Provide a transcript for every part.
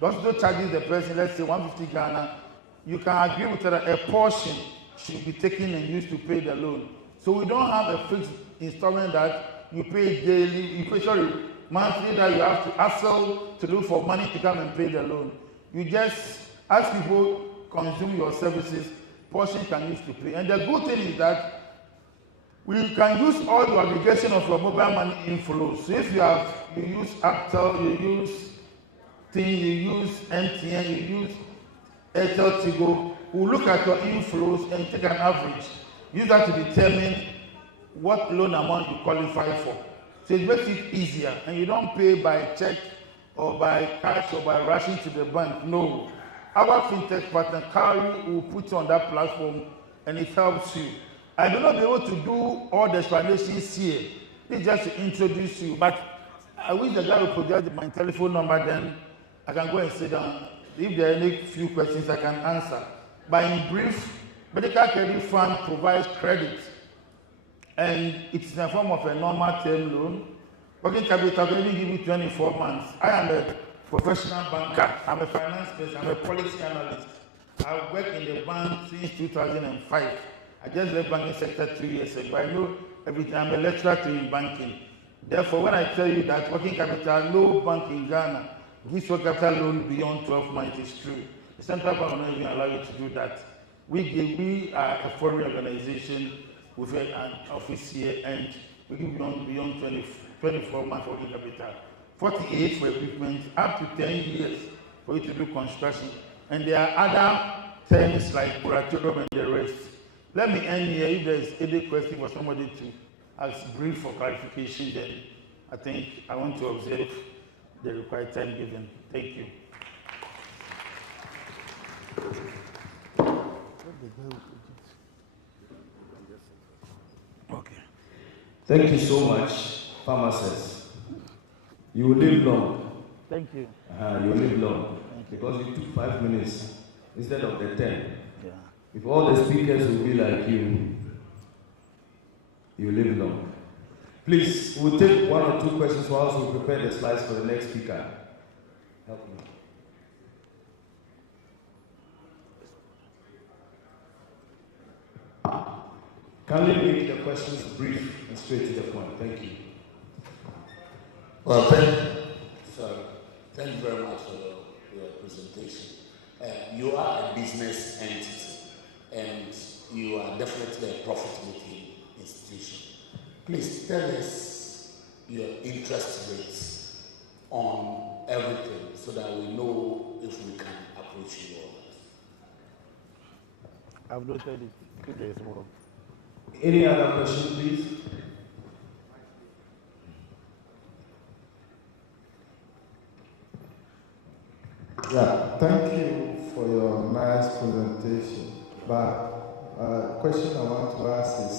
The hospital charges the person, let's say 150 Ghana. You can agree with that a portion should be taken and used to pay the loan. So we don't have a fixed installment that you pay daily, you pay monthly, that you have to hustle to look for money to come and pay the loan. You just, as people consume your services, portion can use to pay. And the good thing is that we can use all the aggregation of your mobile money inflows. So if you use Aptel, you use TIN, you use MTN, you use Airtel Tigo, we'll look at your inflows and take an average. Use that to determine what loan amount you qualify for. So it makes it easier, and you don't pay by check or by cash or by rushing to the bank. No. Our fintech partner, Kari, will put you on that platform, and it helps you. I may not be able to do all the explanations here. It's just to introduce you, but I wish the guy would project my telephone number, then I can go and sit down. If there are any few questions, I can answer. But in brief, Medical Credit Fund provides credit, and it's in the form of a normal term loan. Working capital can even give you 24 months. I am a professional banker. I'm a finance person. I'm a policy analyst. I've worked in the bank since 2005. I just left banking sector 2 years ago. I know everything. I'm a lecturer in banking. Therefore, when I tell you that working capital, no bank in Ghana gives working capital loan beyond 12 months, it's true. The central bank will not even allow you to do that. We are a foreign organization with an office here, and we give beyond 24 months working capital, 48 for equipment, up to 10 years for you to do construction. And there are other terms like moratorium and the rest. Let me end here. If there is any question for somebody to ask brief for clarification, then I think I want to observe the required time given. Thank you. Okay. Thank you so much, pharmacist. You will live long. Thank you. You will live long because you took 5 minutes instead of the 10. Yeah. If all the speakers will be like you live long. Please, we'll take 1 or 2 questions whilst we prepare the slides for the next speaker. Help me. Kindly make the questions brief and straight to the point. Thank you. Well, thank you very much for your presentation. You are a business entity, and you are definitely a profit-making institution. Please tell us your interest rates on everything so that we know if we can approach you all. I've noted it. Okay, tomorrow. Any other question, please? Yeah, thank you for your nice presentation. But question I want to ask is,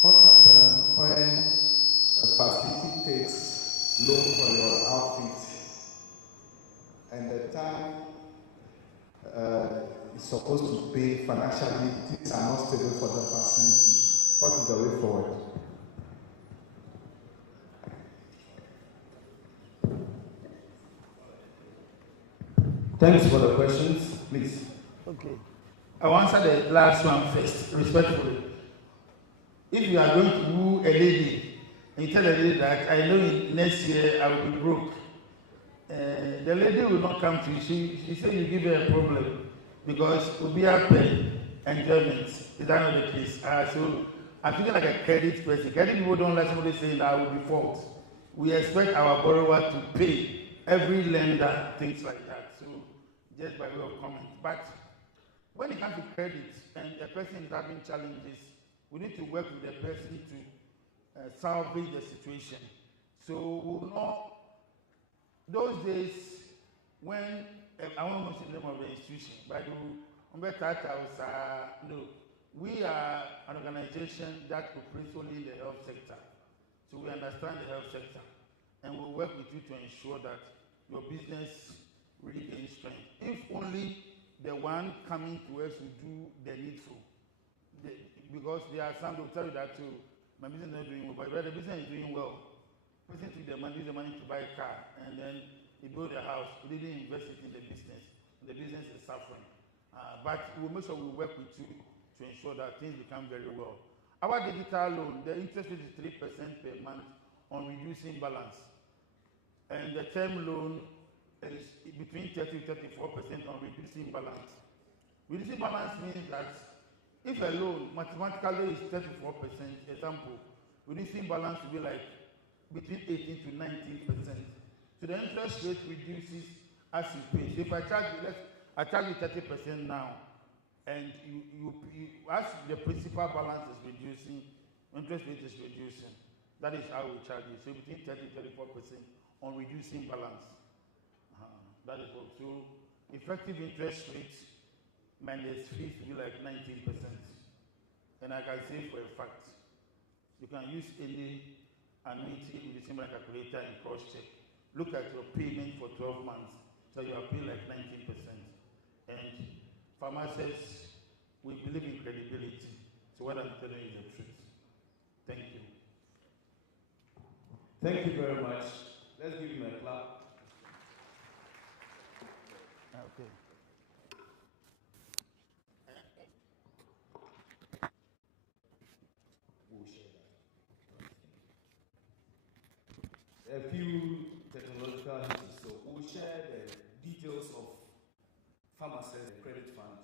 what happens when a facility takes loan for your outfit and the time is supposed to pay financially, things are not stable for the facility? What is the way forward? Thanks for the questions. Please. Okay. I'll answer the last one first, respectfully. If you are going to woo a lady and you tell a lady that I know next year I will be broke, the lady will not come to you. She said you give her a problem because we have enjoyment. Is that not the case? So I'm feeling like a credit person. Credit people don't let somebody say that I will be fault. We expect our borrower to pay every lender, things like that. So just by way of comment. But when it comes to credit and a person is having challenges, we need to work with the person to salvage the situation. So we'll know those days when I won't mention the name of the institution, but no, we are an organization that operates only in the health sector. So we understand the health sector, and we'll work with you to ensure that your business really gains strength. If only the one coming to us will do the needful. Because there are some who tell you that too, my business is not doing well, but the business is doing well. person took the money, used the money to buy a car, and then he built a house. He didn't invest it in the business. The business is suffering. But we'll make sure we work with you to ensure that things become very well. Our digital loan, the interest rate is 3% per month on reducing balance. And the term loan is between 30 to 34% on reducing balance. Reducing balance means that if a loan mathematically is 34%, example, reducing balance will be like between 18 to 19%. So the interest rate reduces as you pay. So if I charge you 30% now, and you as the principal balance is reducing, interest rate is reducing. That is how we charge you. So between 30 to 34% on reducing balance. That is what. So effective interest rate minus fees will be like 19%. And I can say for a fact, you can use any annuity reducing balance calculator and cross-check. Look at your payment for 12 months. So you are paying like 19%. And pharmacists, we believe in credibility. So what I'm telling you is the truth. Thank you. Thank you very much. Let's give him a clap. Okay. We'll share that. A few technological issues. So we'll share the details of pharmacists and credit fund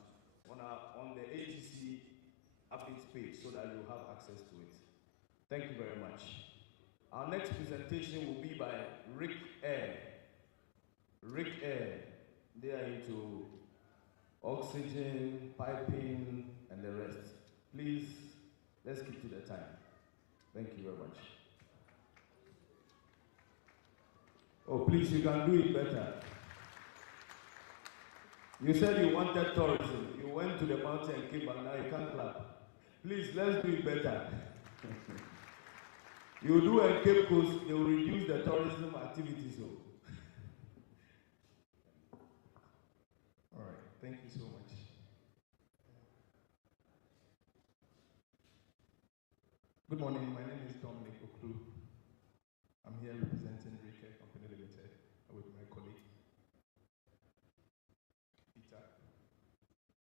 on the ATC update page so that you'll have access to it. Thank you very much. Our next presentation will be by Rick Air. Rick Air, they are into oxygen, piping, and the rest. Please, let's keep to the time. Thank you very much. Oh, please, you can do it better. You said you wanted tourism. You went to the mountain and came back, now you can't clap. Please, let's do it better. You do a Cape Coast, they will reduce the tourism activities. So. All right, thank you so much. Good morning, my name is Dominic Oklu. I'm here representing Ricare Company Limited with my colleague, Peter.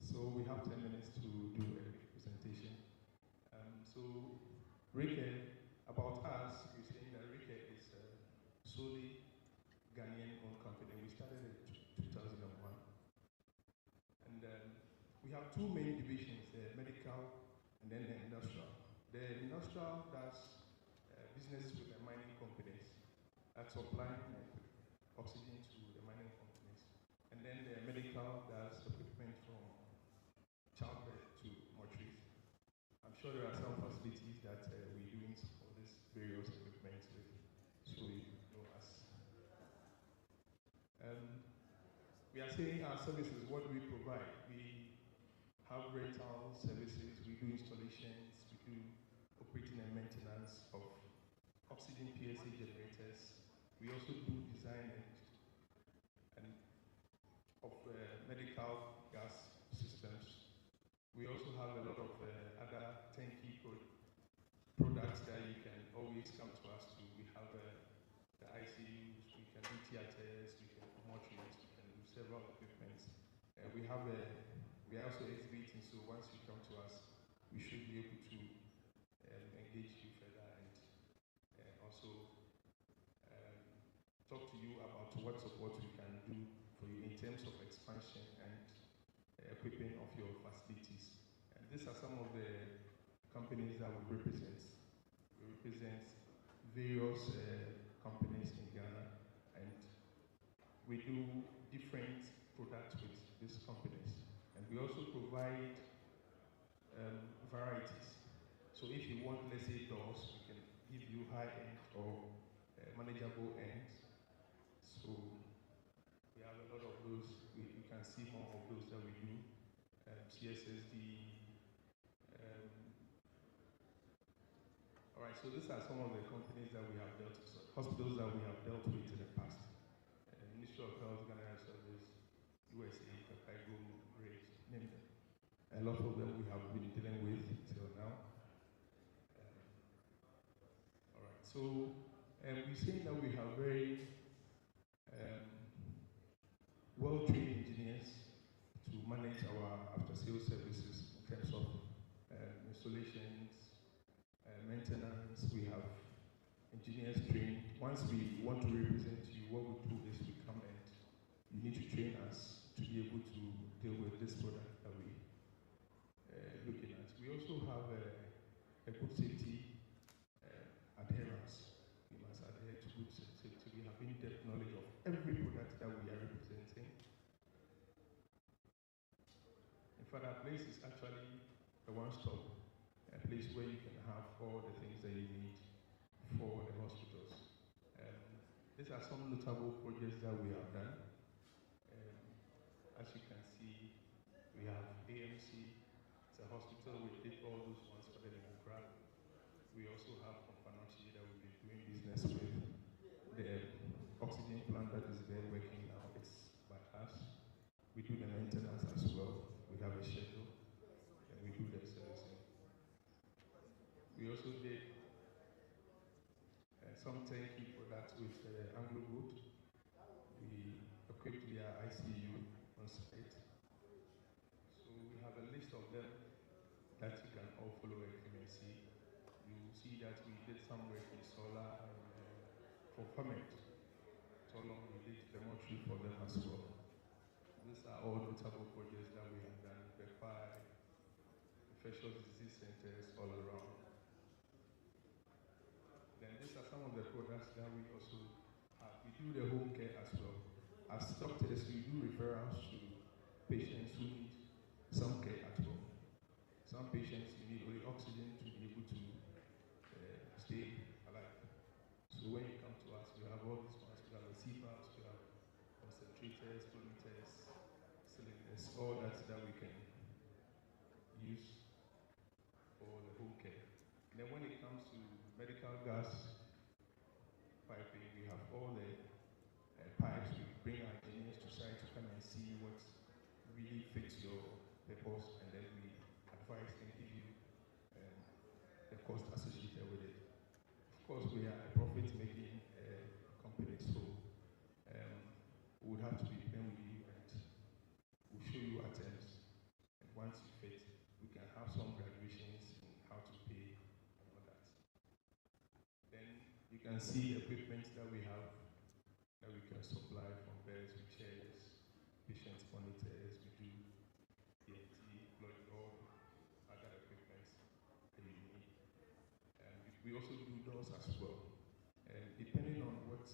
So we have 10 minutes to do a quick presentation. So Ricare, about us, we're saying that Ricare is a solely Ghanaian-owned company. We started in 2001. And we have two main divisions, the medical and then the industrial. The industrial does business with the mining companies that supply oxygen to the mining companies. And then the medical does equipment from childbirth to mortuaries. I'm sure there are some facilities that we're doing for this various equipment with, so you know us. We are saying our services, what do we provide? We have rental services, we do installations, we do operating and maintenance of oxygen PSA generators. We also do design and of medical gas systems. We also have a lot of other turnkey products that you can always come to us to. We have the ICUs, we can do theaters, we can do mortuaries, we can do several equipments. We are also exhibiting, so once you come to us, we should be able to engage you further and also talk to you about what support we can do for you in terms of expansion and equipping of your facilities. And these are some of the companies that we represent. We represent various companies in Ghana, and we do different products with these companies. And we also provide varieties. So if you want, let's say, doors, we can give you high-end or manageable ends. So we have a lot of those. We can see more of those that we do. CSSD. All right, so these are some of the companies that we have dealt with, hospitals that we have dealt with in the past. Ministry of Health, Ghana Service, USA, Kakaigo, Grace, name them. A lot of them we have been dealing with till now. All right, so And we're saying that we have very well-trained engineers to manage our after-sales services in terms of installations, maintenance. We have engineers trained. Once we want to represent you, what we do is we come and you need to train us to be able to deal with this product that we looking at. We also have a good safety adherence. We must adhere to good safety. We have in-depth knowledge of every product that we are representing. In fact, our place is actually a one-stop place where you can have all the things that you need for the hospitals. These are some notable projects that we have done. As you can see, we have AMC. It's a hospital. We did all those ones for them in Accra. We also have Companachi that we've been doing business with. The oxygen plant that is there working now, it's by us. We do the maintenance as well. We have a schedule, and we do the servicing. We also did some turnkey products with Anglo Gold. We equipped their ICU on site. So we have a list of them that you can all follow and see. You see that we did some work with solar and for permit. So long we did the mortuary for them as well. These are all notable projects that we have done. PEPI, infectious disease centers all around. Then these are some of the products that we also have. We do the home care as well. As doctors, we do referrals to patients who need some care at home. Some patients need only oxygen to be able to stay alive. So when you come to us, we have all these ones. We have the CPAPs, we have concentrators, polluters, cylinders, all that we can use for the home care. And then when it comes to medical gas piping, we have all the pipes. We bring our engineers to site to come and see what really fits your purpose, and then we advise and give you the cost associated with it. Of course, we are a profit-making company, so we would have to be paying with you, and we'll show you our terms. And once you fit, we can have some graduations in how to pay and all that. Then you can see the equipment that we have that we can supply from beds, chairs, patient monitors. We do ENT, blood, all other equipment that you need. We also do doors as well. And depending on what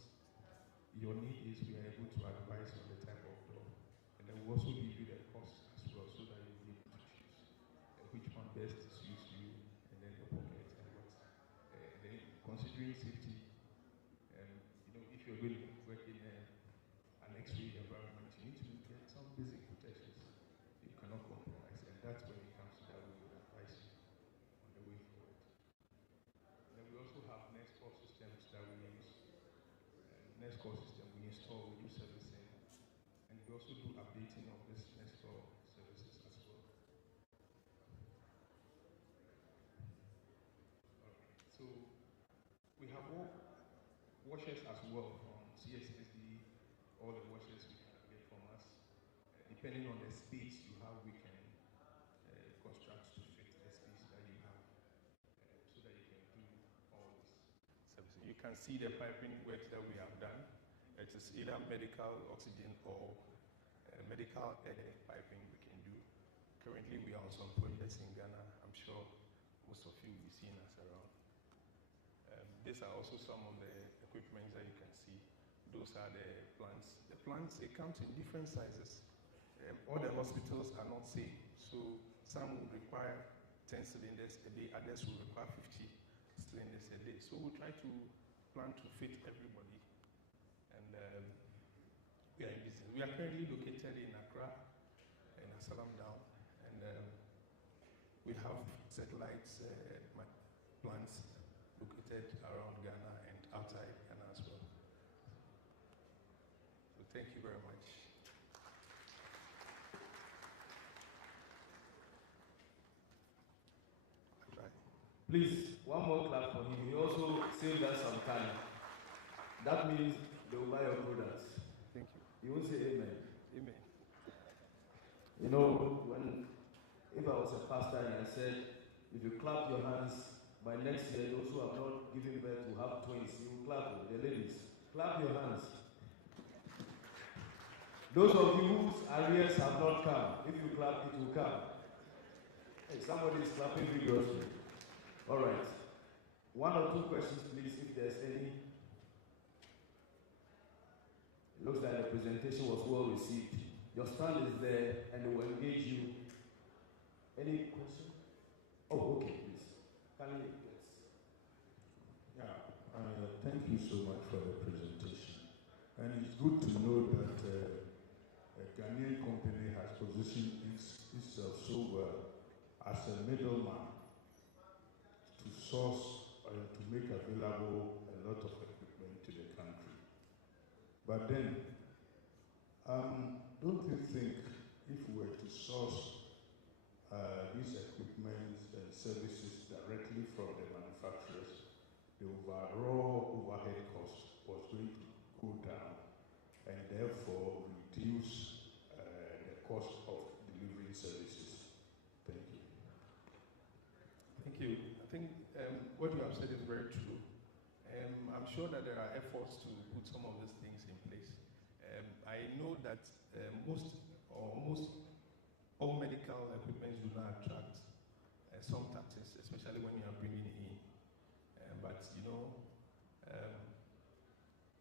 your need is, we are able to advise on the type of door. And then we also give you the cost as well, so that you'll be able to choose which one best suits you, and then your pocket and what. Then considering safety, if you're going to work in an X-ray environment, you need to get some basic protections. You cannot compromise, and that's when it comes to that, we will advise you on the way forward. And then we also have next call systems that we use. Next call system we install, we do servicing, and we also do updating of this next call services as well. Alright, so we have all washers as well from CSSD, all the washers we can get from us. Depending on the space you have, we can construct to fit the space that you have, so that you can do all this services. You can see the piping work that we have done. It is either medical oxygen or medical air piping we can do. Currently, we are on some projects in Ghana. I'm sure most of you will be seeing us around. These are also some of the equipment that you can see. Those are the plants. The plants, they come in different sizes. All the hospitals are not same. So some will require 10 cylinders a day, others will require 50 cylinders a day. So we try to plan to fit everybody. And we are in business. We are currently located in Accra, in Asalam Down. And we have satellites plants located around Ghana and outside Ghana as well. So thank you very much. Please, one more clap for him. He also saved us some time. that means they will buy your products. Thank you. You won't say amen. Amen. You know, if I was a pastor and I said, if you clap your hands, by next year, those who have not given birth will have twins. You will clap, the ladies. Clap your hands. Those of you whose arrears have not come, if you clap, it will come. Hey, somebody is clapping vigorously. All right. 1 or 2 questions, please, if there's any. It looks like the presentation was well received. Your stand is there, and they will engage you. Any question? Oh, okay, please. Kindly, yes. Yeah, thank you so much for the presentation. And it's good to know that a Ghanaian company has positioned itself so well as a middleman to source and to make available a lot of equipment to the country. But then, don't you think if we were to source these equipment and services directly from the manufacturers, the overall overhead cost was going to go down and therefore reduce the cost of delivering services? Thank you. Thank you. I think what you have said is very true. I'm sure that there are efforts to put some of these things in place. I know that most or almost all medical equipment do not attract some taxes, especially when you are bringing it in. But you know,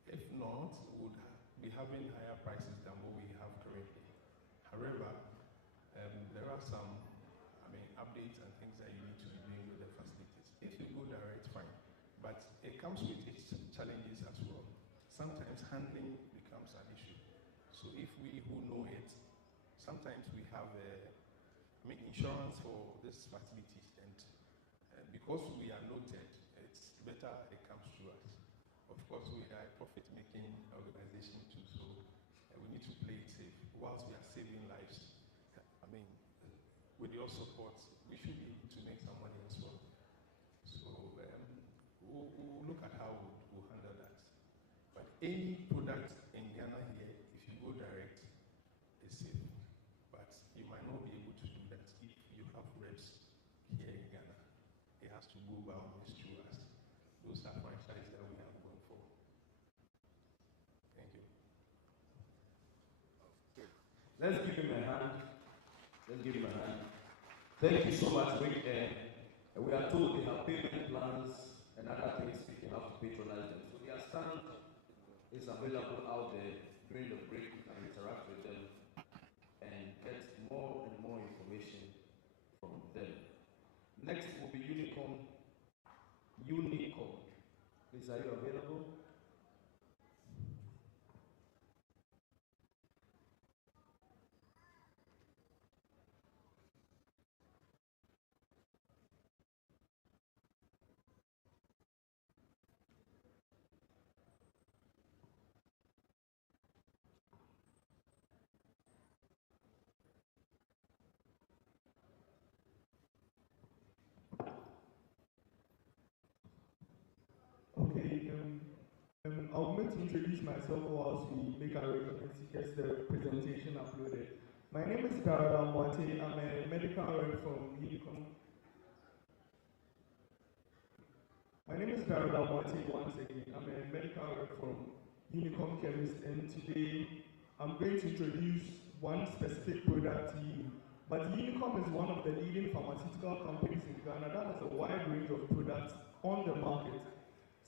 if not, we would be having higher prices than what we have currently. However, there are some, updates and things that you need to be doing with the facilities. If you go direct, fine. But it comes with its challenges as well. Sometimes handling becomes an issue. So if we who know it, sometimes we have insurance for these facilities, and because we are noted, it's better it comes through us. Of course, we are a profit-making organization too, so we need to play it safe. Whilst we are saving lives, with your support, we should be able to make some money as well. So we'll look at how we'll handle that. But any product in Ghana here, if you go direct, is safe. But you might not be able to do that if you have reps here in Ghana. It has to go by almost through us. Those are franchises that we have going for. Thank you. Let's give him a hand. Let's give him a hand. Thank you so much, Rick. We are told they have payment plans and other things if you have to patronize them. So their stand is available out there. During the break, you can interact with them and get more and more information from them. Next will be Unicom. Please, are you available? Okay, I'll make to introduce myself whilst we make our reference gets the presentation uploaded. My name is Darada Mwate. I'm a medical rep from Unicom. My name is Darada Mwate once again. I'm a medical rep from Unicom Chemist, and today I'm going to introduce one specific product to you. But Unicom is one of the leading pharmaceutical companies in Ghana that has a wide range of products on the market,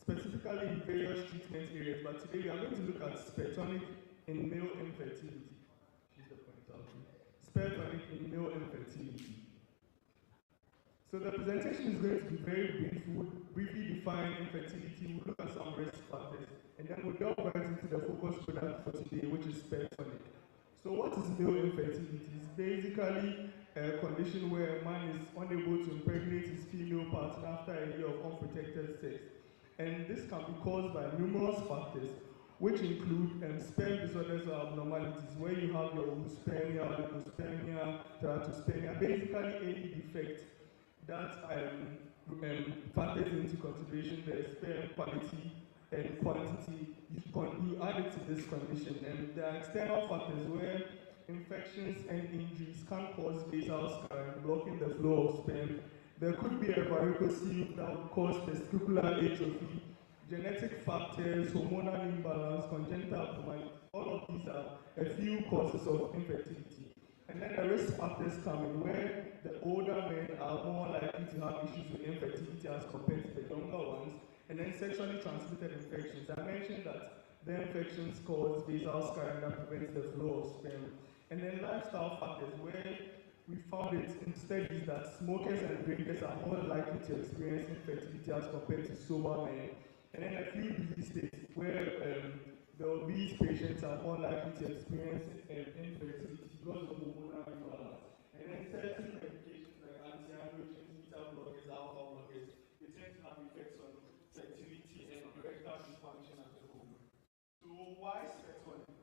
specifically in various treatment areas. But today we are going to look at Spertonic in male infertility. She's the pointer. Spertonic in male infertility. So the presentation is going to be very brief. We'll briefly define infertility, we'll look at some risk factors, and then we'll delve right into the focus product for today, which is Spertonic. So what is male infertility? It's basically a condition where a man is unable to impregnate his female partner after a year of unprotected sex. And this can be caused by numerous factors, which include sperm disorders or abnormalities, where you have your oospermia, oligospermia, teratospermia, basically any defect that factors into consideration the sperm quality and quantity you add it to this condition, and there are external factors where infections and injuries can cause basal scarring, blocking the flow of sperm. There could be a varicocele that would cause testicular atrophy, genetic factors, hormonal imbalance, congenital abnormalities. All of these are a few causes of infertility. And then the risk factors come in where the older men are more likely to have issues with infertility as compared to the younger ones. And then sexually transmitted infections. I mentioned that the infections cause basal scarring that prevents the flow of sperm. And then lifestyle factors where we found it in studies that smokers and drinkers are more likely to experience infertility as compared to sober men. And then a few disease states where the obese patients are more likely to experience infertility because of hormonal imbalance. And then certain medications like anti-androgens, beta blockers, alpha blockers, they tend to have effects on fertility and erectile dysfunction as a whole. So why serotonin?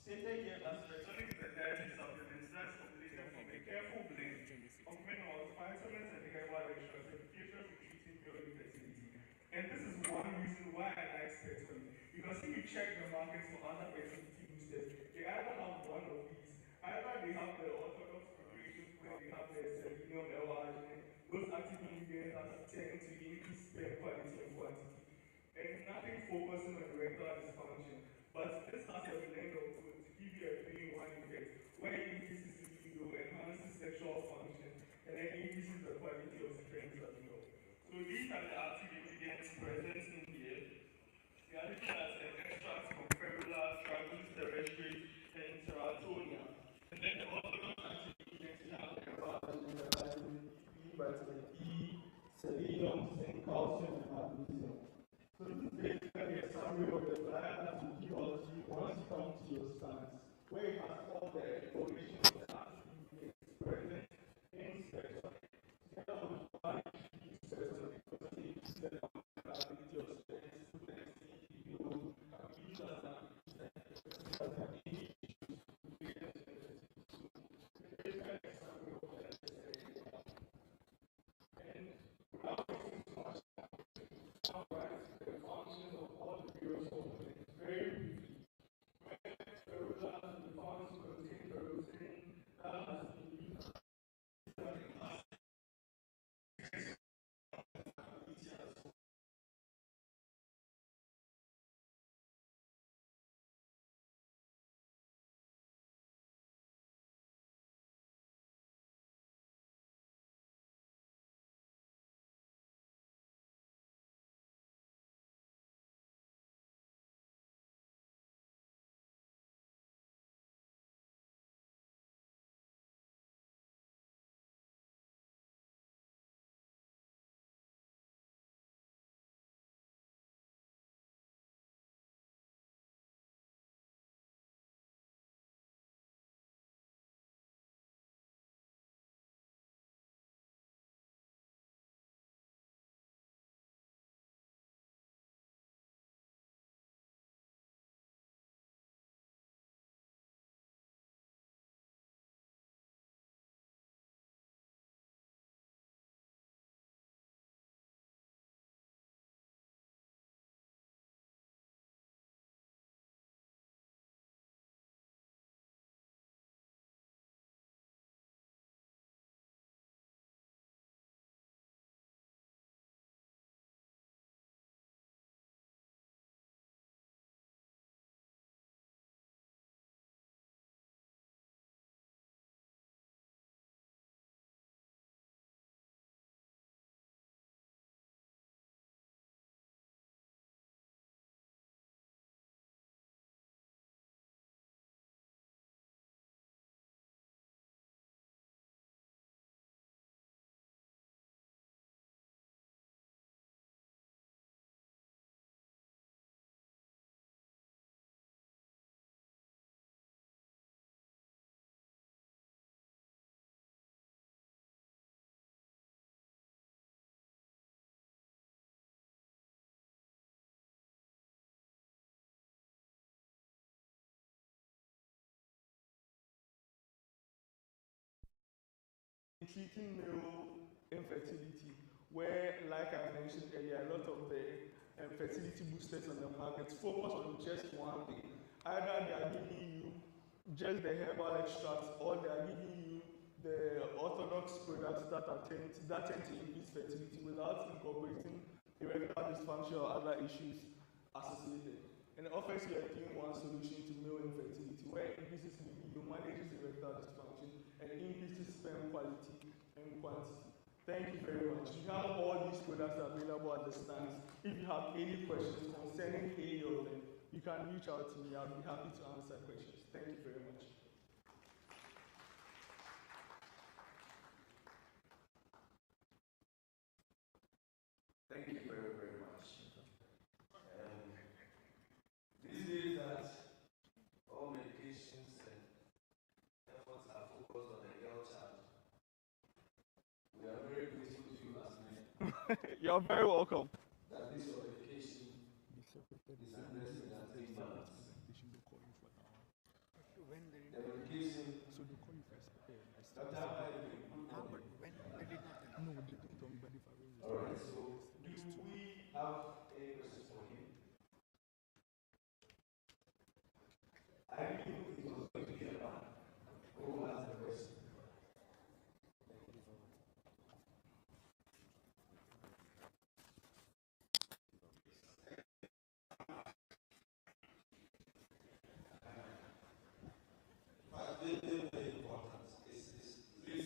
Stated here that serotonin is a dietary supplement that's formulated from a careful blend of minerals, vitamins, and herbal extracts efficacious in treating male infertility. And this is one reason why I like serotonin. Because if you check the markets for other fertility boosters, they either have one of these, either they have the orthodox preparations where they have the selenium, L-arginine, those active ingredients that tend to increase sperm quality and quantity. And nothing focusing on erectile dysfunction. But this has a blend of both to give you a 3-in-1 effect, where it increases libido, enhances sexual function, and then increases the quality of strength as well. So these are the active ingredients present in here. We are looking at an extract from Ferula, Stragus terrestris, and Seratonia. And then the orthodox active ingredients we have the vitamin B, vitamin E, selenium, zinc, calcium, and magnesium. So this is basically a summary of the biochemical geology once you come to your stance, where it has all the information of the active ingredients present in section. Together with why you use section, because it increases the ability of strength, potency, libido, can be used as an treating male infertility, where, like I mentioned earlier, a lot of the fertility boosters on the market focus on just one thing. Either they are giving you just the herbal extracts, or they are giving you the orthodox products that tend to increase fertility without incorporating erectile dysfunction or other issues associated. And it offers you a 3-in-1 solution to male infertility, where it increases libido, manages erectile dysfunction, and increases sperm quality and quantity. Thank you very much. We have all these products available at the stands. If you have any questions concerning any of them, you can reach out to me. I'll be happy to answer questions. Thank you very much. Thank you very, very much. These days that all medications and efforts are focused on the girl child, we are very grateful to you as men. You're very welcome. That this your education is addressing that same balance. The medication, Dr. Abba, you did a good job. All right, so do we have any questions for him? I knew it was going to be a man. Who will ask the question? But very, very important. It's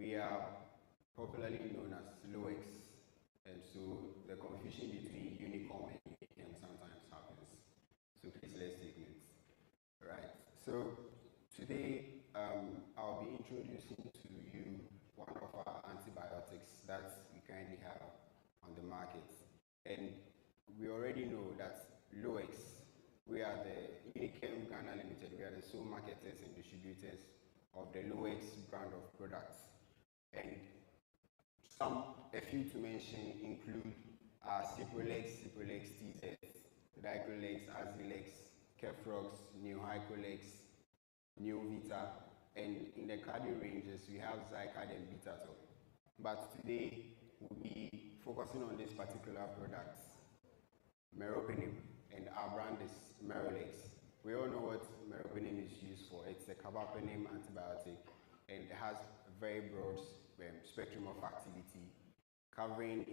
we are popularly known as Loex, and so the confusion between Unicom and Unichem sometimes happens. So please let's take notes. Right. So today I'll be introducing to you one of our antibiotics that we currently have on the market, and we already know that Loex, we are the Unichem Ghana Limited, we are the sole marketers and distributors of the Loex brand of products. And a few to mention include Ciprolex, TZ, Dicrolex, Azilex, Kefrox, Neohycolex, Neovita, and in the cardio ranges we have Zycard and Betatol. But today we'll be focusing on this particular product, Meropenem, and our brand is Merolex. We all know what Meropenem is used for. It's a carbapenem antibiotic, and it has a very broad spectrum of activity, covering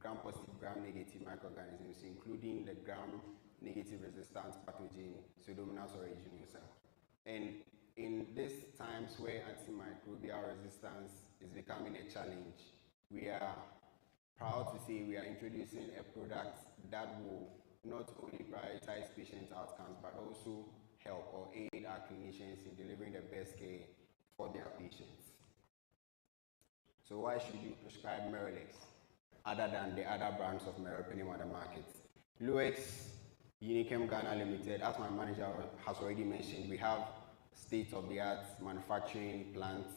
gram-positive, gram-negative microorganisms, including the gram-negative resistant pathogen Pseudomonas aeruginosa. And in these times where antimicrobial resistance is becoming a challenge, we are proud to say we are introducing a product that will not only prioritize patient outcomes but also help or aid our clinicians in delivering the best care for their patients. So why should you prescribe Merolex other than the other brands of Meropenem on the market? Loex, Unichem Ghana Limited, as my manager has already mentioned, we have state-of-the-art manufacturing plants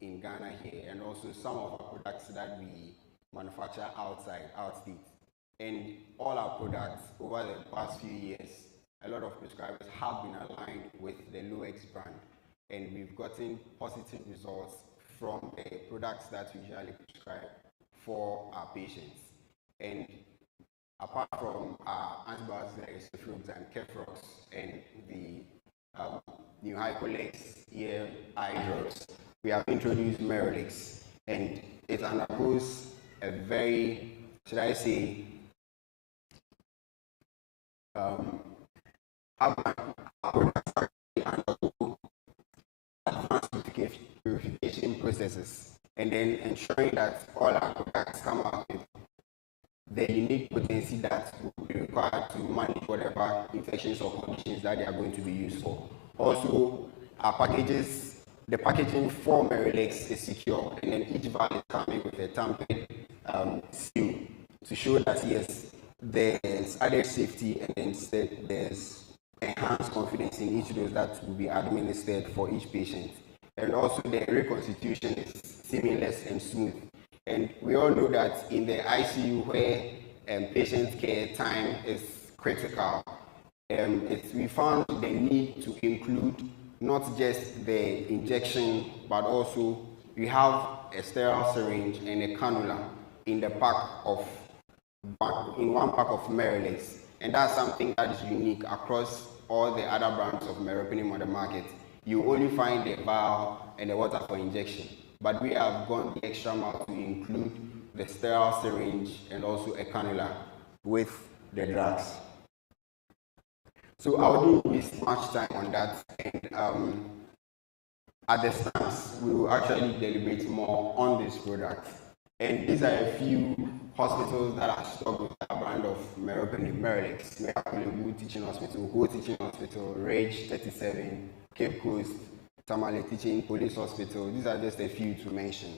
in Ghana here, and also some of our products that we manufacture outstate. And all our products over the past few years, a lot of prescribers have been aligned with the Loex brand, and we've gotten positive results from the products that we usually prescribe for our patients. And apart from our antibiotics like Ceftriaxone and Kefrox and the Neohycolex ear eye drops, we have introduced Merolex, and it undergoes a very, should I say, advanced purification processes, and then ensuring that all our products come out with the unique potency that will be required to manage whatever infections or conditions that they are going to be used for. Also, our packages, the packaging for Merolex is secure, and then each vial is coming with a tampered seal to show that yes, there's added safety, and instead there's enhanced confidence in each dose that will be administered for each patient. And also the reconstitution is seamless and smooth. And we all know that in the ICU where patient care time is critical, we found the need to include not just the injection, but also we have a sterile syringe and a cannula in the one pack of Merolex, and that's something that is unique across all the other brands of Meropenem on the market. You only find the vial and the water for injection, but we have gone the extra mile to include the sterile syringe and also a cannula with the drugs. So I wouldn't waste much time on that, and at the stance, we will actually deliberate more on this product. And these are a few hospitals that are stocked with a brand of Meropenem, Merolex. We have Kulebu Teaching Hospital, Ho Teaching Hospital, Rage 37, Cape Coast, Tamale Teaching Police Hospital. These are just a few to mention.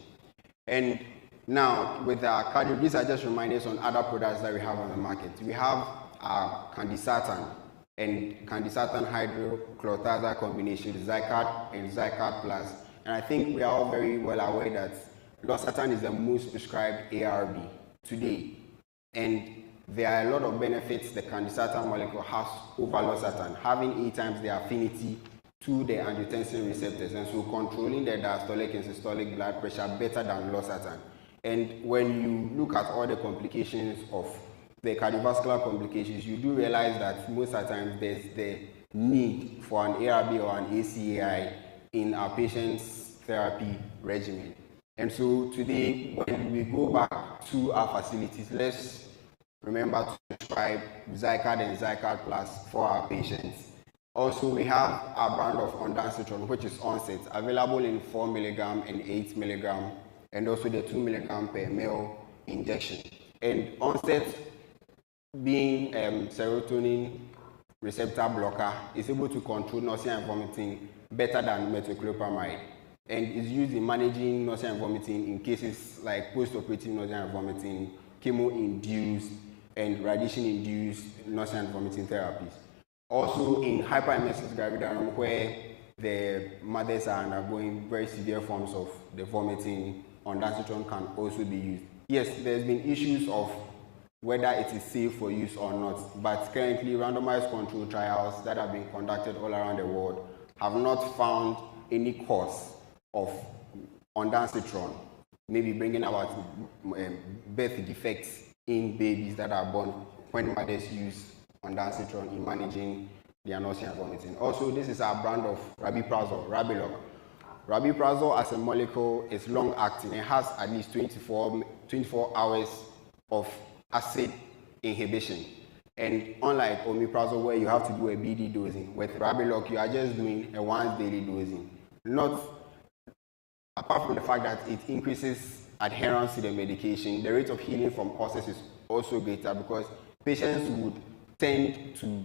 And now, with our cardio, these are just reminders on other products that we have on the market. We have our Candesartan and Candesartan hydrochlorothiazide combination, Zycard and Zycard Plus. And I think we are all very well aware that losartan is the most prescribed ARB today, and there are a lot of benefits the Candesartan molecule has over losartan, having 8 times the affinity to the angiotensin receptors, and so controlling the diastolic and systolic blood pressure better than losartan. And when you look at all the complications of the cardiovascular complications, you do realize that most of the time there's the need for an ARB or an ACAI in our patients' therapy regimen. And so today, when we go back to our facilities, let's remember to prescribe Zycard and Zycard Plus for our patients. Also, we have our brand of ondansetron, which is Onset, available in 4 milligram and 8 milligram, and also the 2 milligram per ml injection. And Onset, being serotonin receptor blocker, is able to control nausea and vomiting better than metoclopramide, and is used in managing nausea and vomiting in cases like post-operative nausea and vomiting, chemo-induced and radiation-induced nausea and vomiting therapies. Also in hyperemesis gravidarum, where the mothers are undergoing very severe forms of the vomiting, ondansetron can also be used. Yes, there's been issues of whether it is safe for use or not, but currently randomized control trials that have been conducted all around the world have not found any cause of ondansetron maybe bringing about birth defects in babies that are born when mothers use ondansetron in managing their nausea and vomiting. Also, this is our brand of rabiprazole, Rabiloc. Rabiprazole as a molecule is long acting. It has at least 24 hours of acid inhibition. And unlike omeprazole, where you have to do a BD dosing, with Rabiloc you are just doing a once daily dosing. Not apart from the fact that it increases adherence to the medication, the rate of healing from ulcers is also greater because patients would tend to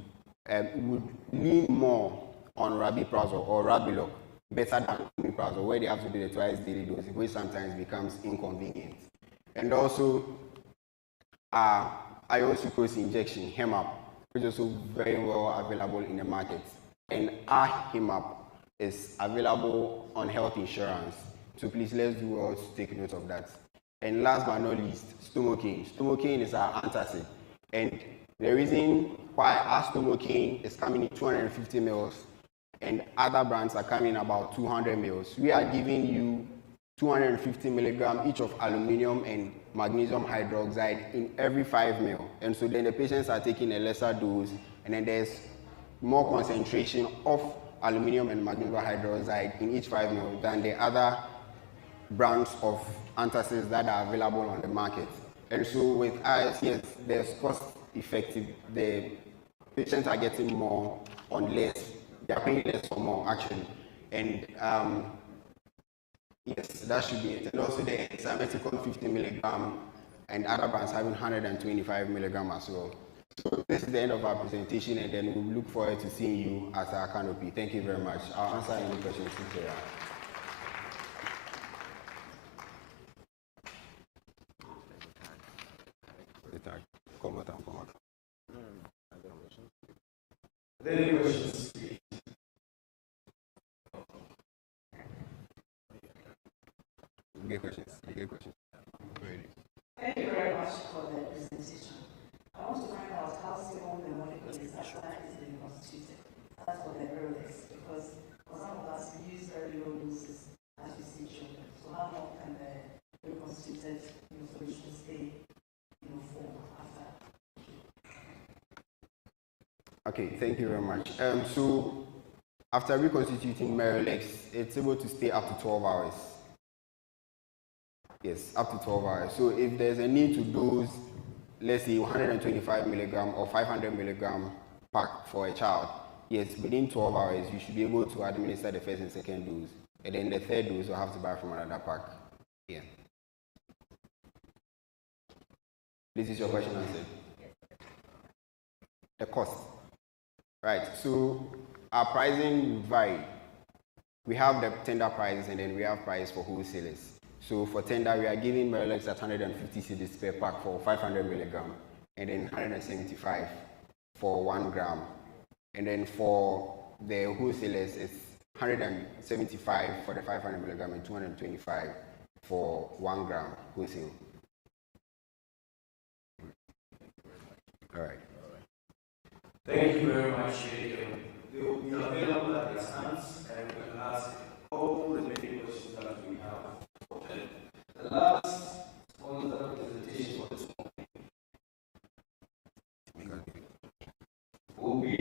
would lean more on rabiprazole or Rabiloc better than omeprazole, where they have to do the twice daily dosing, which sometimes becomes inconvenient. And also iron sucrose injection, HEMAP, which is also very well available in the market. And our HEMAP is available on health insurance. So please, let's do well to take note of that. And last but not least, Stomocaine. Stomocaine is our antacid. And the reason why our Stomocaine is coming in 250 mils and other brands are coming about 200 mils, we are giving you 250 milligram each of aluminum and magnesium hydroxide in every 5 mil. And so then the patients are taking a lesser dose, and then there's more concentration of aluminum and magnesium hydroxide in each 5 mil than the other brands of antacids that are available on the market. And so with us, yes, there's cost effective. The patients are getting more on less. They are paying less for more actually. And yes, that should be it. And also the Samecticon 50 milligram and other brands having 125 milligram as well. So this is the end of our presentation, and then we look forward to seeing you at our canopy. Thank you very much. I'll answer any questions if there are. Are there any questions? Good questions. Good questions. Thank you very much for the presentation. I want to find out how stable the molecule is after it's been constituted. That's what the role is, because for some of us, we use very low doses as we see children. So how long can the reconstituted solution stay for after? Okay, thank you very much. So after reconstituting Merrilex, it's able to stay up to 12 hours. Yes, up to 12 hours. So if there's a need to dose, let's say 125 milligram or 500 milligram pack for a child, yes, within 12 hours, you should be able to administer the first and second dose. And then the third dose, you'll have to buy from another pack. Yeah. This is your question answered. The cost. Right, so our pricing would vary. We have the tender prices, and then we have price for wholesalers. So for tender, we are giving Merrilex at 150 cedis per pack for 500 milligram, and then 175 for 1 gram. And then for the wholesalers, it's 175 for the 500 milligram and 225 for 1 gram wholesale. All right. Thank you very much. They will be available at their stands, and we can ask all the many questions that we have. The last on the presentation for this morning will be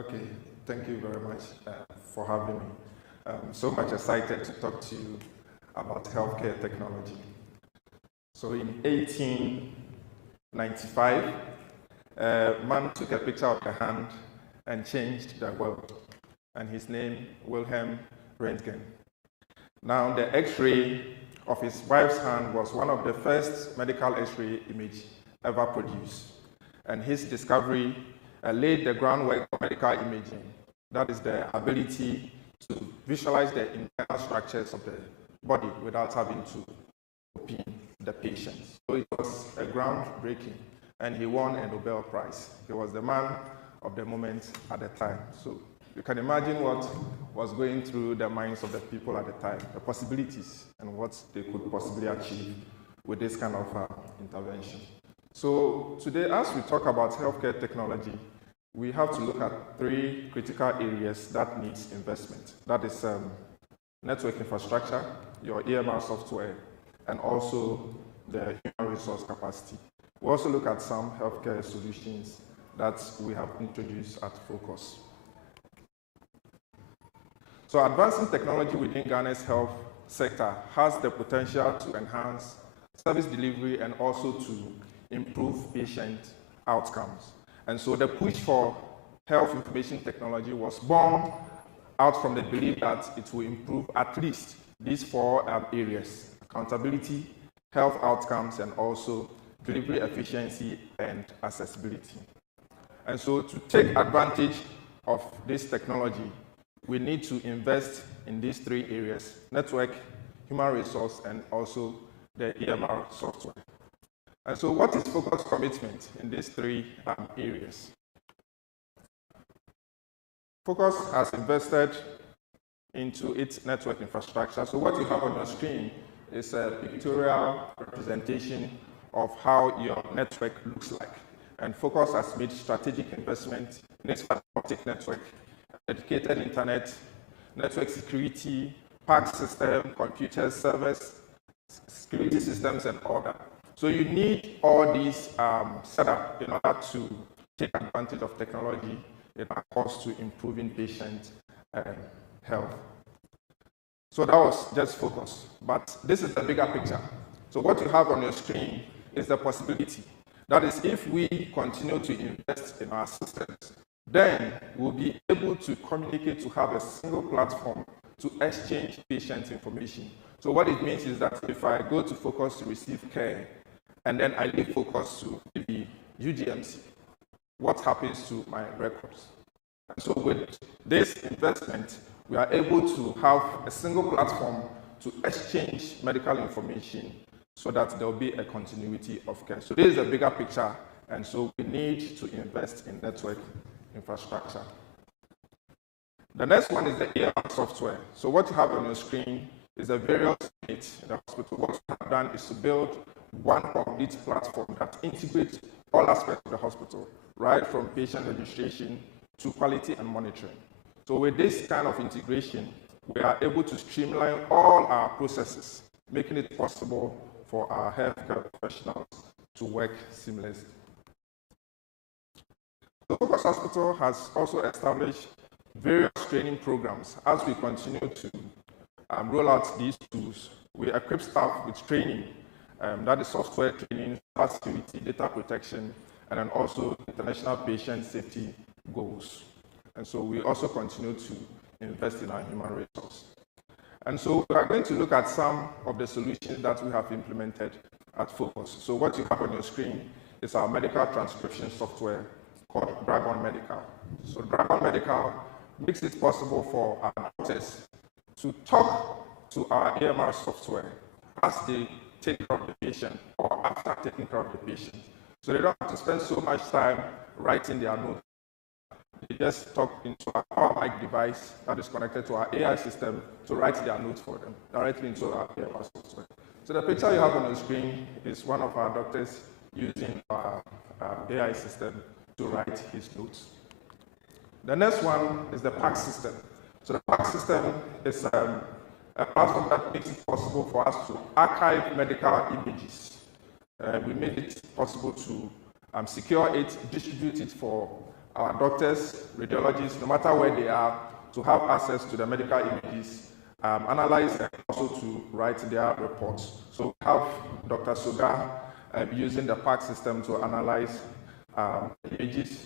Okay, thank you very much for having me. So much excited to talk to you about healthcare technology. So in 1895, a man took a picture of the hand and changed the world, and his name, Wilhelm Röntgen. Now, the X-ray of his wife's hand was one of the first medical X-ray image ever produced, and his discovery laid the groundwork for medical imaging. That is the ability to visualize the internal structures of the body without having to open the patient. So it was a groundbreaking, and he won a Nobel Prize. He was the man of the moment at the time. So you can imagine what was going through the minds of the people at the time, the possibilities and what they could possibly achieve with this kind of intervention. So today, as we talk about healthcare technology, we have to look at three critical areas that needs investment. That is network infrastructure, your EMR software, and also the human resource capacity. We also look at some healthcare solutions that we have introduced at Focus. So advancing technology within Ghana's health sector has the potential to enhance service delivery and also to improve patient outcomes. And so the push for health information technology was born out from the belief that it will improve at least these four areas: accountability, health outcomes, and also delivery efficiency and accessibility. And so to take advantage of this technology, we need to invest in these three areas: network, human resource, and also the EMR software. And so what is Focus' commitment in these three areas? Focus has invested into its network infrastructure. So what you have on your screen is a pictorial representation of how your network looks like. And Focus has made strategic investment in its fiber optic network, dedicated internet, network security, PAC system, computers, servers, security systems, and all that. So you need all these set up in order to take advantage of technology in our course to improving patient health. So that was just Focus, but this is the bigger picture. So what you have on your screen is the possibility. That is, if we continue to invest in our systems, then we'll be able to communicate, to have a single platform to exchange patient information. So what it means is that if I go to Focus to receive care, and then I leave Focus to the UGMC, what happens to my records? And so with this investment, we are able to have a single platform to exchange medical information so that there will be a continuity of care. So this is a bigger picture, and so we need to invest in network infrastructure. The next one is the EMR software. So what you have on your screen is the various units in the hospital. What we have done is to build one complete platform that integrates all aspects of the hospital, right from patient registration to quality and monitoring. So with this kind of integration, we are able to streamline all our processes, making it possible for our healthcare professionals to work seamlessly. The Focus Hospital has also established various training programs. As we continue to roll out these tools, we equip staff with training, that is software training, security, data protection, and then also international patient safety goals. And so we also continue to invest in our human resource. And so we are going to look at some of the solutions that we have implemented at Focus. So what you have on your screen is our medical transcription software called Dragon Medical. So Dragon Medical makes it possible for our doctors to talk to our EMR software as they take care of the patient or after taking care of the patient. So they don't have to spend so much time writing their notes. They just talk into our mic device that is connected to our AI system to write their notes for them directly into our EMR software. So the picture you have on the screen is one of our doctors using our AI system to write his notes. The next one is the PAC system. So the PAC system is a platform that makes it possible for us to archive medical images. We made it possible to secure it, distribute it for our doctors, radiologists, no matter where they are, to have access to the medical images, analyze, and also to write their reports. So we have Dr. Suga using the PAC system to analyze images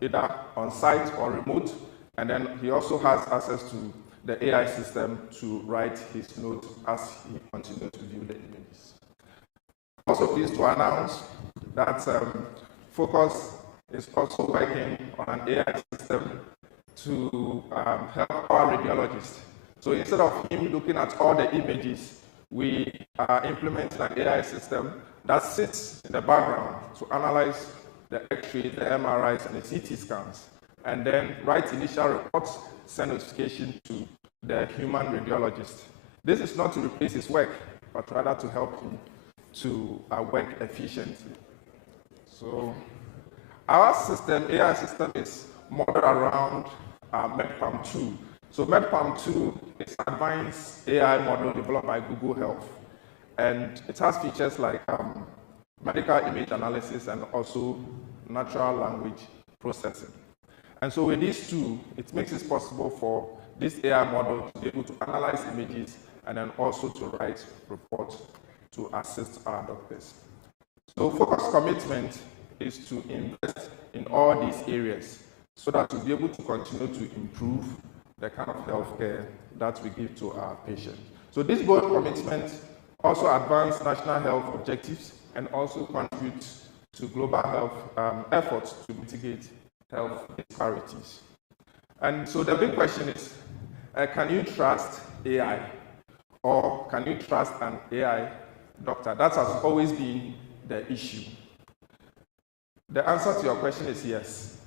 either on site or remote, and then he also has access to the AI system to write his notes as he continues to view the images. I'm also pleased to announce that Focus is also working on an AI system to help our radiologists. So instead of him looking at all the images, we are implementing an AI system that sits in the background to analyze the X-rays, the MRIs, and the CT scans, and then write initial reports, send notification to the human radiologist. This is not to replace his work, but rather to help him to work efficiently. So our system, AI system, is modeled around MedPalm 2. So MedPalm 2 is an advanced AI model developed by Google Health. And it has features like medical image analysis and also natural language processing. And so with these two, it makes it possible for this AI model to be able to analyze images and then also to write reports to assist our doctors. So Focus commitment is to invest in all these areas so that we'll be able to continue to improve the kind of healthcare that we give to our patients. So this bold commitment also advance national health objectives and also contribute to global health efforts to mitigate health disparities. And so the big question is, can you trust AI? Or can you trust an AI doctor? That has always been the issue. The answer to your question is yes.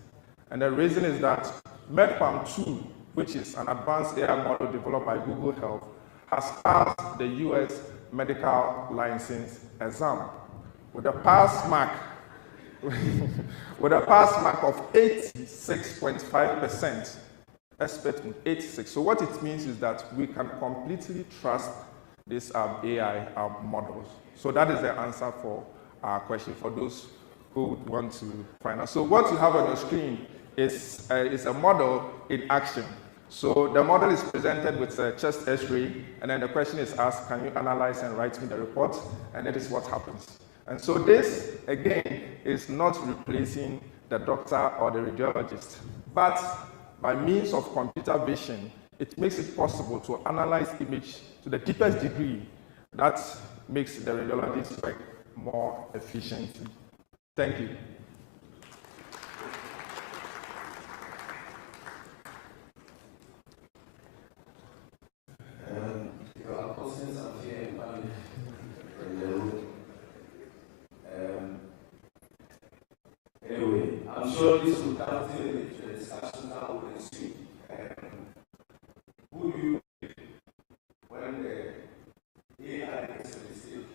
And the reason is that MedPalm 2, which is an advanced AI model developed by Google Health, has passed the US medical license exam with a pass mark with a pass mark of 86.5%, expecting 86. So what it means is that we can completely trust this AI models. So that is the answer for our question for those who would want to find out. So what you have on your screen is a model in action. So the model is presented with a chest X-ray, and then the question is asked, can you analyze and write me the report? And that is what happens. And so this, again, is not replacing the doctor or the radiologist, but by means of computer vision, it makes it possible to analyze image to the deepest degree that makes the radiologist work more efficiently. Thank you. Anyway, I'm sure this will cultivate the discussion that will ensue. Who do you when the AI makes a mistake?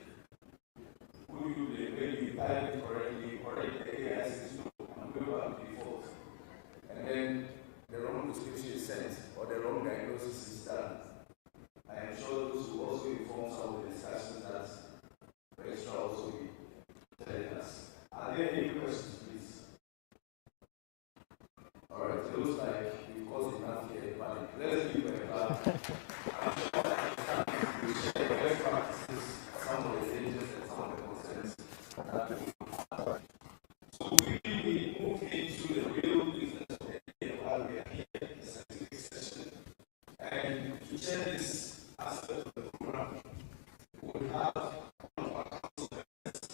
Who do you blame when you type it correctly, correct the AI says no, I'm going back to default. And then the wrong prescription is sent or the wrong diagnosis is done. I am sure those who also inform some of the discussions that the extra also be telling us. Are there any questions, please? All right, it looks like we've caused enough here in panic. Let's give it a clap. We share the best practices, some of the dangers and some of the concerns. So we move into the real business of the day while we are here in the scientific session. And to share this aspect of the program, we have one of our council members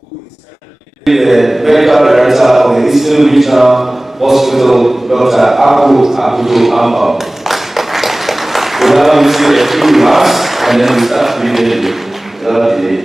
who is currently the medical director of the Eastern Regional Hospital, Dr. Abu Amba. We'll now use a few remarks and then we start immediately without delay.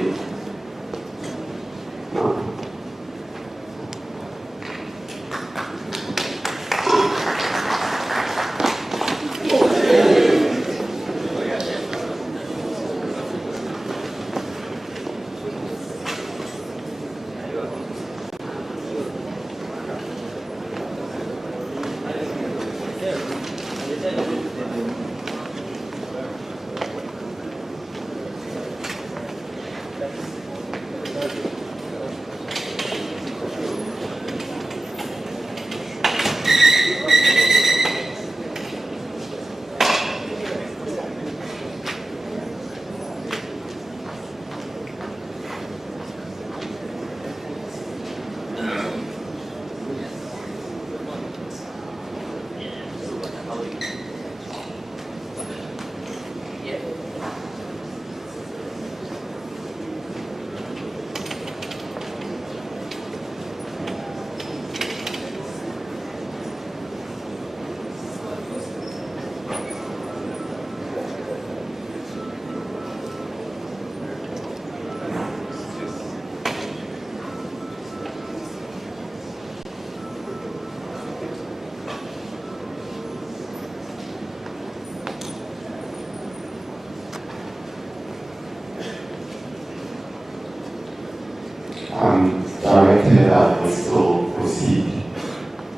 directed that we still proceed,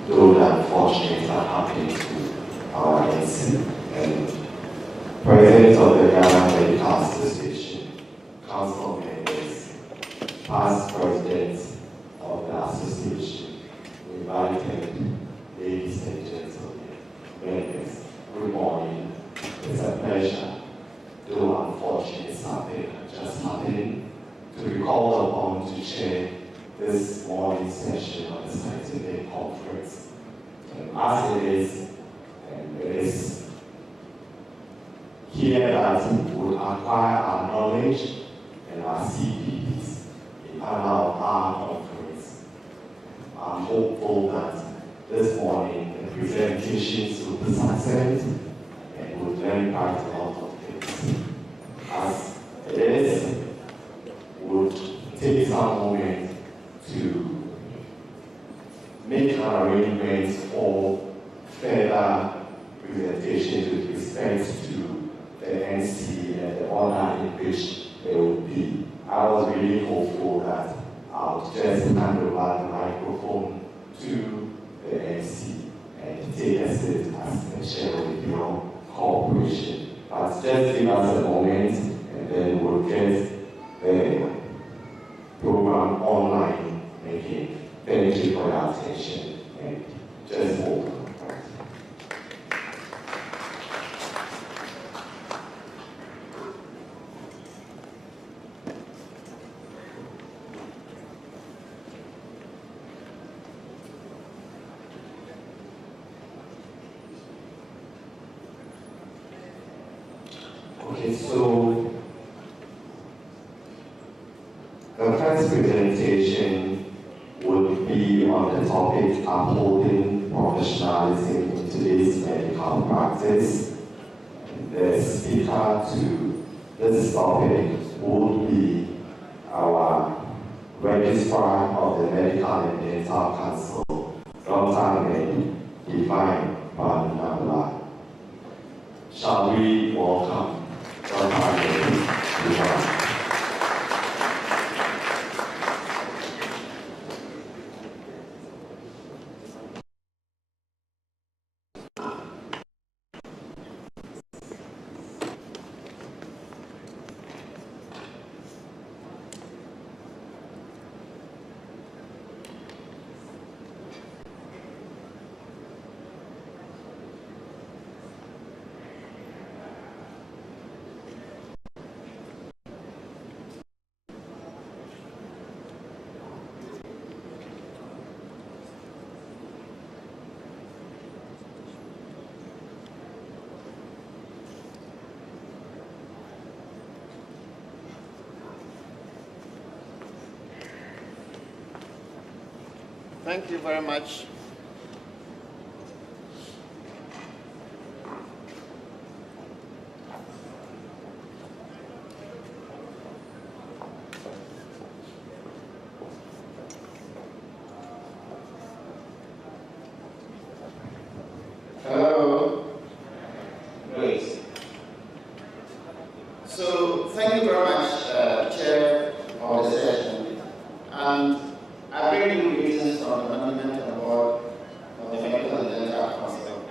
though the unfortunate are happening to our NC. And President of the Ghana Medical Association, Council members, past presidents of the association, invited ladies and gentlemen, members, good morning. It's a pleasure, though unfortunate something just happened, to be called upon to chair this morning session of the scientific conference. As it is here that we would acquire our knowledge and our CPs in panel of our conference. I'm hopeful that this morning the presentations will be successful and will learn quite a lot of things. As it is, would take some moment to make an arrangement for further presentations with respect to the NC and the order in which they will be. I was really hopeful that I would just hand over the microphone to the NC and take a seat as a chair with your cooperation. But just give us a moment and then we'll get the program online making. Thank you for your attention and just hold on. Okay, so the first presentation would be on the topic upholding professionalism in today's medical practice. The speaker to this topic would be our Registrar of the Medical and Dental Council, Dr. Mary Divine Barnabla. Shall we welcome Dr. Mary Divine? Thank you very much. Hello. Great. So thank you very much, Chair, of the session. And I bring you greetings from the Management Board of the Medical and Dental Council.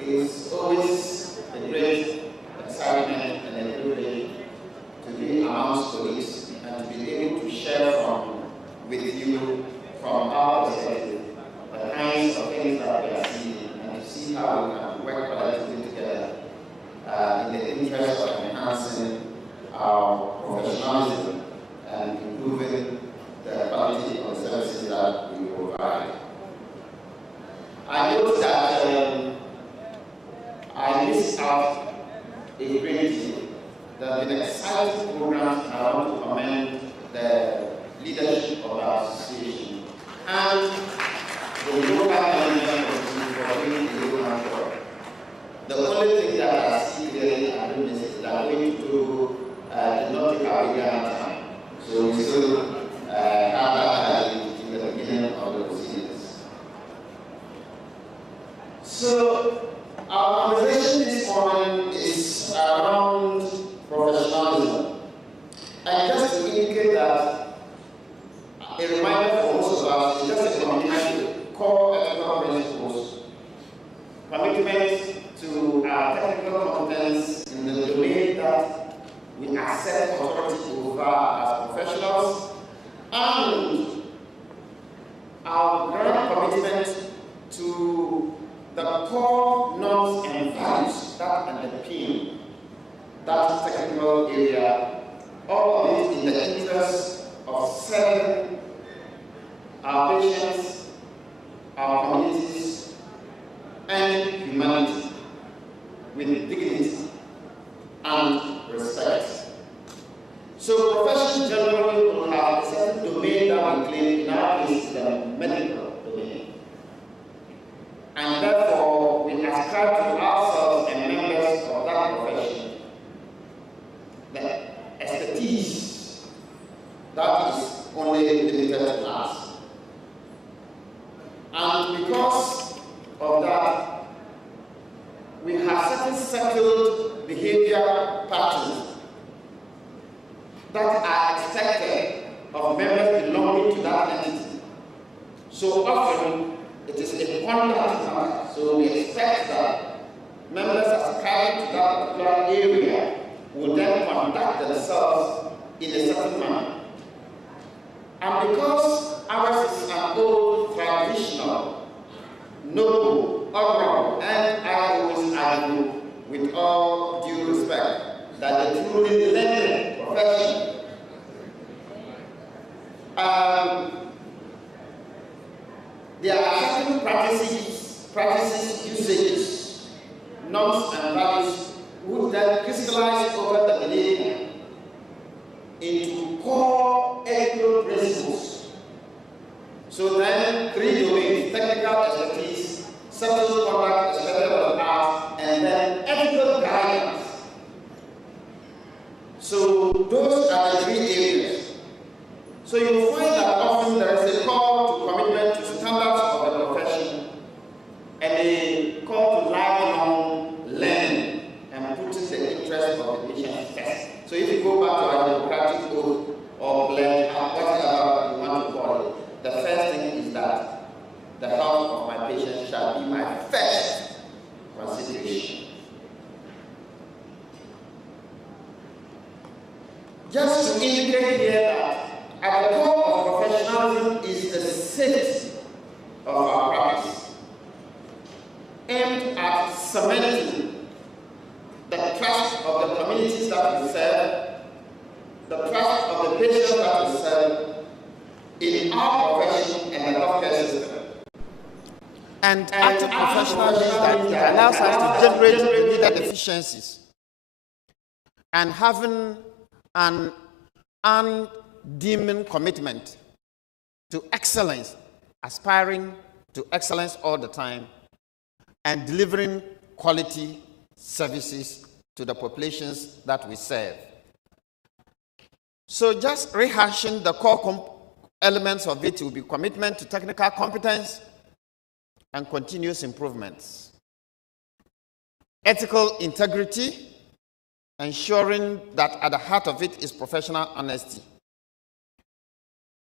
It's always a great excitement and a privilege to be amongst colleagues and to be able to share with you from our perspective the kinds of things that we are seeing and to see how we can work collectively together in the interest of enhancing our professionalism and improving the quality of the services that we provide. I note that I missed out a great deal. There have been exciting programs, and I want to commend the leadership of our association and the local management committee for doing the local work. The only thing that I see clearly and do this is that we need to did not take our Ghana time. So we still have that in the beginning of the proceedings. So our conversation this morning is around professionalism. And just to indicate a reminder for most of us is just a commitment to core ethical principles, commitment to our technical competence in the domain that we accept authority over as professionals, and our grand commitment to the core norms and values that underpin that technical area, all of it in the interest of serving our patients, our communities, and humanity with dignity and respect. So professions generally will have a certain domain that we claim, in our case, the medical domain. And therefore, we ascribe to ourselves and members of that profession the expertise that is only limited to us. And because of that, we have certain settled behavior patterns that are expected of members belonging to that entity. So often, it is a contact matter. So we expect that members ascribing to that particular area will then conduct themselves in a certain manner. And because ours is an old, traditional, noble, honorable, and I always argue with all due respect that the truly learned profession there are certain practices, usages, norms, and values which then crystallize over the millennia into core ethical principles. So then, three domains: technical expertise, settled conduct expected of us, and then ethical guidance. So those are the three areas. So you will find that often there is a call to commitment to standards of the profession and a call to lifelong learning and putting the interest of the patient first. So if you go back to our democratic oath or pledge, whatever you want to call it, the first thing is that the health of my patient shall be my first consideration. Just to indicate here that at the core of professionalism is the safety of our practice, aimed at cementing the trust of the communities that we serve, the trust of the patients that we serve in our profession and the healthcare system. And active professionalism that allows us to generate needed efficiencies and having an undimming commitment to excellence, aspiring to excellence all the time, and delivering quality services to the populations that we serve. So just rehashing the core elements of it will be commitment to technical competence and continuous improvements. Ethical integrity, ensuring that at the heart of it is professional honesty.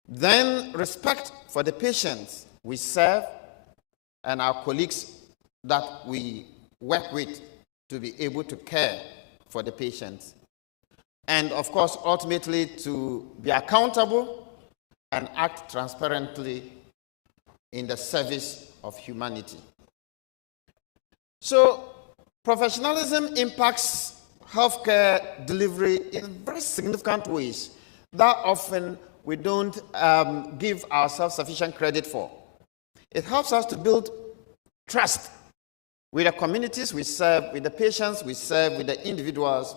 Then respect for the patients we serve and our colleagues that we work with to be able to care for the patients. And of course, ultimately to be accountable and act transparently in the service of humanity. So professionalism impacts healthcare delivery in very significant ways that often we don't give ourselves sufficient credit for. It helps us to build trust with the communities we serve, with the patients we serve, with the individuals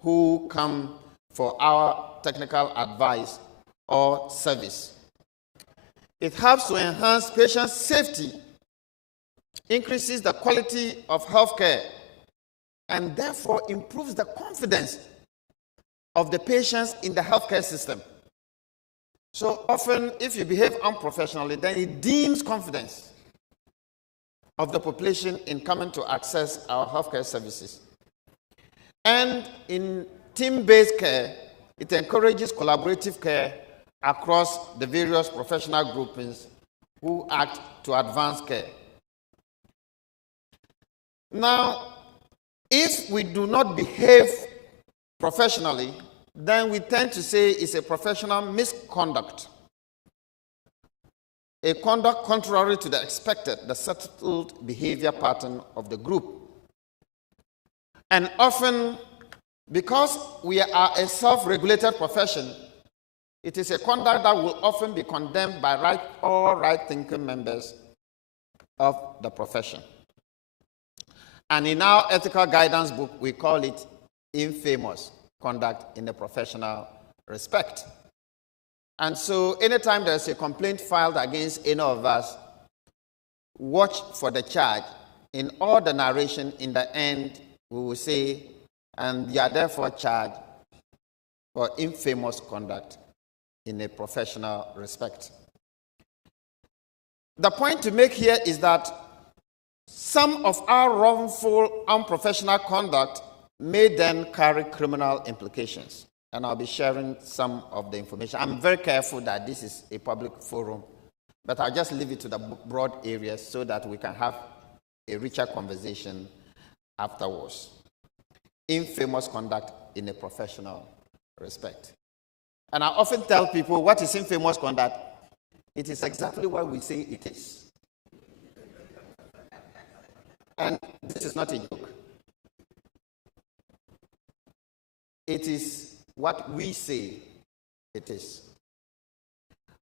who come for our technical advice or service. It helps to enhance patient safety, increases the quality of healthcare, and therefore improves the confidence of the patients in the healthcare system. So often, if you behave unprofessionally, then it deems confidence of the population in coming to access our healthcare services. And in team-based care, it encourages collaborative care across the various professional groupings who act to advance care. Now, if we do not behave professionally, then we tend to say it's a professional misconduct, a conduct contrary to the expected, the settled behavior pattern of the group. And often, because we are a self-regulated profession, it is a conduct that will often be condemned by right-thinking members of the profession. And in our ethical guidance book, we call it infamous conduct in a professional respect. And so anytime there's a complaint filed against any of us, watch for the charge. In all the narration, in the end, we will say, and you are therefore charged for infamous conduct in a professional respect. The point to make here is that some of our wrongful, unprofessional conduct may then carry criminal implications. And I'll be sharing some of the information. I'm very careful that this is a public forum, but I'll just leave it to the broad areas so that we can have a richer conversation afterwards. Infamous conduct in a professional respect. And I often tell people, what is infamous conduct? It is exactly what we say it is. And this is not a joke. It is what we say it is.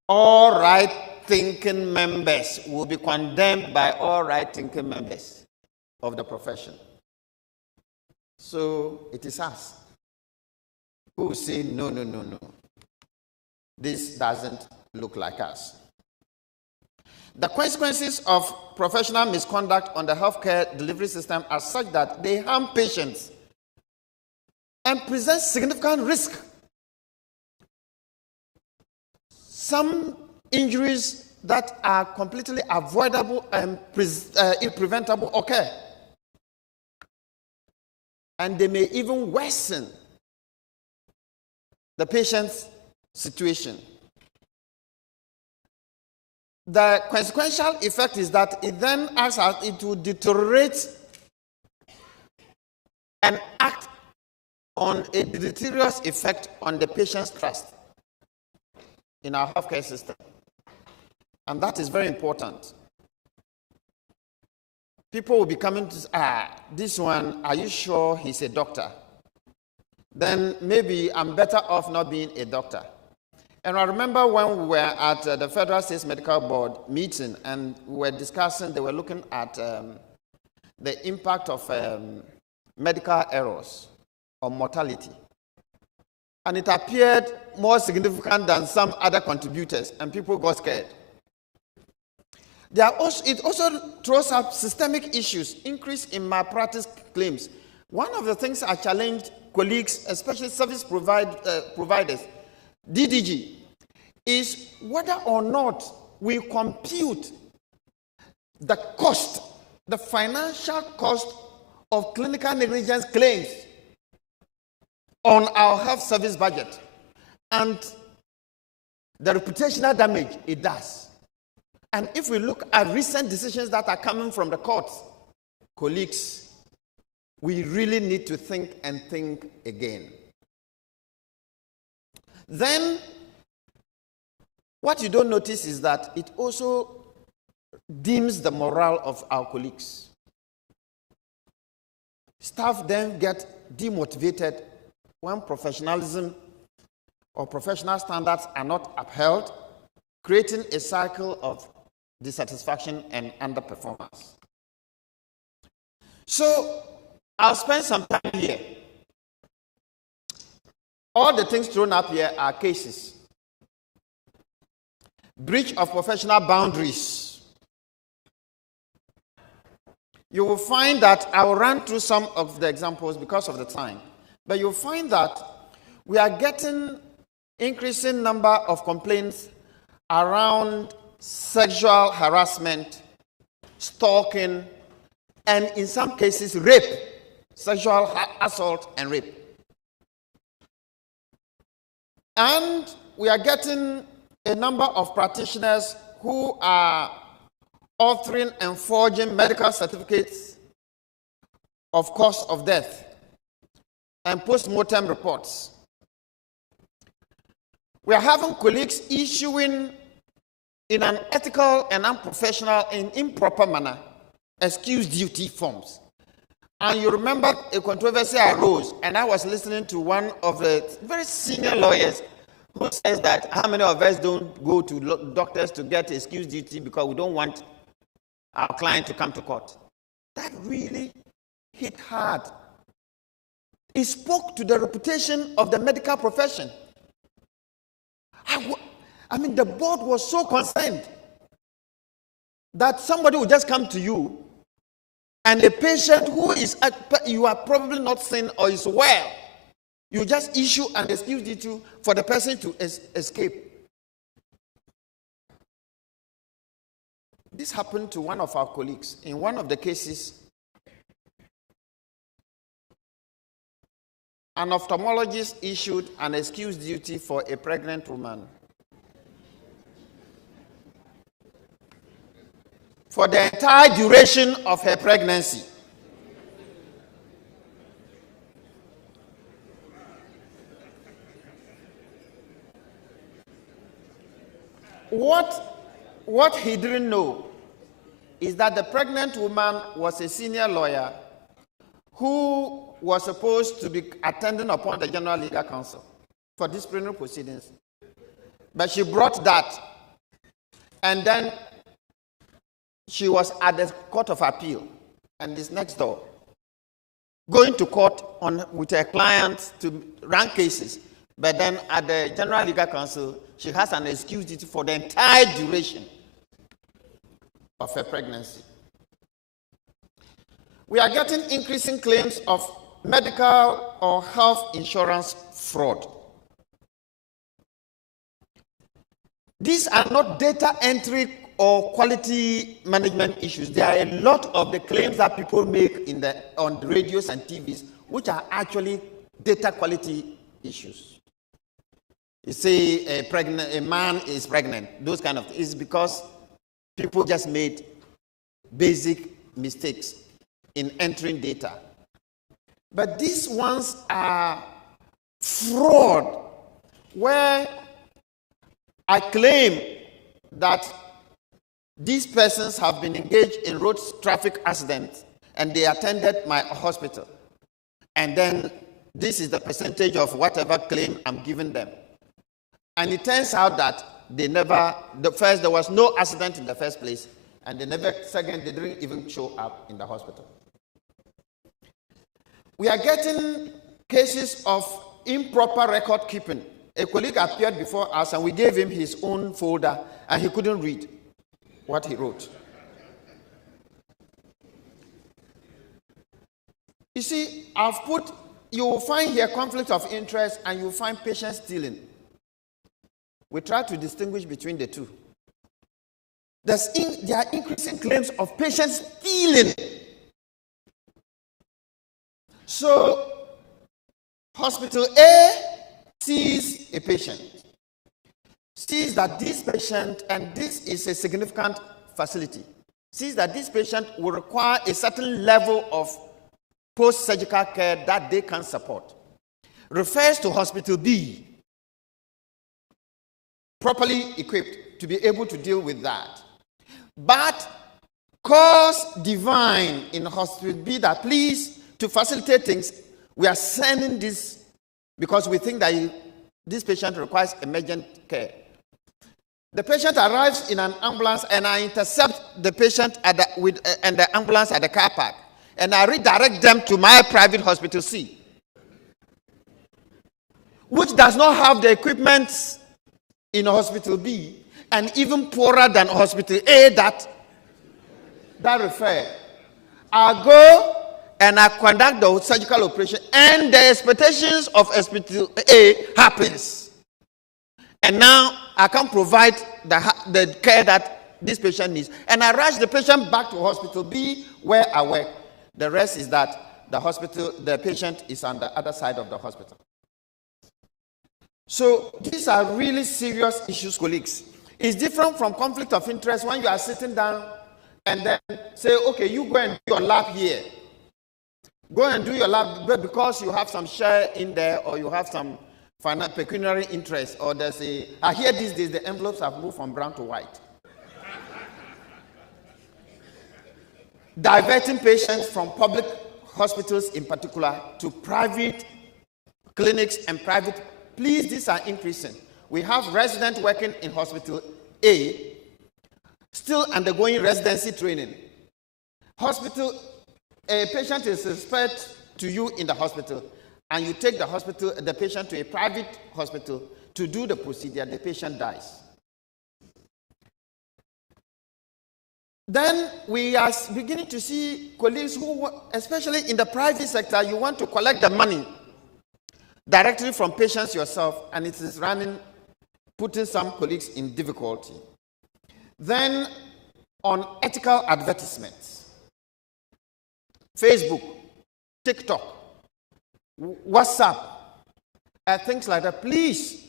All right-thinking members will be condemned by all right-thinking members of the profession. So it is us who say, no. This doesn't look like us. The consequences of professional misconduct on the healthcare delivery system are such that they harm patients and present significant risk. Some injuries that are completely avoidable and preventable occur. And they may even worsen the patient's situation. The consequential effect is that it then acts as it will deteriorate and act on a deleterious effect on the patient's trust in our healthcare system. And that is very important. People will be coming to say, this one, are you sure he's a doctor? Then maybe I'm better off not being a doctor. And I remember when we were at the Federal States Medical Board meeting and we were discussing, they were looking at the impact of medical errors on mortality. And it appeared more significant than some other contributors, and people got scared. It also throws up systemic issues, increase in malpractice claims. One of the things I challenged colleagues, especially service providers, DDG, is whether or not we compute the cost, the financial cost of clinical negligence claims on our health service budget and the reputational damage it does. And if we look at recent decisions that are coming from the courts, colleagues, we really need to think again. Then, what you don't notice is that it also dims the morale of our colleagues. Staff then get demotivated when professionalism or professional standards are not upheld, creating a cycle of dissatisfaction and underperformance. So, I'll spend some time here. All the things thrown up here are cases. Breach of professional boundaries. You will find that I will run through some of the examples because of the time. But you'll find that we are getting increasing number of complaints around sexual harassment, stalking, and in some cases rape, sexual assault and rape. And we are getting a number of practitioners who are authoring and forging medical certificates of cause of death and post-mortem reports. We are having colleagues issuing in an ethical and unprofessional and improper manner excuse duty forms. And you remember a controversy arose, and I was listening to one of the very senior lawyers who says that how many of us don't go to doctors to get excuse duty because we don't want our client to come to court. That really hit hard. It spoke to the reputation of the medical profession. I mean, the board was so concerned that somebody would just come to you and a patient who is, you are probably not sane or is well, you just issue an excuse duty for the person to escape. This happened to one of our colleagues. In one of the cases, an ophthalmologist issued an excuse duty for a pregnant woman for the entire duration of her pregnancy. What he didn't know is that the pregnant woman was a senior lawyer who was supposed to be attending upon the General Legal Counsel for disciplinary proceedings. But she brought that, and then she was at the Court of Appeal, and it's next door, going to court with her clients to run cases. But then at the General Legal Counsel, she has an excuse duty for the entire duration of her pregnancy. We are getting increasing claims of medical or health insurance fraud. These are not data entry or quality management issues. There are a lot of the claims that people make on the radios and TVs, which are actually data quality issues. You say a man is pregnant, those kind of things. It's because people just made basic mistakes in entering data. But these ones are fraud, where I claim that these persons have been engaged in road traffic accidents and they attended my hospital. And then this is the percentage of whatever claim I'm giving them. And it turns out that there was no accident in the first place, and they didn't even show up in the hospital. We are getting cases of improper record keeping. A colleague appeared before us and we gave him his own folder and he couldn't read what he wrote. You see, you will find here conflict of interest and you will find patient stealing. We try to distinguish between the two. There are increasing claims of patient stealing. So, Hospital A sees a patient, sees that this patient, and this is a significant facility, sees that this patient will require a certain level of post-surgical care that they can support, refers to Hospital B, properly equipped to be able to deal with that. But calls Divine in Hospital B that please, to facilitate things, we are sending this because we think that this patient requires emergent care. The patient arrives in an ambulance and I intercept the patient and the ambulance at the car park and I redirect them to my private Hospital C, which does not have the equipment in Hospital B and even poorer than Hospital A that refer. I go and I conduct the surgical operation and the expectations of Hospital A happens. And now I can provide the care that this patient needs. And I rush the patient back to Hospital B where I work. The rest is that the patient is on the other side of the hospital. So these are really serious issues, colleagues. It's different from conflict of interest when you are sitting down and then say, okay, you go and do your lab here. Go and do your lab, but because you have some share in there or you have some pecuniary interest, or there's a, I hear these days the envelopes have moved from brown to white. Diverting patients from public hospitals in particular to private clinics and private, please, these are increasing. We have residents working in hospital A, still undergoing residency training. A patient is referred to you in the hospital, and you take the patient to a private hospital to do the procedure, the patient dies. Then we are beginning to see colleagues who, especially in the private sector, you want to collect the money directly from patients yourself, and it is putting some colleagues in difficulty. Then on ethical advertisements, Facebook, TikTok, WhatsApp, things like that, please.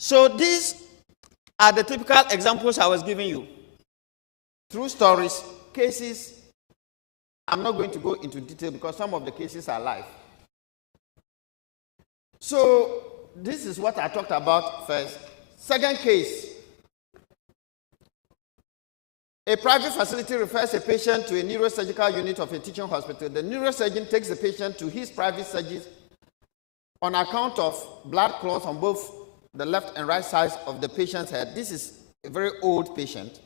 So these are the typical examples I was giving you. True stories, cases. I'm not going to go into detail because some of the cases are live. So this is what I talked about first. Second case. A private facility refers a patient to a neurosurgical unit of a teaching hospital. The neurosurgeon takes the patient to his private surgery on account of blood clots on both the left and right sides of the patient's head. This is a very old patient.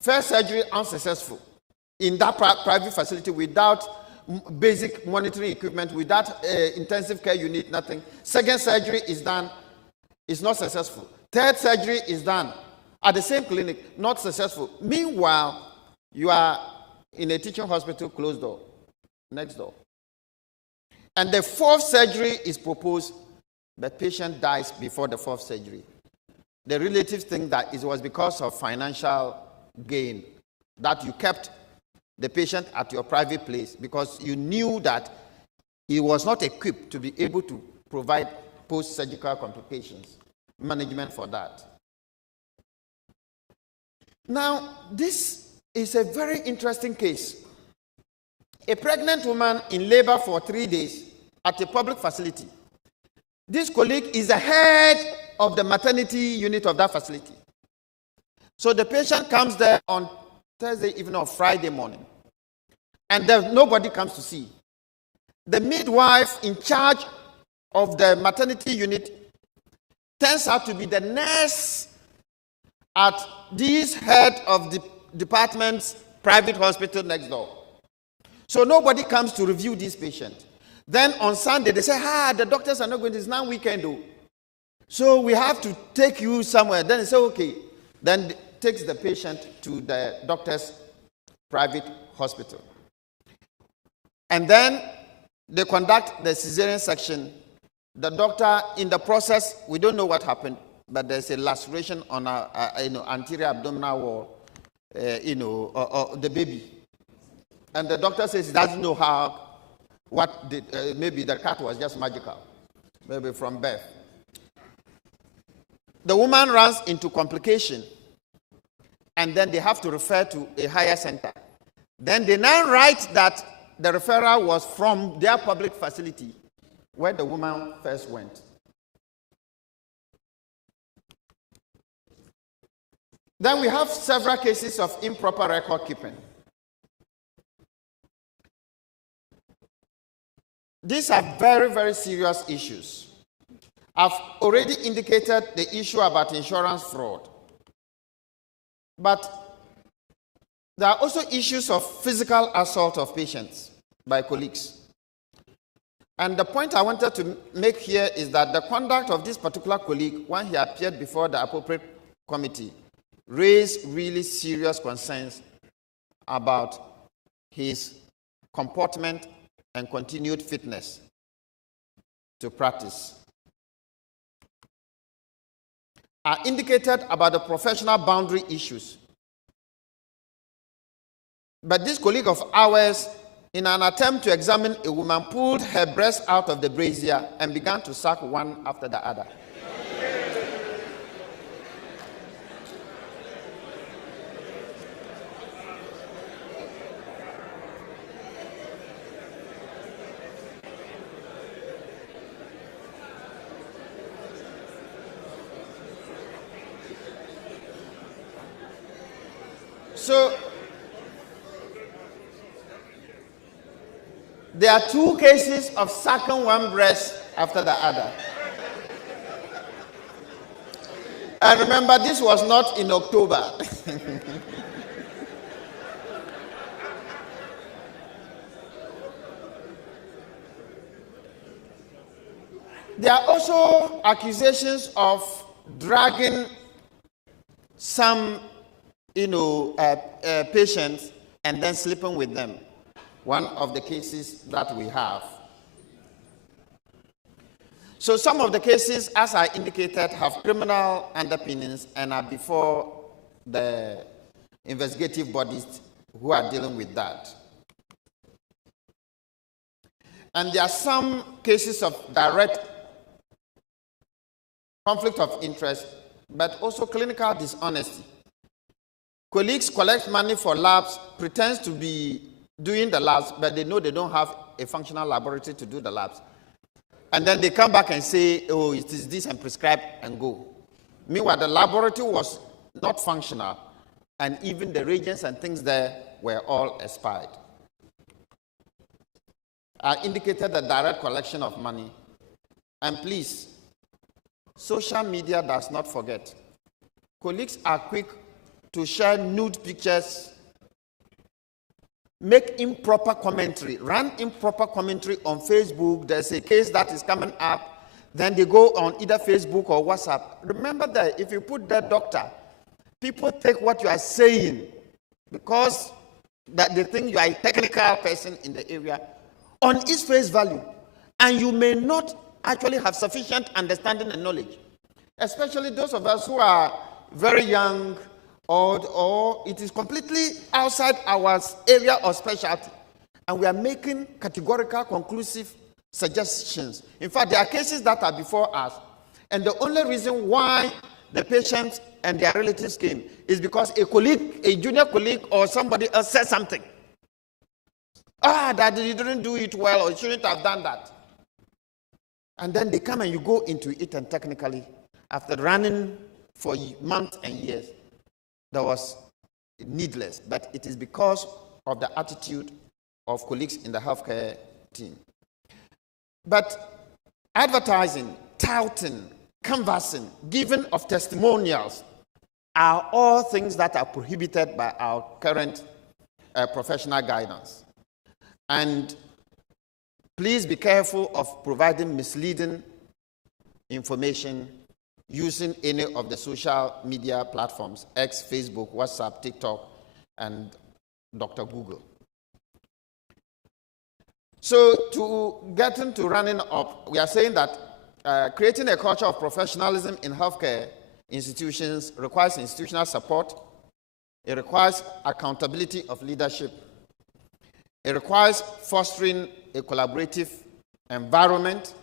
First surgery unsuccessful in that private facility without basic monitoring equipment, without intensive care unit, nothing. Second surgery is done, it's not successful. Third surgery is done at the same clinic, not successful. Meanwhile, you are in a teaching hospital, closed door, next door. And the fourth surgery is proposed. The patient dies before the fourth surgery. The relatives think that it was because of financial gain that you kept the patient at your private place because you knew that he was not equipped to be able to provide post-surgical complications, management for that. Now, this is a very interesting case. A pregnant woman in labor for 3 days at a public facility. This colleague is the head of the maternity unit of that facility. So the patient comes there on Thursday evening or Friday morning, and nobody comes to see. The midwife in charge of the maternity unit turns out to be the nurse at this head of the department's private hospital next door. So nobody comes to review this patient. Then on Sunday, they say, the doctors are not going to, it's now weekend though. So we have to take you somewhere. Then they say, okay. Then takes the patient to the doctor's private hospital. And then they conduct the cesarean section. The doctor, in the process, we don't know what happened, but there's a laceration on our anterior abdominal wall, or the baby. And the doctor says he doesn't know how, maybe the cat was just magical, maybe from birth. The woman runs into complication, and then they have to refer to a higher center. Then they now write that the referral was from their public facility where the woman first went. Then we have several cases of improper record keeping. These are very, very serious issues. I've already indicated the issue about insurance fraud. But there are also issues of physical assault of patients by colleagues. And the point I wanted to make here is that the conduct of this particular colleague, when he appeared before the appropriate committee, raised really serious concerns about his comportment and continued fitness to practice. I indicated about the professional boundary issues. But this colleague of ours in an attempt to examine a woman, pulled her breast out of the brazier and began to suck one after the other. So, there are 2 cases of sucking one breast after the other. And remember, this was not in October. There are also accusations of dragging some patients and then sleeping with them. One of the cases that we have. So some of the cases, as I indicated, have criminal underpinnings and are before the investigative bodies who are dealing with that. And there are some cases of direct conflict of interest, but also clinical dishonesty. Colleagues collect money for labs, pretends to be doing the labs, but they know they don't have a functional laboratory to do the labs. And then they come back and say, oh, it is this, and prescribe and go. Meanwhile, the laboratory was not functional, and even the reagents and things there were all expired. I indicated the direct collection of money. And please, social media does not forget. Colleagues are quick to share nude pictures, make improper commentary, run improper commentary on Facebook. There's a case that is coming up, then they go on either Facebook or WhatsApp. Remember that if you put that doctor, people take what you are saying because that they think you are a technical person in the area on its face value, and you may not actually have sufficient understanding and knowledge, especially those of us who are very young, or it is completely outside our area of specialty, and we are making categorical, conclusive suggestions. In fact, there are cases that are before us, and the only reason why the patients and their relatives came is because a colleague, a junior colleague, or somebody else said something. That you didn't do it well, or you shouldn't have done that. And then they come and you go into it, and technically, after running for months and years, that was needless, but it is because of the attitude of colleagues in the healthcare team. But advertising, touting, canvassing, giving of testimonials are all things that are prohibited by our current professional guidance. And please be careful of providing misleading information using any of the social media platforms, X, Facebook, WhatsApp, TikTok, and Dr. Google. So to get into running up, we are saying that creating a culture of professionalism in healthcare institutions requires institutional support. It requires accountability of leadership. It requires fostering a collaborative environment.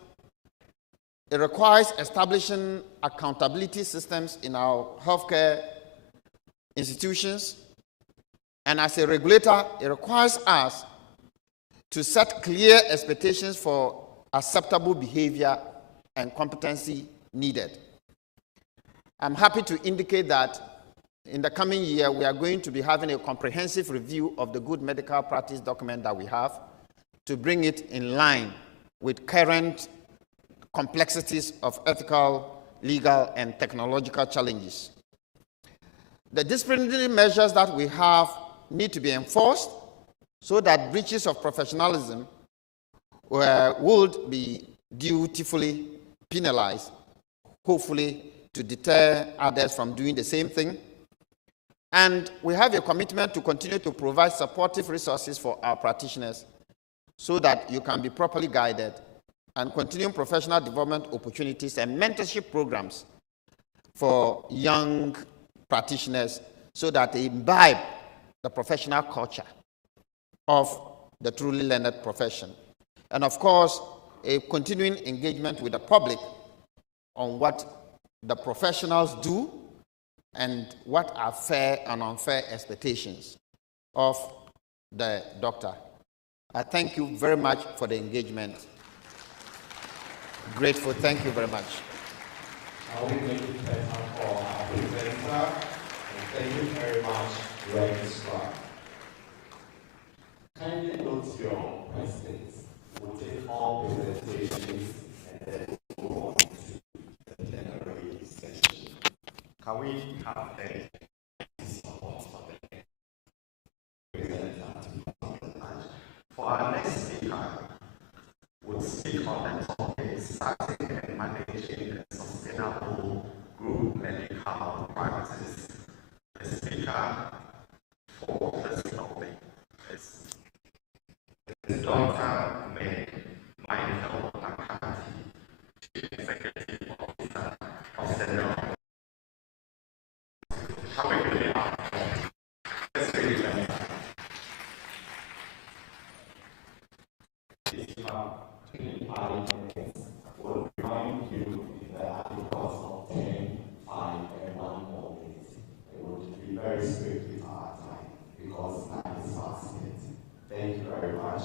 It requires establishing accountability systems in our healthcare institutions. And as a regulator, it requires us to set clear expectations for acceptable behavior and competency needed. I'm happy to indicate that in the coming year, we are going to be having a comprehensive review of the good medical practice document that we have to bring it in line with current complexities of ethical, legal, and technological challenges. The disciplinary measures that we have need to be enforced so that breaches of professionalism would be dutifully penalized, hopefully to deter others from doing the same thing. And we have a commitment to continue to provide supportive resources for our practitioners so that you can be properly guided, and continuing professional development opportunities and mentorship programs for young practitioners so that they imbibe the professional culture of the truly learned profession. And of course, a continuing engagement with the public on what the professionals do and what are fair and unfair expectations of the doctor. I thank you very much for the engagement. Grateful. Thank you very much. I will make it better for our presenter, and thank you very much, Registrar. Kindly note your questions. We'll take all presentations and then move on to the plenary session. Can we have a support for the presenter to come to the lunch? For our next speaker, we'll speak on the topic starting and managing a sustainable group medical practice. The speaker for this topic is Dr. Michael McCarthy, Chief Executive Officer of the Neuro. Will remind you that because of 10, 5, and 1 more minutes, it would be very strict with our time because time is passing it. Thank you very much.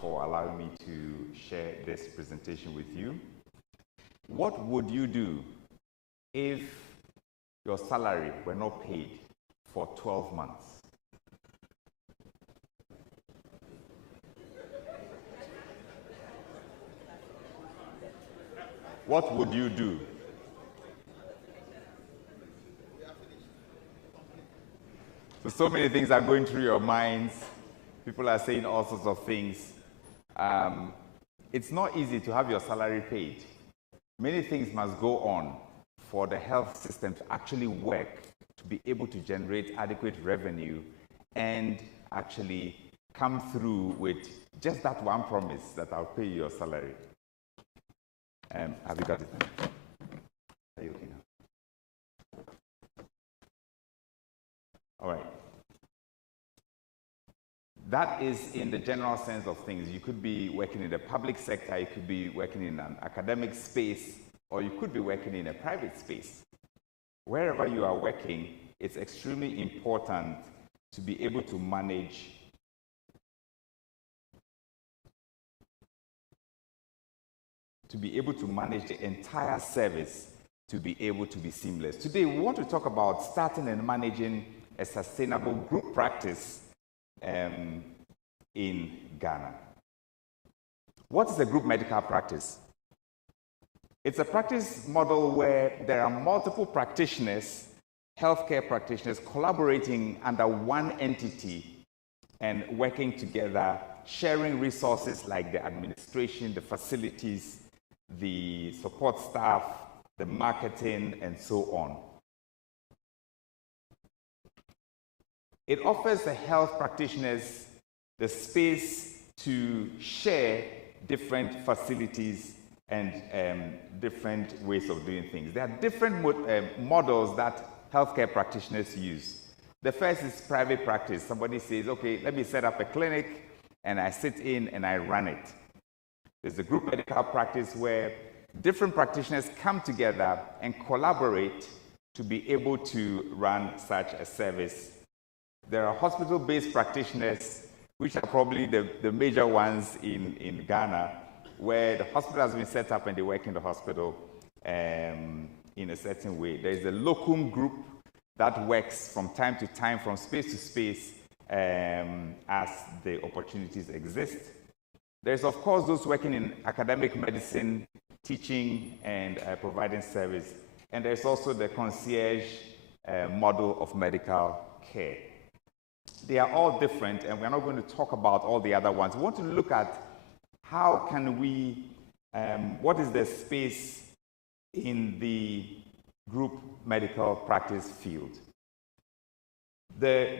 For allowing me to share this presentation with you. What would you do if your salary were not paid for 12 months? What would you do? So many things are going through your minds. People are saying all sorts of things. It's not easy to have your salary paid. Many things must go on for the health system to actually work, to be able to generate adequate revenue and actually come through with just that one promise that I'll pay you your salary. Have you got it? Are you okay now? All right. That is in the general sense of things. You could be working in the public sector, you could be working in an academic space, or you could be working in a private space. Wherever you are working, it's extremely important to be able to manage the entire service to be able to be seamless. Today, we want to talk about starting and managing a sustainable group practice in Ghana. What is a group medical practice? It's a practice model where there are multiple practitioners, healthcare practitioners, collaborating under one entity and working together sharing resources like the administration, the facilities, the support staff, the marketing, and so on. It offers the health practitioners the space to share different facilities and different ways of doing things. There are different models that healthcare practitioners use. The first is private practice. Somebody says, okay, let me set up a clinic, and I sit in and I run it. There's a group medical practice where different practitioners come together and collaborate to be able to run such a service. There are hospital-based practitioners, which are probably the major ones in Ghana, where the hospital has been set up and they work in the hospital in a certain way. There is a locum group that works from time to time, from space to space, as the opportunities exist. There's, of course, those working in academic medicine, teaching and providing service. And there's also the concierge model of medical care. They are all different, and we're not going to talk about all the other ones. We want to look at how can we, what is the space in the group medical practice field. The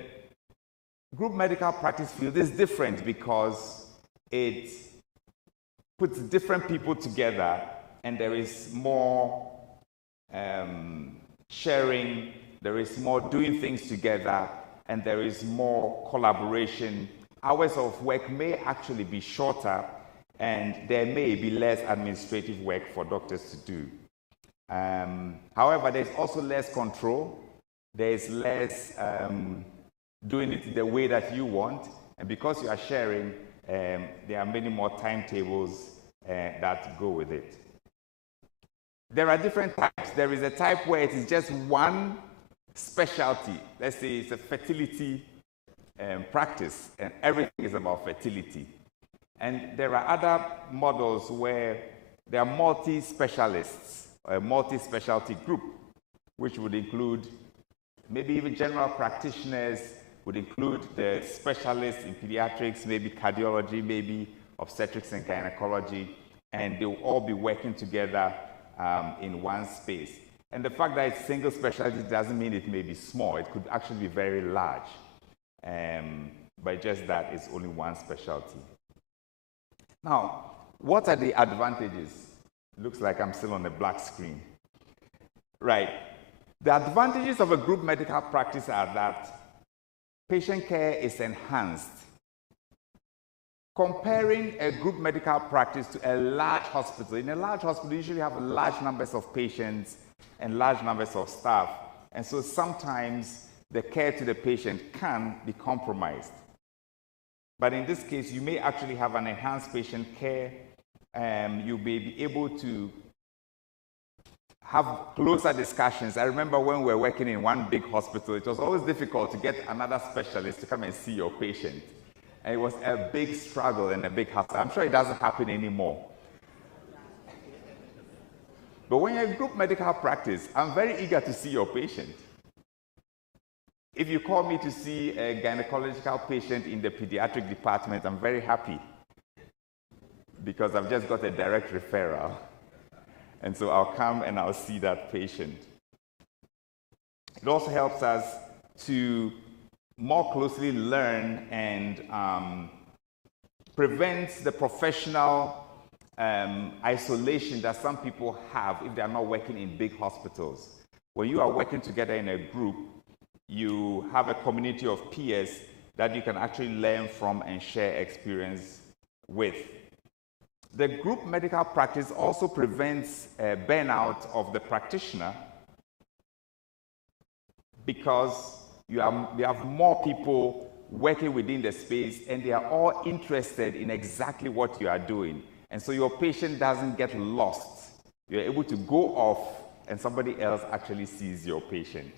group medical practice field is different because it puts different people together, and there is more sharing, there is more doing things together, and there is more collaboration. Hours of work may actually be shorter, and there may be less administrative work for doctors to do. However, there's also less control. There's less doing it the way that you want, and because you are sharing, there are many more timetables that go with it. There are different types. There is a type where it is just one specialty. Let's say it's a fertility practice, and everything is about fertility. And there are other models where there are multi-specialists, or a multi-specialty group, which would include maybe even general practitioners, would include the specialists in pediatrics, maybe cardiology, maybe obstetrics and gynecology, and they will all be working together in one space. And the fact that it's single specialty doesn't mean it may be small. It could actually be very large, but just that it's only one specialty. Now, what are the advantages? Looks like I'm still on the black screen. Right. The advantages of a group medical practice are that patient care is enhanced. Comparing a group medical practice to a large hospital, in a large hospital you usually have large numbers of patients and large numbers of staff, and so sometimes the care to the patient can be compromised. But in this case, you may actually have an enhanced patient care. You may be able to have closer discussions. I remember when we were working in one big hospital, it was always difficult to get another specialist to come and see your patient. And it was a big struggle and a big hassle. I'm sure it doesn't happen anymore. But when you're in group medical practice, I'm very eager to see your patient. If you call me to see a gynecological patient in the pediatric department, I'm very happy because I've just got a direct referral. And so I'll come and I'll see that patient. It also helps us to more closely learn and prevents the professional isolation that some people have if they are not working in big hospitals. When you are working together in a group, you have a community of peers that you can actually learn from and share experience with. The group medical practice also prevents burnout of the practitioner because you have more people working within the space and they are all interested in exactly what you are doing. And so your patient doesn't get lost. You're able to go off and somebody else actually sees your patient.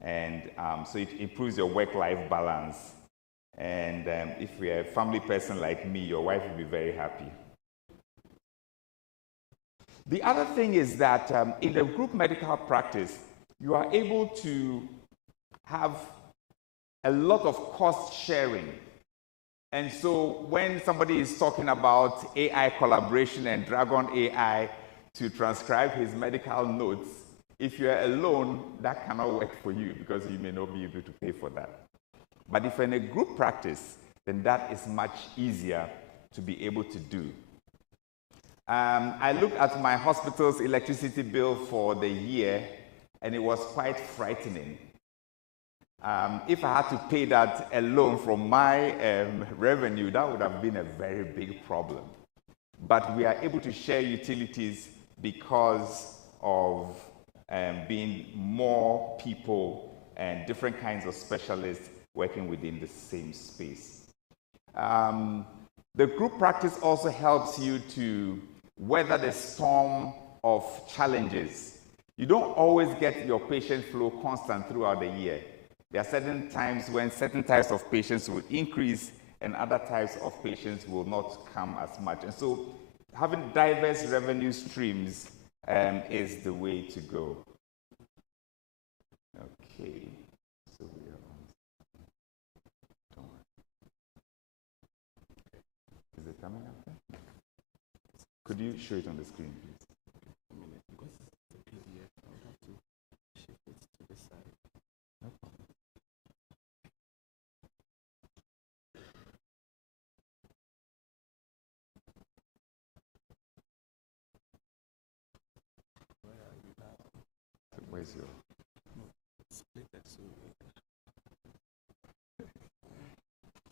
And so it improves your work-life balance. And if you're a family person like me, your wife will be very happy. The other thing is that in the group medical practice, you are able to have a lot of cost sharing. And so when somebody is talking about AI collaboration and Dragon AI to transcribe his medical notes, if you're alone, that cannot work for you because you may not be able to pay for that. But if you're in a group practice, then that is much easier to be able to do. I looked at my hospital's electricity bill for the year, and it was quite frightening. If I had to pay that alone from my revenue, that would have been a very big problem. But we are able to share utilities because of being more people and different kinds of specialists working within the same space. The group practice also helps you to weather the storm of challenges. You don't always get your patient flow constant throughout the year. There are certain times when certain types of patients will increase and other types of patients will not come as much. And so having diverse revenue streams is the way to go. Okay, so we are on. Don't worry. Is it coming up there? Could you show it on the screen, please? Because it's a PDF, I would have to shift it to the side. No problem. Where's your? Split that so.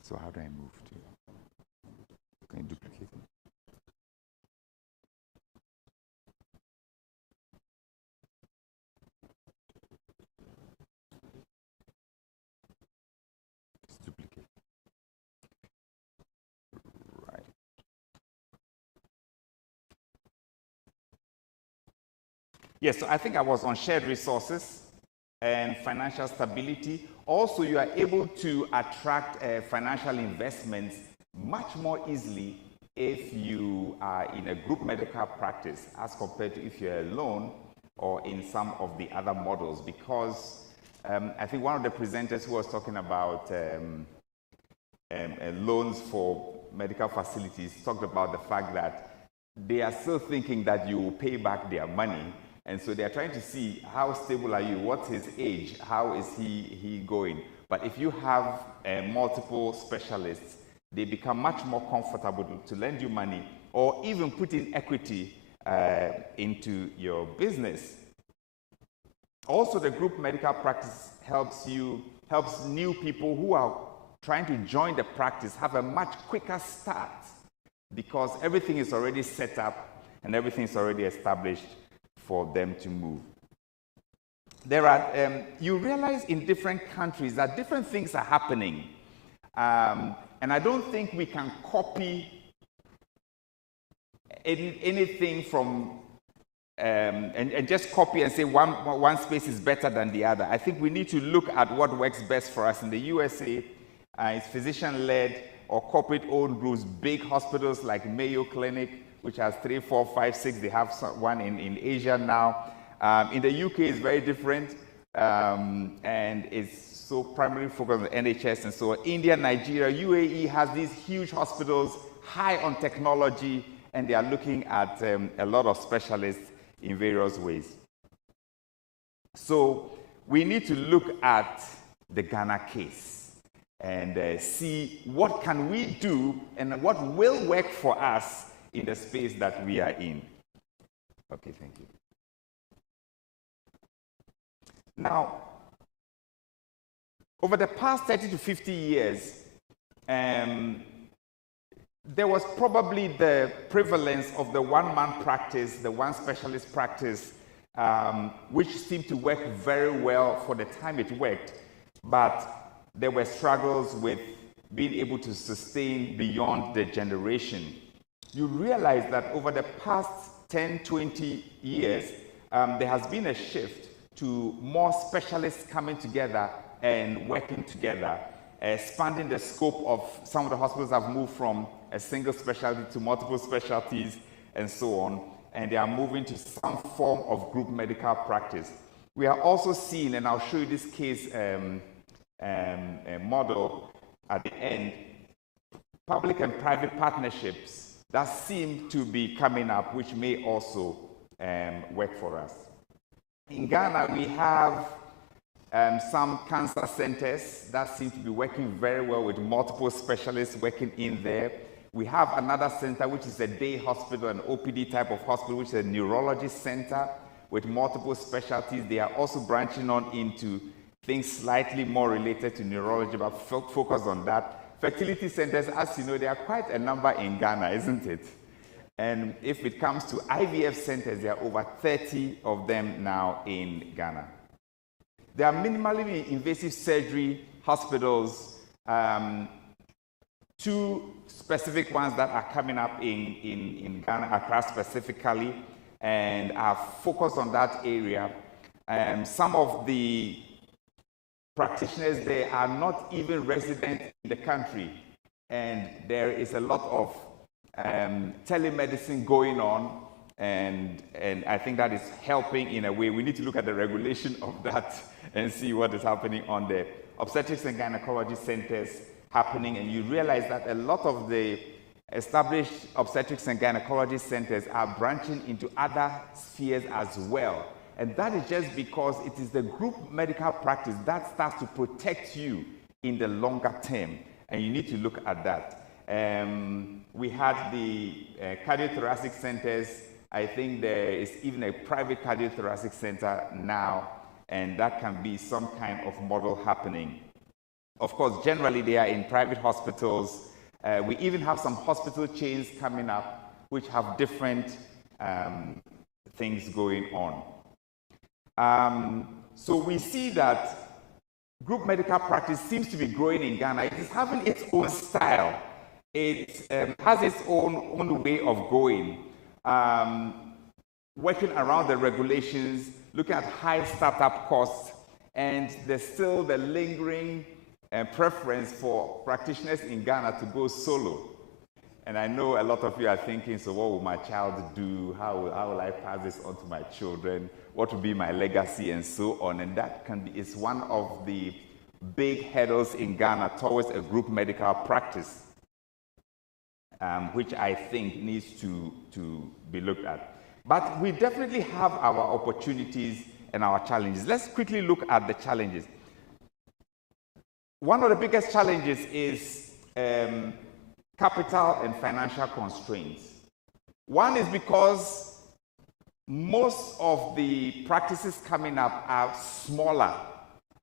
So how do I move to? Can you duplicate it? It's duplicate. Right. Yes, so I think I was on shared resources and financial stability. Also, you are able to attract financial investments much more easily if you are in a group medical practice as compared to if you're alone or in some of the other models, because I think one of the presenters who was talking about loans for medical facilities talked about the fact that they are still thinking that you will pay back their money. And so they are trying to see how stable are you, what's his age, how is he going. But if you have multiple specialists, they become much more comfortable to lend you money or even put in equity into your business. Also, the group medical practice helps new people who are trying to join the practice have a much quicker start because everything is already set up and everything is already established for them to move. There are, you realize in different countries that different things are happening. And I don't think we can copy anything from, and just copy and say one space is better than the other. I think we need to look at what works best for us. In the USA, it's physician-led or corporate-owned groups, big hospitals like Mayo Clinic, which has 3, 4, 5, 6. They have one in Asia now. In the UK, it's very different, and it's so primarily focused on the NHS. And so India, Nigeria, UAE has these huge hospitals, high on technology, and they are looking at a lot of specialists in various ways. So we need to look at the Ghana case and see what can we do and what will work for us in the space that we are in. Okay, thank you. Now, over the past 30 to 50 years, there was probably the prevalence of the one-man practice, the one specialist practice, which seemed to work very well for the time it worked, but there were struggles with being able to sustain beyond the generation. You realize that over the past 10, 20 years, there has been a shift to more specialists coming together and working together, expanding the scope of some of the hospitals have moved from a single specialty to multiple specialties and so on, and they are moving to some form of group medical practice. We are also seeing, and I'll show you this case model at the end, public and private partnerships that seem to be coming up, which may also work for us. In Ghana, we have some cancer centers that seem to be working very well with multiple specialists working in there. We have another center, which is a day hospital, an OPD type of hospital, which is a neurology center with multiple specialties. They are also branching on into things slightly more related to neurology, but focus on that. Fertility centers, as you know, there are quite a number in Ghana, isn't it? And if it comes to IVF centers, there are over 30 of them now in Ghana. There are minimally invasive surgery hospitals, two specific ones that are coming up in Ghana, Accra specifically, and are focused on that area. Some of the practitioners there are not even resident in the country, and there is a lot of telemedicine going on, and I think that is helping in a way. We need to look at the regulation of that and see what is happening on the obstetrics and gynecology centers happening, and you realize that a lot of the established obstetrics and gynecology centers are branching into other spheres as well. And that is just because it is the group medical practice that starts to protect you in the longer term, and you need to look at that. We had the cardiothoracic centers. I think there is even a private cardiothoracic center now, and that can be some kind of model happening. Of course, generally they are in private hospitals. We even have some hospital chains coming up which have different things going on. So we see that group medical practice seems to be growing in Ghana. It is having its own style. It has its own way of going, working around the regulations, looking at high startup costs, and there's still the lingering preference for practitioners in Ghana to go solo. And I know a lot of you are thinking, so what will my child do? How will I pass this on to my children? What will be my legacy, and so on? And that is one of the big hurdles in Ghana towards a group medical practice, which I think needs to be looked at. But we definitely have our opportunities and our challenges. Let's quickly look at the challenges. One of the biggest challenges is capital and financial constraints. One is because most of the practices coming up are smaller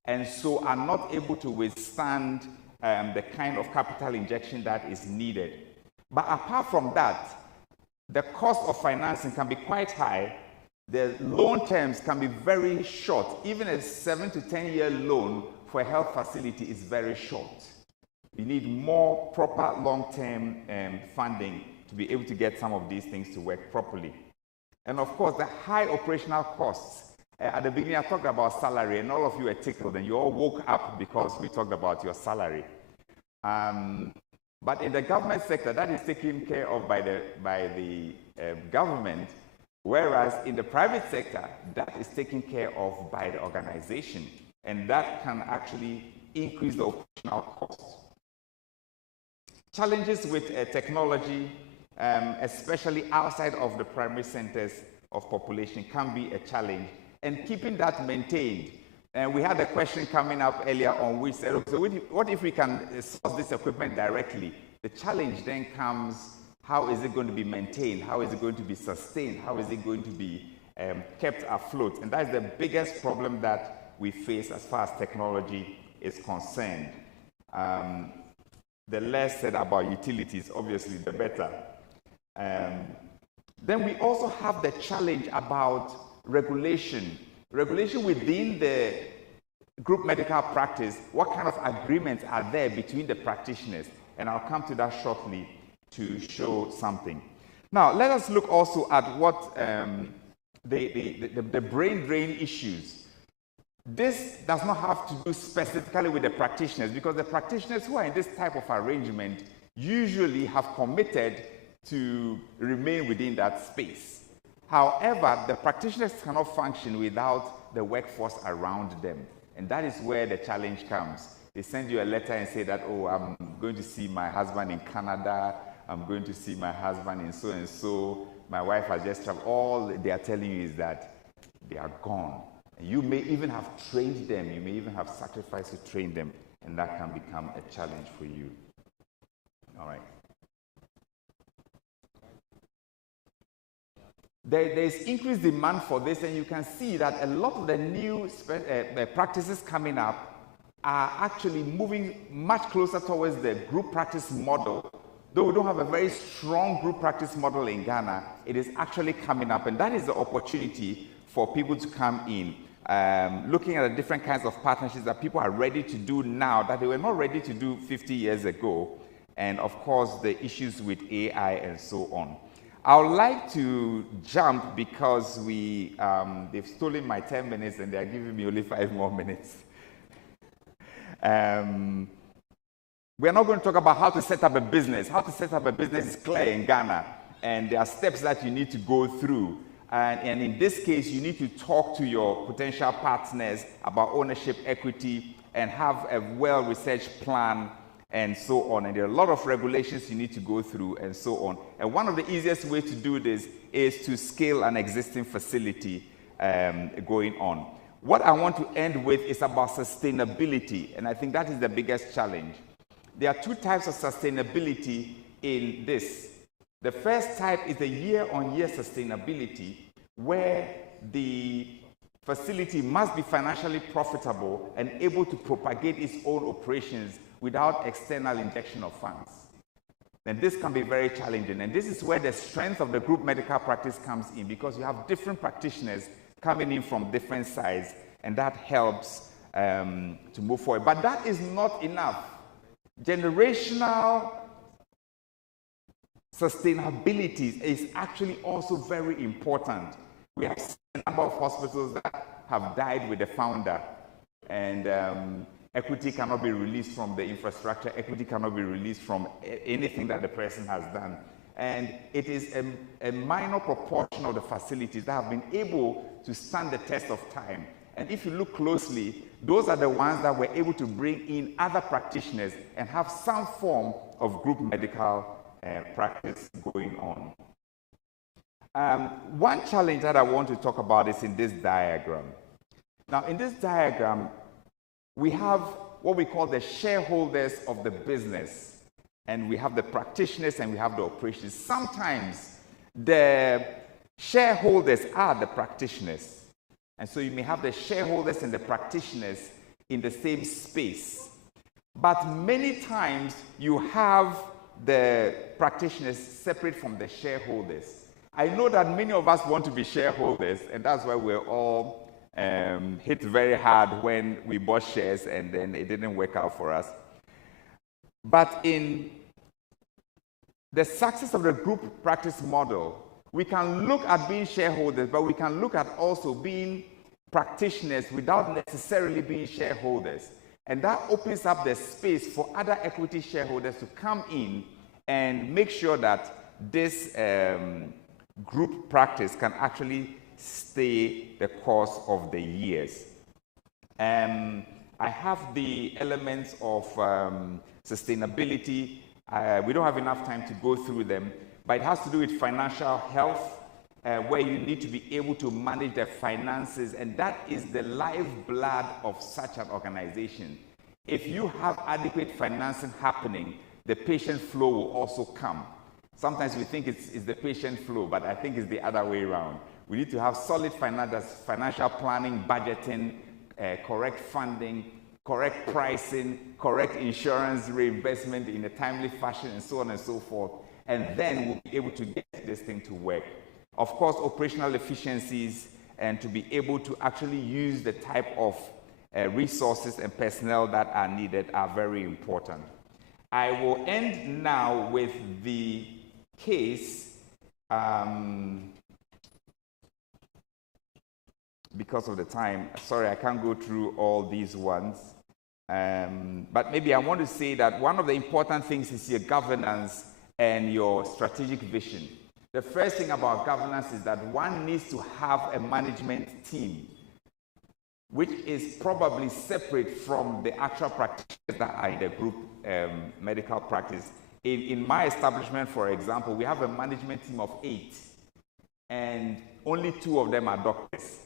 and so are not able to withstand the kind of capital injection that is needed. But apart from that, the cost of financing can be quite high. The loan terms can be very short. Even a 7 to 10 year loan for a health facility is very short. You need more proper long-term funding to be able to get some of these things to work properly. And of course, the high operational costs. At the beginning, I talked about salary, and all of you were tickled, and you all woke up because we talked about your salary. But in the government sector, that is taken care of by the government, whereas in the private sector, that is taken care of by the organization, and that can actually increase the operational costs. Challenges with technology, especially outside of the primary centers of population, can be a challenge, and keeping that maintained. And we had a question coming up earlier on which said, so what if we can source this equipment directly? The challenge then comes, how is it going to be maintained? How is it going to be sustained? How is it going to be kept afloat? And that's the biggest problem that we face as far as technology is concerned. The less said about utilities, obviously, the better. Then we also have the challenge about regulation. Regulation within the group medical practice, what kind of agreements are there between the practitioners? And I'll come to that shortly to show something. Now, let us look also at what the brain drain issues. This does not have to do specifically with the practitioners, because the practitioners who are in this type of arrangement usually have committed to remain within that space. However, the practitioners cannot function without the workforce around them, and that is where the challenge comes. They send you a letter and say that, oh, I'm going to see my husband in Canada, I'm going to see my husband in so and so, my wife has just traveled. All they are telling you is that they are gone. And you may even have trained them, you may even have sacrificed to train them, and that can become a challenge for you. All right. There's increased demand for this, and you can see that a lot of the new practices coming up are actually moving much closer towards the group practice model. Though we don't have a very strong group practice model in Ghana, it is actually coming up, and that is the opportunity for people to come in. Looking at the different kinds of partnerships that people are ready to do now that they were not ready to do 50 years ago, and of course the issues with AI and so on. I would like to jump because they've stolen my 10 minutes and they are giving me only 5 more minutes. We're not going to talk about how to set up a business. How to set up a business is clear in Ghana, and there are steps that you need to go through. And in this case, you need to talk to your potential partners about ownership equity and have a well-researched plan and so on. And there are a lot of regulations you need to go through and so on. And one of the easiest ways to do this is to scale an existing facility going on. What I want to end with is about sustainability, and I think that is the biggest challenge. There are 2 types of sustainability in this. The first type is the year-on-year sustainability, where the facility must be financially profitable and able to propagate its own operations without external injection of funds. Then this can be very challenging, and this is where the strength of the group medical practice comes in, because you have different practitioners coming in from different sides, and that helps to move forward. But that is not enough. Generational sustainability is actually also very important. We have seen a number of hospitals that have died with the founder, and equity cannot be released from the infrastructure, equity cannot be released from anything that the person has done. And it is a minor proportion of the facilities that have been able to stand the test of time. And if you look closely, those are the ones that were able to bring in other practitioners and have some form of group medical practice going on. One challenge that I want to talk about is in this diagram. Now, in this diagram, we have what we call the shareholders of the business, and we have the practitioners and we have the operations. Sometimes the shareholders are the practitioners, and so you may have the shareholders and the practitioners in the same space. But many times you have the practitioners separate from the shareholders. I know that many of us want to be shareholders, and that's why we're all hit very hard when we bought shares and then it didn't work out for us. But in the success of the group practice model, we can look at being shareholders, but we can look at also being practitioners without necessarily being shareholders. And that opens up the space for other equity shareholders to come in and make sure that this group practice can actually stay the course of the years. I have the elements of sustainability. We don't have enough time to go through them, but it has to do with financial health, where you need to be able to manage the finances, and that is the lifeblood of such an organization. If you have adequate financing happening, the patient flow will also come. Sometimes we think it's the patient flow, but I think it's the other way around. We need to have solid financial planning, budgeting, correct funding, correct pricing, correct insurance reinvestment in a timely fashion, and so on and so forth. And then we'll be able to get this thing to work. Of course, operational efficiencies and to be able to actually use the type of resources and personnel that are needed are very important. I will end now with the case because of the time. Sorry, I can't go through all these ones. But maybe I want to say that one of the important things is your governance and your strategic vision. The first thing about governance is that one needs to have a management team. which is probably separate from the actual practitioners that are in the group medical practice. In my establishment, for example, we have a management team of 8, and only 2 of them are doctors,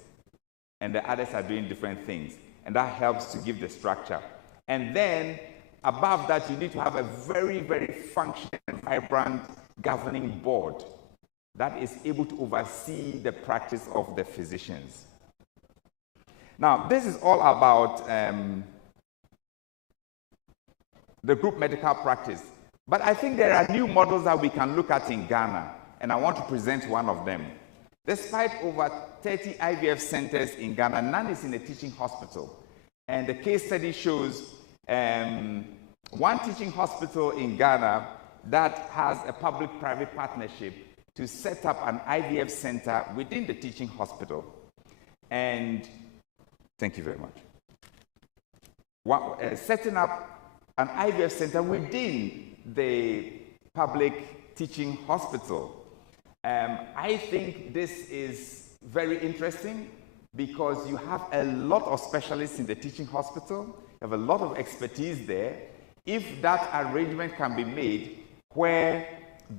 and the others are doing different things, and that helps to give the structure. And then above that, you need to have a very, very functional and vibrant governing board that is able to oversee the practice of the physicians. Now, this is all about the group medical practice. But I think there are new models that we can look at in Ghana, and I want to present one of them. Despite over 30 IVF centers in Ghana, none is in a teaching hospital. And the case study shows one teaching hospital in Ghana that has a public-private partnership to set up an IVF center within the teaching hospital. And thank you very much. Setting up an IVF center within the public teaching hospital. I think this is very interesting because you have a lot of specialists in the teaching hospital, you have a lot of expertise there. If that arrangement can be made where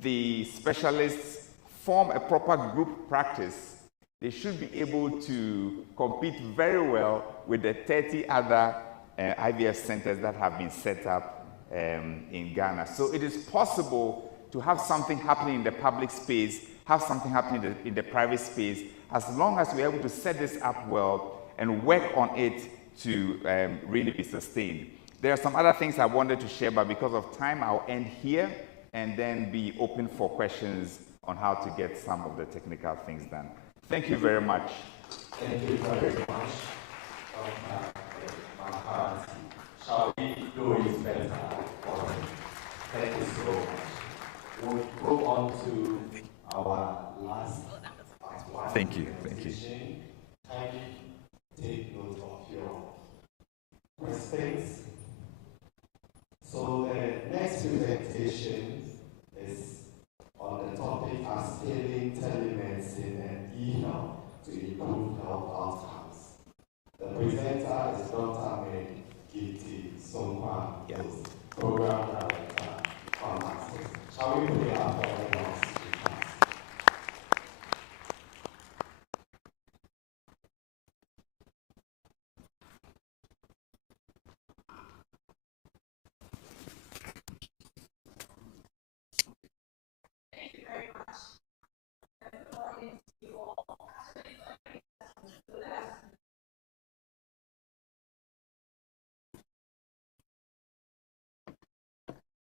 the specialists form a proper group practice, they should be able to compete very well with the 30 other IVF centers that have been set up in Ghana. So it is possible to have something happening in the public space, have something happening in the private space, as long as we're able to set this up well and work on it to really be sustained. There are some other things I wanted to share, but because of time, I'll end here and then be open for questions on how to get some of the technical things done. Thank you very much. Thank you very much. Shall we do it better? Thank you so much. We'll move on to our last one. Thank you. Thank you. Kindly take note of your questions. So the next presentation is on the topic of scaling telemedicine and e-health to improve health outcomes. The presenter is Dr. Giti Songkwan, Program Director, Pharmacy. Shall we put it up for everyone?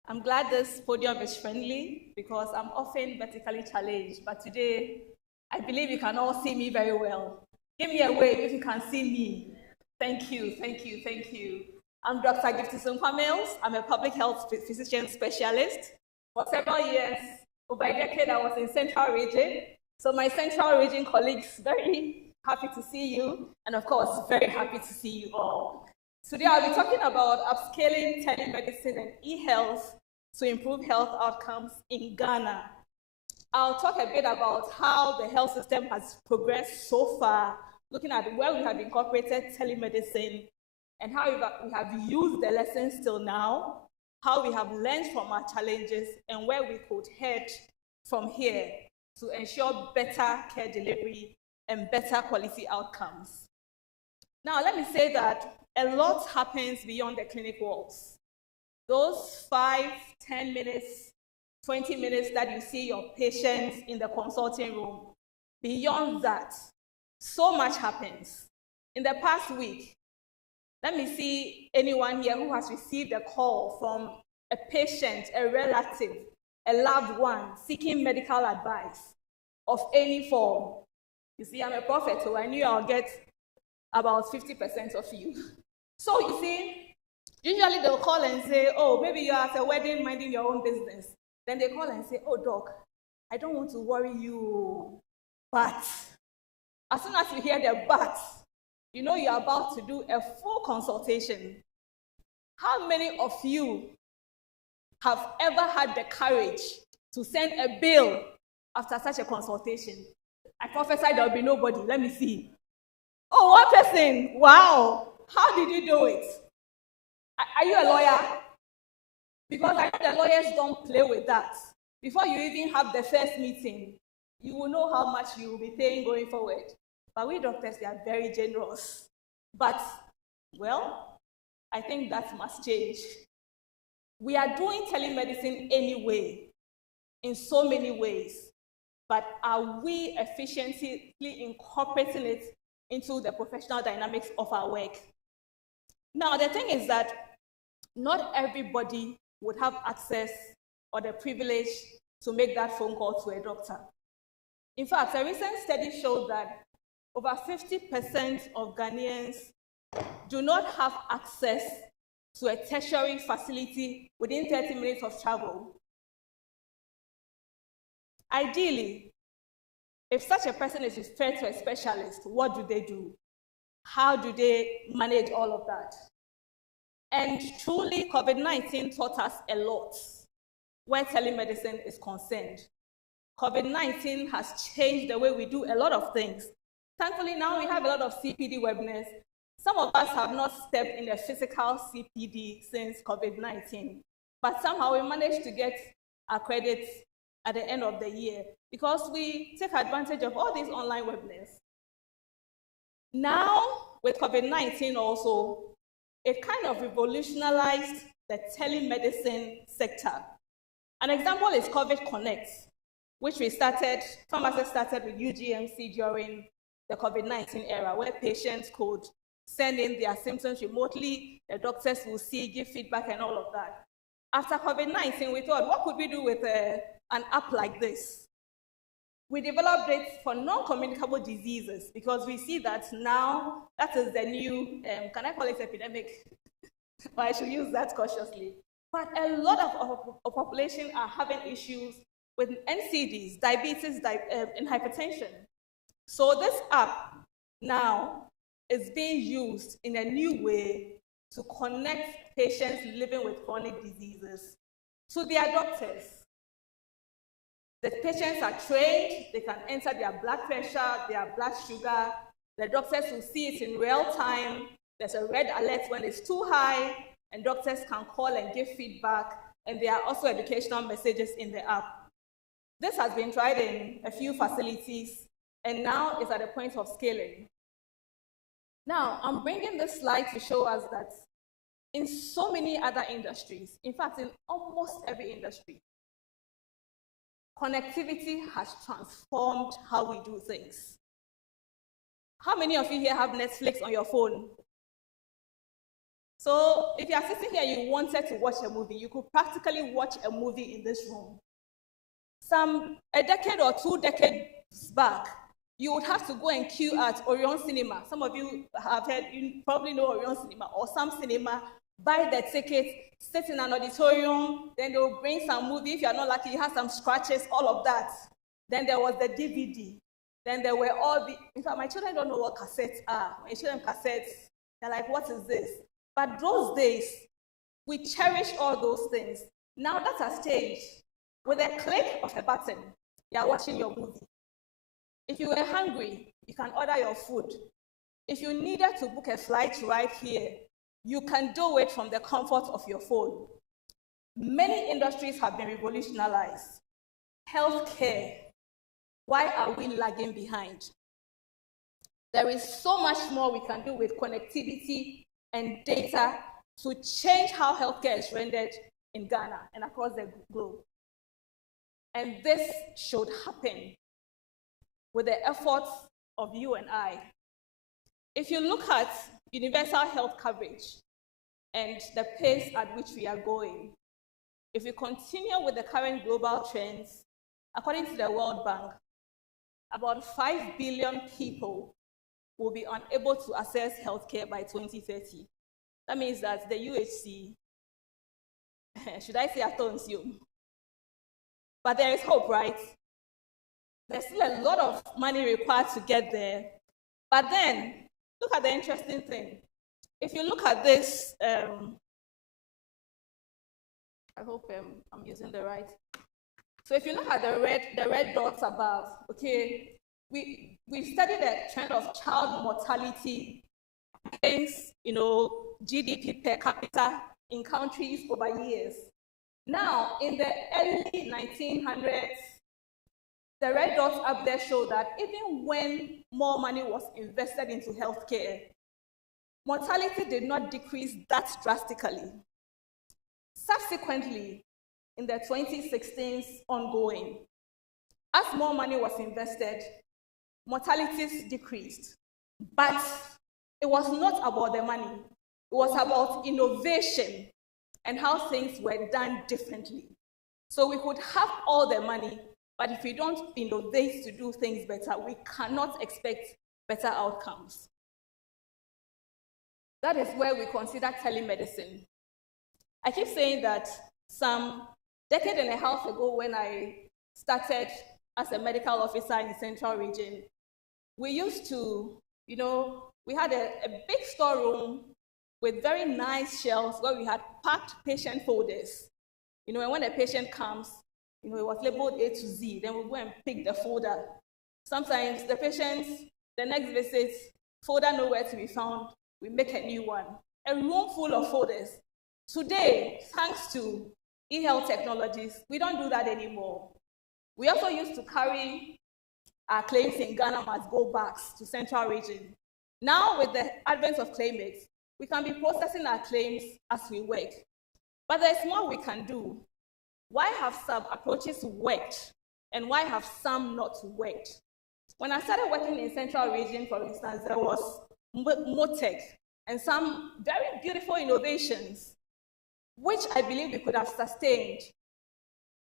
I'm glad this podium is friendly because I'm often vertically challenged, but today I believe you can all see me very well. Give me a wave if you can see me. Thank you, thank you, thank you. I'm Dr. Gifty Songkwan. I'm a public health physician specialist. For several years, over a decade, I was in Central Region. So my Central Region colleagues, very happy to see you, and of course, very happy to see you all. Today, I'll be talking about upscaling telemedicine and e-health to improve health outcomes in Ghana. I'll talk a bit about how the health system has progressed so far, looking at where we have incorporated telemedicine and how we have used the lessons till now, how we have learned from our challenges, and where we could head from here to ensure better care delivery and better quality outcomes. Now, let me say that a lot happens beyond the clinic walls. Those 5, 10 minutes, 20 minutes that you see your patients in the consulting room, beyond that, so much happens. In the past week, let me see anyone here who has received a call from a patient, a relative, a loved one seeking medical advice of any form. You see, I'm a prophet, so I knew I'll get about 50% of you. So you see, usually they'll call and say, oh, maybe you're at a wedding minding your own business. Then they call and say, oh, doc, I don't want to worry you, but as soon as you hear the but, you know you're about to do a full consultation. How many of you have ever had the courage to send a bill after such a consultation? I prophesy there will be nobody. Let me see. Oh, one person. Wow. How did you do it? Are you a lawyer? Because I know the lawyers don't play with that. Before you even have the first meeting, you will know how much you will be paying going forward. But we doctors, we are very generous. But, well, I think that must change. We are doing telemedicine anyway, in so many ways. But are we efficiently incorporating it into the professional dynamics of our work? Now, the thing is that not everybody would have access or the privilege to make that phone call to a doctor. In fact, a recent study showed that over 50% of Ghanaians do not have access to a tertiary facility within 30 minutes of travel. Ideally, if such a person is referred to a specialist, what do they do? How do they manage all of that? And truly, COVID-19 taught us a lot where telemedicine is concerned. COVID-19 has changed the way we do a lot of things. Thankfully, now we have a lot of CPD webinars. Some of us have not stepped in a physical CPD since COVID-19, but somehow we managed to get our credits at the end of the year because we take advantage of all these online webinars. Now, with COVID-19 also, it kind of revolutionized the telemedicine sector. An example is COVID Connect, which pharmacists started with UGMC during the COVID-19 era, where patients could send in their symptoms remotely, the doctors will see, give feedback and all of that. After COVID-19, we thought, what could we do with an app like this? We developed it for non-communicable diseases because we see that now that is the new, can I call it epidemic? But I should use that cautiously. But a lot of population are having issues with NCDs, diabetes, and hypertension. So this app now is being used in a new way to connect patients living with chronic diseases to their doctors. The patients are trained, they can enter their blood pressure, their blood sugar. The doctors will see it in real time. There's a red alert when it's too high, and doctors can call and give feedback, and there are also educational messages in the app. This has been tried in a few facilities, and now it's at the point of scaling. Now, I'm bringing this slide to show us that in so many other industries, in fact, in almost every industry, connectivity has transformed how we do things. How many of you here have Netflix on your phone? So if you are sitting here and you wanted to watch a movie, you could practically watch a movie in this room. A decade or 2 decades back, you would have to go and queue at Orion Cinema. Some of you have heard, you probably know Orion Cinema or some cinema, buy the ticket, sit in an auditorium, then they'll bring some movie. If you're not lucky, you have some scratches, all of that. Then there was the DVD. Then there were all the, in fact, my children don't know what cassettes are. When you show them cassettes, they're like, what is this? But those days, we cherish all those things. Now that has changed. With a click of a button, you're watching your movie. If you were hungry, you can order your food. If you needed to book a flight right here, you can do it from the comfort of your phone. Many industries have been revolutionized. Healthcare, why are we lagging behind? There is so much more we can do with connectivity and data to change how healthcare is rendered in Ghana and across the globe. And this should happen with the efforts of you and I. If you look at universal health coverage and the pace at which we are going, if we continue with the current global trends, according to the World Bank, about 5 billion people will be unable to access healthcare by 2030. That means that the UHC, should I say attention? But there is hope, right? There's still a lot of money required to get there. But then, look at the interesting thing. If you look at this, I hope I'm using the right. So if you look at the red dots above, okay, we studied the trend of child mortality against, GDP per capita in countries over years. Now, in the early 1900s, the red dots up there show that even when more money was invested into healthcare, mortality did not decrease that drastically. Subsequently, in the 2016s ongoing, as more money was invested, mortalities decreased. But it was not about the money. It was about innovation and how things were done differently. So we could have all the money, but if we don't innovate to do things better, we cannot expect better outcomes. That is where we consider telemedicine. I keep saying that some decade and a half ago, when I started as a medical officer in the Central Region, we used to, we had a big storeroom with very nice shelves where we had packed patient folders. And when a patient comes, it was labeled A to Z, then we go and pick the folder. Sometimes the patients, the next visit, folder nowhere to be found, we make a new one. A room full of folders. Today, thanks to e-health technologies, we don't do that anymore. We also used to carry our claims in Ghana must go back to Central Region. Now, with the advent of Claimix, we can be processing our claims as we work. But there's more we can do. Why have some approaches worked, and why have some not worked? When I started working in Central Region, for instance, there was Motec and some very beautiful innovations, which I believe we could have sustained.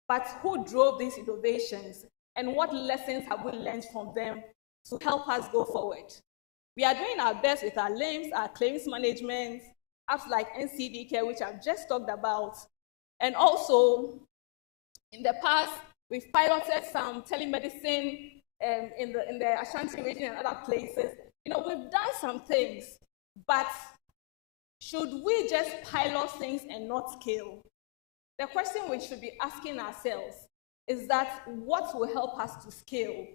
But who drove these innovations, and what lessons have we learned from them to help us go forward? We are doing our best with our LIMS, our claims management, apps like NCD Care, which I've just talked about. And also, in the past, we've piloted some telemedicine in the Ashanti region and other places. We've done some things, but should we just pilot things and not scale? The question we should be asking ourselves is that what will help us to scale?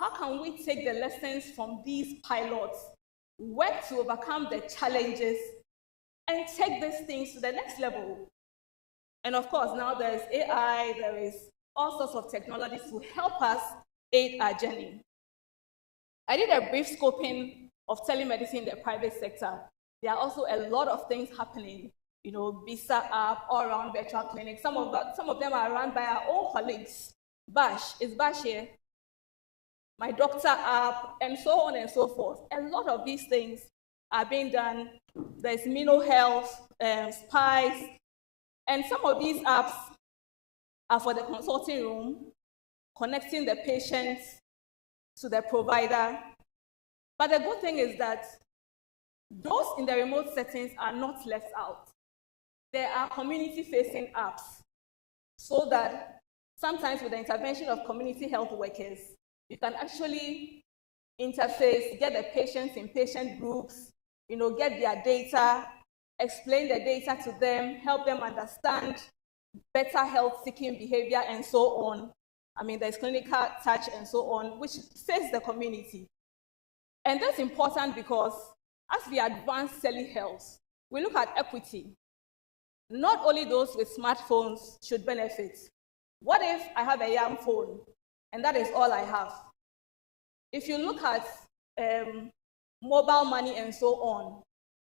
How can we take the lessons from these pilots, work to overcome the challenges, and take these things to the next level? And of course, now there's AI, there is all sorts of technologies to help us aid our journey. I did a brief scoping of telemedicine in the private sector. There are also a lot of things happening. BISA app, all around virtual clinics. Some of them are run by our own colleagues. Bash, is Bash here? My Doctor app, and so on and so forth. A lot of these things are being done. There's Mino Health, Spice, and some of these apps are for the consulting room, connecting the patients to the provider. But the good thing is that those in the remote settings are not left out. There are community-facing apps, so that sometimes with the intervention of community health workers, you can actually interface, get the patients in patient groups, get their data, explain the data to them, help them understand better health-seeking behavior, and so on. There's clinical touch and so on, which fits the community. And that's important because as we advance telehealth, we look at equity. Not only those with smartphones should benefit. What if I have a young phone and that is all I have? If you look at mobile money and so on,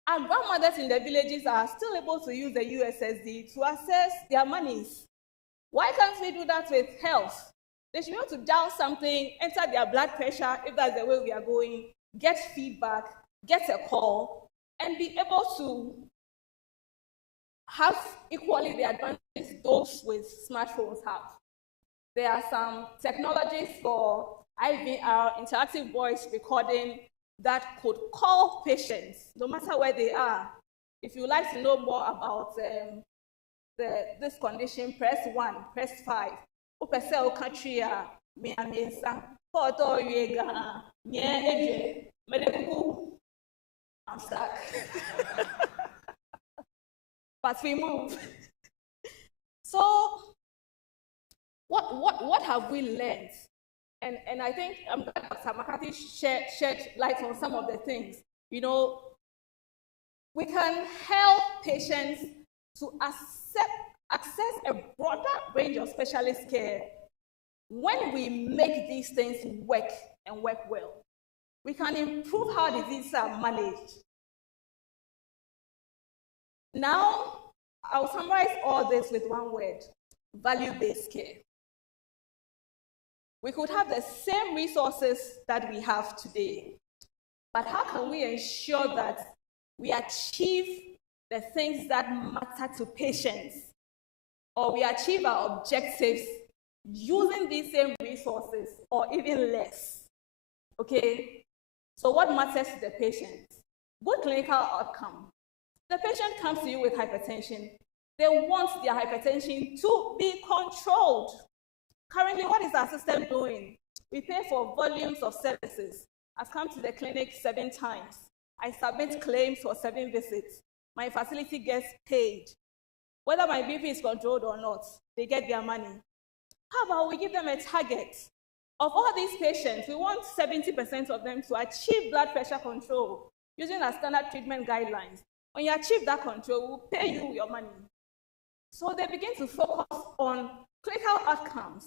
our grandmothers in the villages are still able to use the USSD to access their monies. Why can't we do that with health? They should be able to dial something, enter their blood pressure, if that's the way we are going, get feedback, get a call, and be able to have equally the advantages those with smartphones have. There are some technologies for IVR, interactive voice recording, that could call patients, no matter where they are. If you'd like to know more about this condition, press 1, press 5. I'm stuck. But we move. So, what have we learned And I think Dr. McCarthy shed light on some of the things. You know, we can help patients to access a broader range of specialist care when we make these things work and work well. We can improve how diseases are managed. Now, I'll summarize all this with one word: value-based care. We could have the same resources that we have today, but how can we ensure that we achieve the things that matter to patients, or we achieve our objectives using these same resources or even less? Okay, so what matters to the patient? Good clinical outcome. The patient comes to you with hypertension. They want their hypertension to be controlled. Currently, what is our system doing? We pay for volumes of services. I've come to the clinic 7 times. I submit claims for 7 visits. My facility gets paid. Whether my BP is controlled or not, they get their money. How about we give them a target? Of all these patients, we want 70% of them to achieve blood pressure control using our standard treatment guidelines. When you achieve that control, we'll pay you your money. So they begin to focus on clinical outcomes.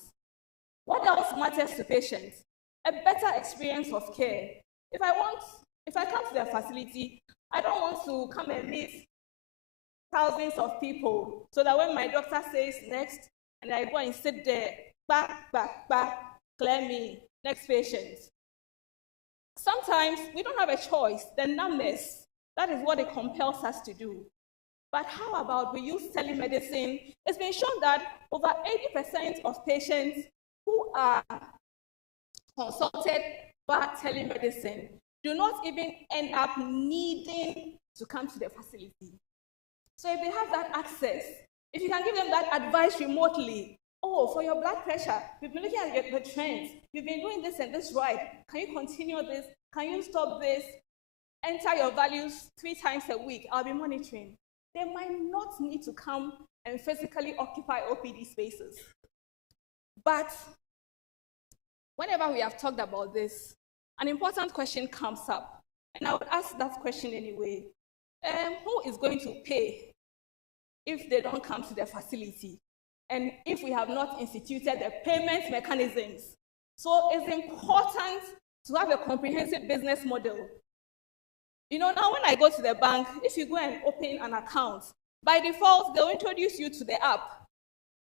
What else matters to patients? A better experience of care. If I come to their facility, I don't want to come and meet thousands of people so that when my doctor says next, and I go and sit there, clear me, next patient. Sometimes we don't have a choice. The numbness, that is what it compels us to do. But how about we use telemedicine? It's been shown that over 80% of patients who are consulted by telemedicine do not even end up needing to come to the facility. So if they have that access, if you can give them that advice remotely, oh, for your blood pressure, we've been looking at the trends, you've been doing this and this right, can you continue this? Can you stop this? Enter your values 3 times a week, I'll be monitoring. They might not need to come and physically occupy OPD spaces. But whenever we have talked about this, an important question comes up, and I would ask that question anyway. Who is going to pay if they don't come to the facility? And if we have not instituted the payment mechanisms? So it's important to have a comprehensive business model. You know, now when I go to the bank, if you go and open an account, by default, they'll introduce you to the app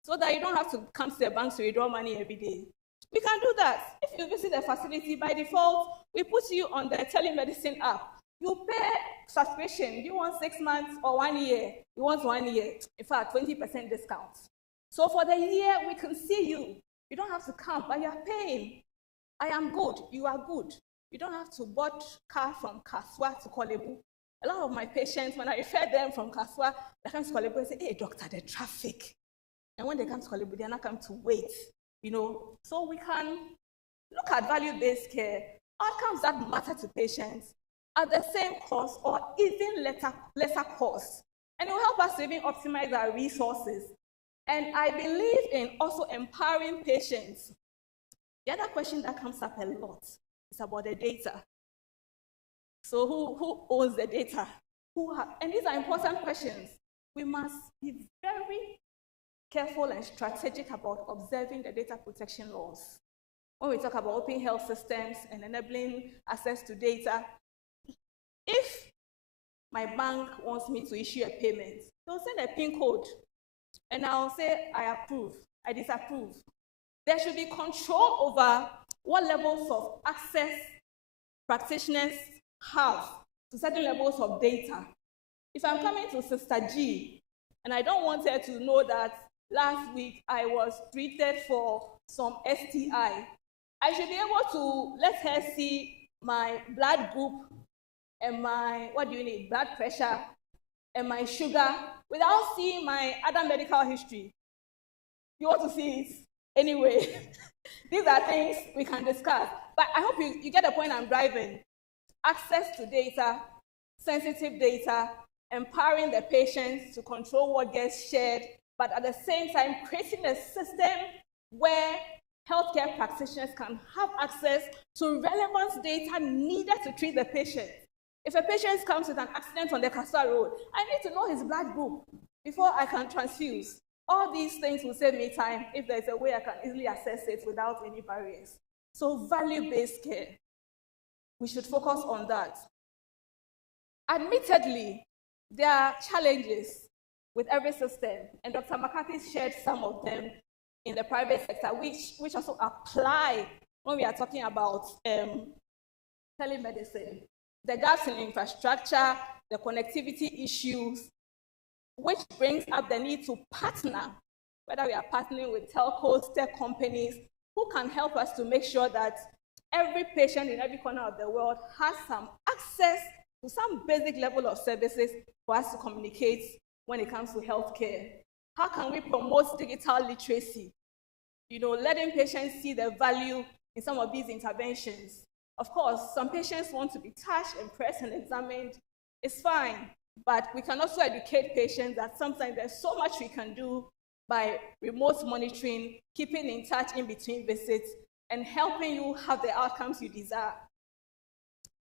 so that you don't have to come to the bank to withdraw money every day. We can do that. If you visit the facility, by default, we put you on the telemedicine app. You pay subscription. Do you want 6 months or 1 year? You want 1 year. In fact, 20% discount. So for the year, we can see you. You don't have to come, but you're paying. I am good. You are good. You don't have to board car from Kaswa to Korle Bu. A lot of my patients, when I refer them from Kaswa, they come to Korle Bu and say, hey, doctor, the traffic. And when they come to Korle Bu, they're not coming to wait. You know, so we can look at value-based care, outcomes that matter to patients at the same cost or even lesser cost. And it will help us to even optimize our resources. And I believe in also empowering patients. The other question that comes up a lot is about the data. So who owns the data? And these are important questions. We must be very careful and strategic about observing the data protection laws. When we talk about open health systems and enabling access to data, if my bank wants me to issue a payment, they'll send a PIN code, and I'll say, I approve, I disapprove. There should be control over what levels of access practitioners have to certain levels of data. If I'm coming to Sister G, and I don't want her to know that last week I was treated for some STI, I should be able to let her see my blood group and my, blood pressure and my sugar without seeing my other medical history. You want to see it? Anyway, these are things we can discuss. But I hope you get the point I'm driving. Access to data, sensitive data, empowering the patients to control what gets shared, but at the same time creating a system where healthcare practitioners can have access to relevant data needed to treat the patient. If a patient comes with an accident on the Castle Road, I need to know his blood group before I can transfuse. All these things will save me time if there's a way I can easily access it without any barriers. So value-based care, we should focus on that. Admittedly, there are challenges with every system, and Dr. McCarthy shared some of them in the private sector, which also apply when we are talking about telemedicine. The gaps in infrastructure, the connectivity issues, which brings up the need to partner, whether we are partnering with telcos, tech companies, who can help us to make sure that every patient in every corner of the world has some access to some basic level of services for us to communicate when it comes to healthcare. How can we promote digital literacy? You know, letting patients see the value in some of these interventions. Of course, some patients want to be touched and pressed and examined. It's fine, but we can also educate patients that sometimes there's so much we can do by remote monitoring, keeping in touch in between visits, and helping you have the outcomes you desire.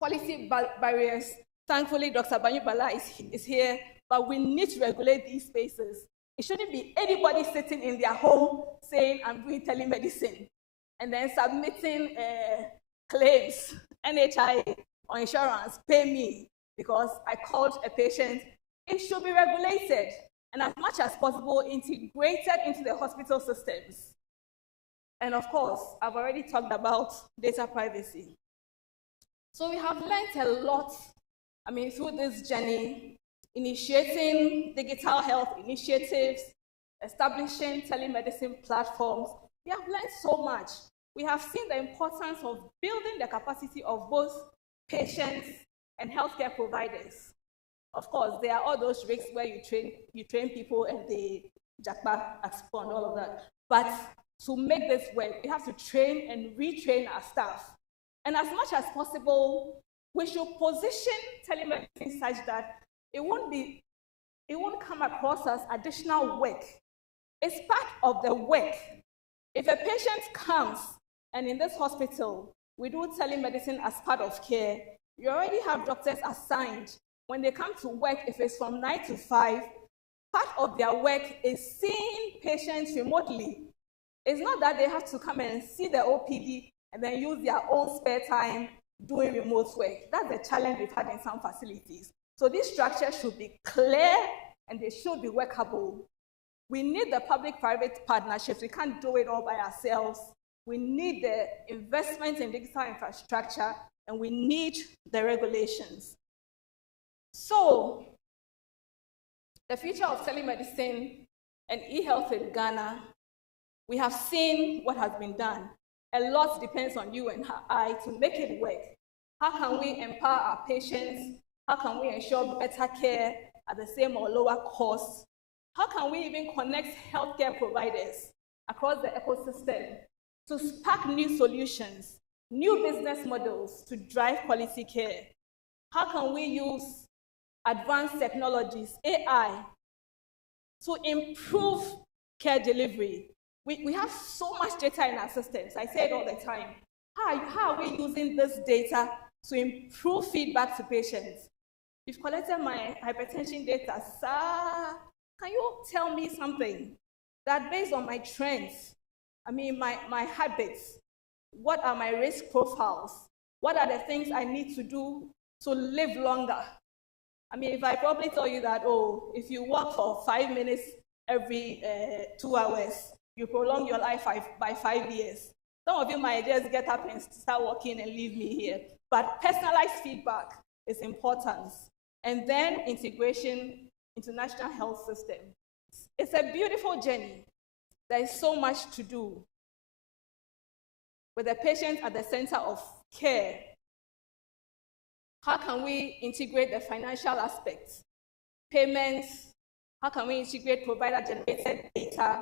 Policy barriers. Thankfully, Dr. Banyu Bala is here, but we need to regulate these spaces. It shouldn't be anybody sitting in their home saying, I'm doing telemedicine, and then submitting claims, NHI or insurance, pay me because I called a patient. It should be regulated and as much as possible integrated into the hospital systems. And of course, I've already talked about data privacy. So we have learned a lot, through this journey, initiating digital health initiatives, establishing telemedicine platforms. We have learned so much. We have seen the importance of building the capacity of both patients and healthcare providers. Of course, there are all those risks where you train people and they jackpot, expo, and all of that. But to make this work, we have to train and retrain our staff. And as much as possible, we should position telemedicine such that it won't come across as additional work. It's part of the work. If a patient comes, and in this hospital, we do telemedicine as part of care, you already have doctors assigned. When they come to work, if it's from 9 to 5, part of their work is seeing patients remotely. It's not that they have to come and see the OPD and then use their own spare time doing remote work. That's the challenge we've had in some facilities. So these structures should be clear and they should be workable. We need the public-private partnerships. We can't do it all by ourselves. We need the investment in digital infrastructure and we need the regulations. So, the future of telemedicine and e-health in Ghana, we have seen what has been done. A lot depends on you and I to make it work. How can we empower our patients? How can we ensure better care at the same or lower cost? How can we even connect healthcare providers across the ecosystem to spark new solutions, new business models to drive quality care? How can we use advanced technologies, AI, to improve care delivery? We have so much data in our systems. I say it all the time. How are we using this data to improve feedback to patients? You've collected my hypertension data, sir. Can you tell me something that based on my trends, my habits, what are my risk profiles? What are the things I need to do to live longer? If I probably tell you that, if you walk for 5 minutes every 2 hours, you prolong your life by 5 years. Some of you might just get up and start walking and leave me here. But personalized feedback is important. And then integration into national health system. It's a beautiful journey. There is so much to do. With the patient at the center of care, how can we integrate the financial aspects? Payments, how can we integrate provider-generated data,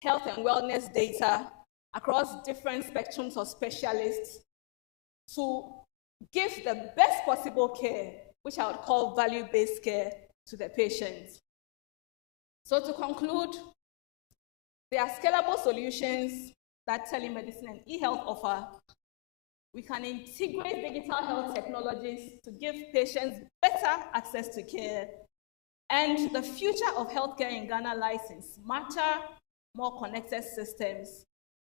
health and wellness data across different spectrums of specialists to give the best possible care, which I would call value-based care, to the patient. So to conclude, there are scalable solutions that telemedicine and e-health offer, we can integrate digital health technologies to give patients better access to care. And the future of healthcare in Ghana lies in smarter, more connected systems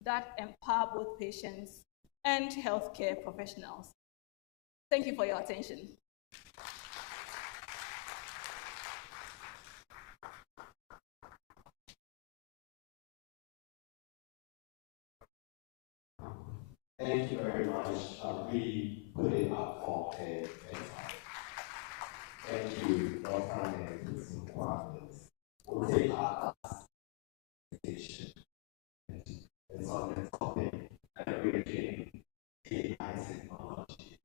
that empower both patients and healthcare professionals. Thank you for your attention. Thank you very much. We put it up for a thank you for coming to some questions. We'll take our presentation. It's on the topic leveraging AI technology.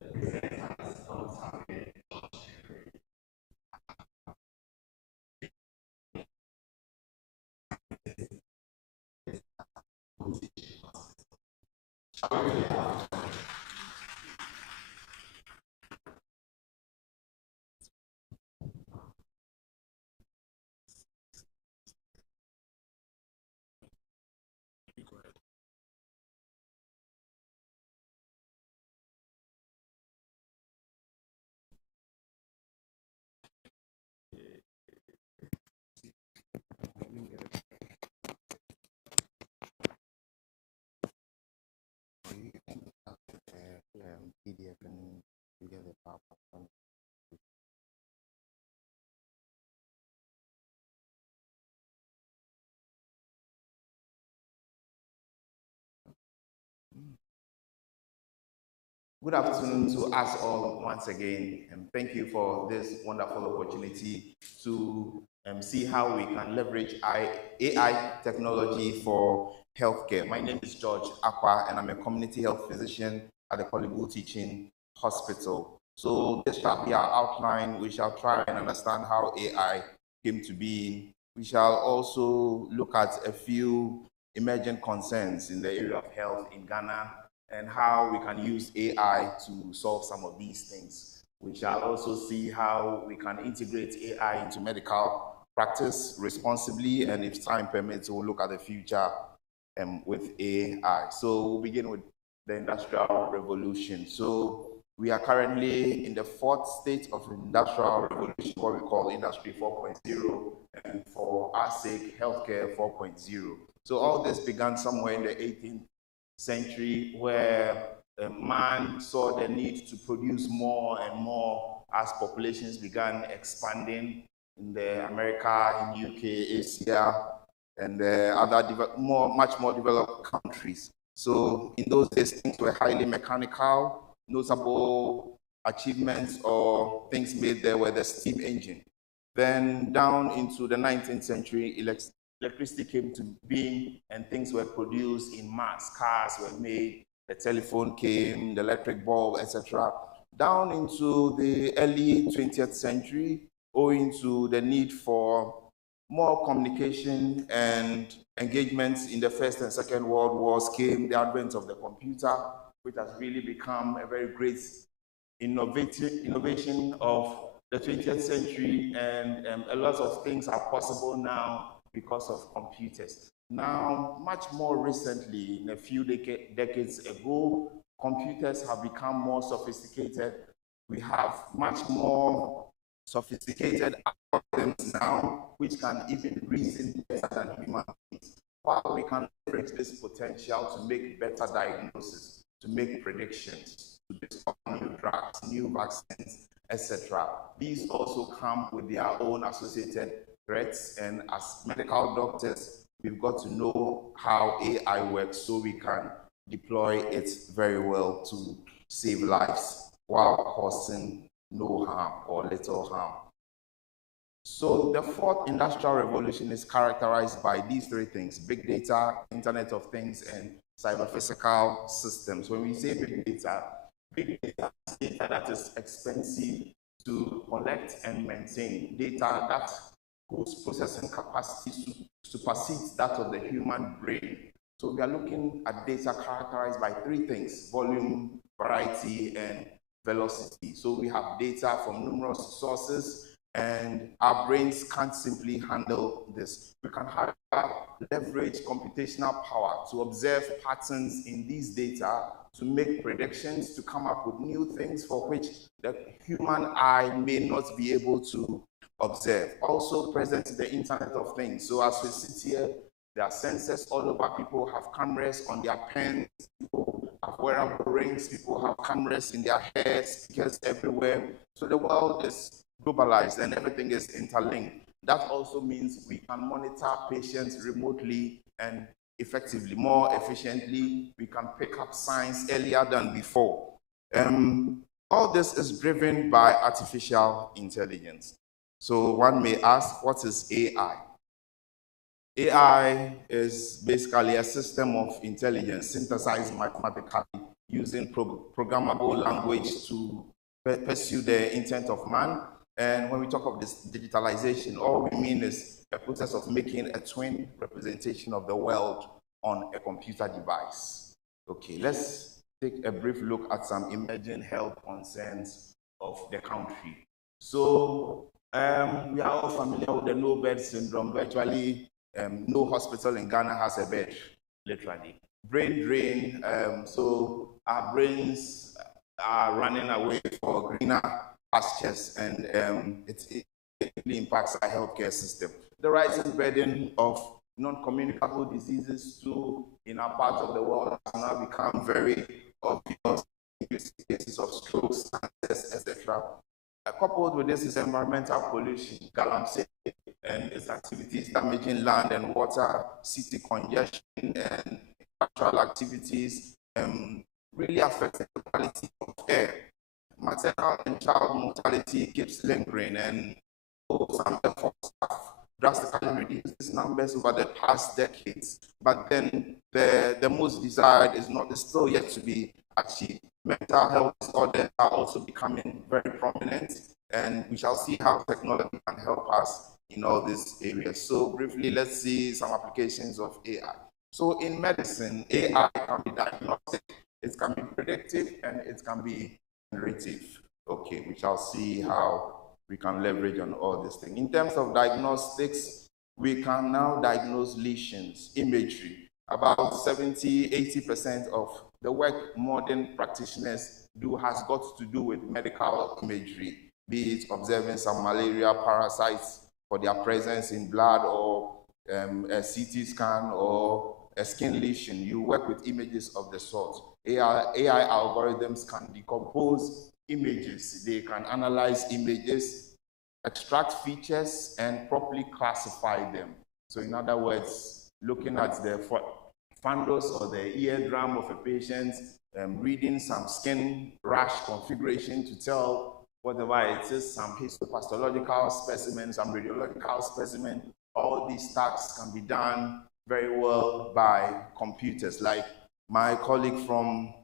The presenter is not targeted. PDF and you get the PowerPoint. Good afternoon to us all once again, and thank you for this wonderful opportunity to see how we can leverage AI technology for healthcare. My name is George Akwa, and I'm a community health physician at the Korle Bu Teaching Hospital. So this shall be our outline. We shall try and understand how AI came to be. We shall also look at a few emerging concerns in the area of health in Ghana and how we can use AI to solve some of these things. We shall also see how we can integrate AI into medical practice responsibly, and if time permits, we'll look at the future with AI. So we'll begin with the Industrial Revolution. So we are currently in the fourth state of Industrial Revolution, what we call Industry 4.0, and for our sake, Healthcare 4.0. So all this began somewhere in the 18th century, where man saw the need to produce more and more as populations began expanding in the America, in UK, Asia, and other much more developed countries. So in those days, things were highly mechanical. Notable achievements or things made there were the steam engine. Then down into the 19th century, electricity came to being and things were produced in mass. Cars were made, the telephone came, the electric bulb, etc. Down into the early 20th century, owing to the need for more communication and engagements in the First and Second World Wars, came the advent of the computer, which has really become a very great innovation of the 20th century, and a lot of things are possible now because of computers. Now, much more recently, in a few decades ago, computers have become more sophisticated. We have much more sophisticated algorithms now, which can even reason better than human beings. While we can leverage this potential to make better diagnosis, to make predictions, to discover new drugs, new vaccines, etc. These also come with their own associated threats, and as medical doctors, we've got to know how AI works so we can deploy it very well to save lives while causing no harm or little harm. So the fourth industrial revolution is characterized by these three things: big data, Internet of Things, and cyber-physical systems. When we say big data is data that is expensive to collect and maintain, data that whose processing capacity supersedes that of the human brain. So we are looking at data characterized by three things: volume, variety, and velocity. So we have data from numerous sources, and our brains can't simply handle this. We can leverage computational power to observe patterns in these data, to make predictions, to come up with new things for which the human eye may not be able to observe. Also present is the Internet of Things. So as we sit here, there are sensors all over. People have cameras on their pens, people have wearable rings, people have cameras in their hair, speakers everywhere. So the world is globalized and everything is interlinked. That also means we can monitor patients remotely and effectively, more efficiently. We can pick up signs earlier than before. All this is driven by artificial intelligence. So one may ask, what is AI? AI is basically a system of intelligence synthesized mathematically using programmable language to pursue the intent of man. And when we talk of this digitalization, all we mean is a process of making a twin representation of the world on a computer device. Okay, let's take a brief look at some emerging health concerns of the country. So we are all familiar with the no bed syndrome. Virtually no hospital in Ghana has a bed, literally. Brain drain, so our brains are running away for greener pastures, and it really impacts our healthcare system. The rising burden of non-communicable diseases too in our part of the world has now become very obvious. Cases of strokes, cancers, etc. Coupled with this is environmental pollution, galamsey, and its activities damaging land and water, city congestion, and natural activities really affecting the quality of air. Maternal and child mortality keeps lingering, and some efforts have drastically reduced these numbers over the past decades. But then the most desired is still yet to be achieved. Mental health disorders are also becoming very prominent, and we shall see how technology can help us in all these areas. So briefly, let's see some applications of AI. So in medicine, AI can be diagnostic, it can be predictive, and it can be generative. Okay, we shall see how we can leverage on all these things. In terms of diagnostics, we can now diagnose lesions, imagery. About 70–80% of the work modern practitioners do has got to do with medical imagery, be it observing some malaria parasites for their presence in blood, or a CT scan, or a skin lesion. You work with images of the sort. AI algorithms can decompose images. They can analyze images, extract features, and properly classify them. So in other words, looking at the fundus or the eardrum of a patient, reading some skin rash configuration to tell whatever it is, some histopathological specimen, some radiological specimen. All these tasks can be done very well by computers. Like my colleague from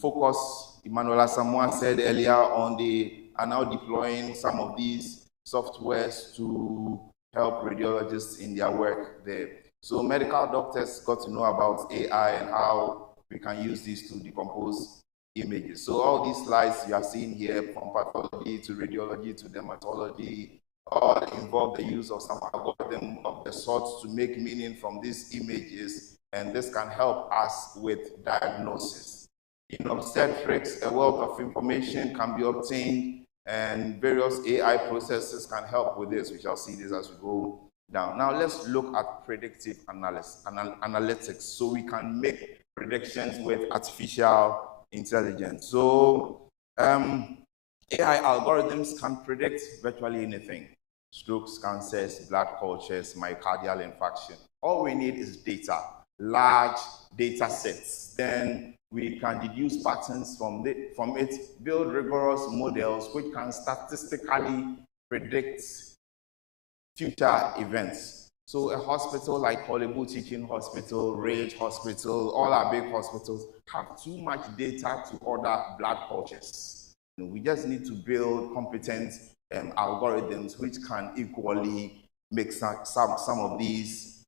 Focus, Emmanuel Asamoah, said earlier on, they are now deploying some of these softwares to help radiologists in their work there. So medical doctors got to know about AI and how we can use this to decompose images. So all these slides you are seeing here, from pathology to radiology to dermatology, all involve the use of some algorithm of the sort to make meaning from these images, and this can help us with diagnosis. In obstetrics, a wealth of information can be obtained, and various AI processes can help with this. We shall see this as we go down. Now let's look at predictive analytics, so we can make predictions with artificial intelligence. So AI algorithms can predict virtually anything: strokes, cancers, blood cultures, myocardial infarction. All we need is data, large data sets. Then we can deduce patterns from it, build rigorous models which can statistically predict future events. So a hospital like Hollywood Teaching Hospital, Rage Hospital, all our big hospitals have too much data to order blood cultures. We just need to build competent algorithms which can equally make some of these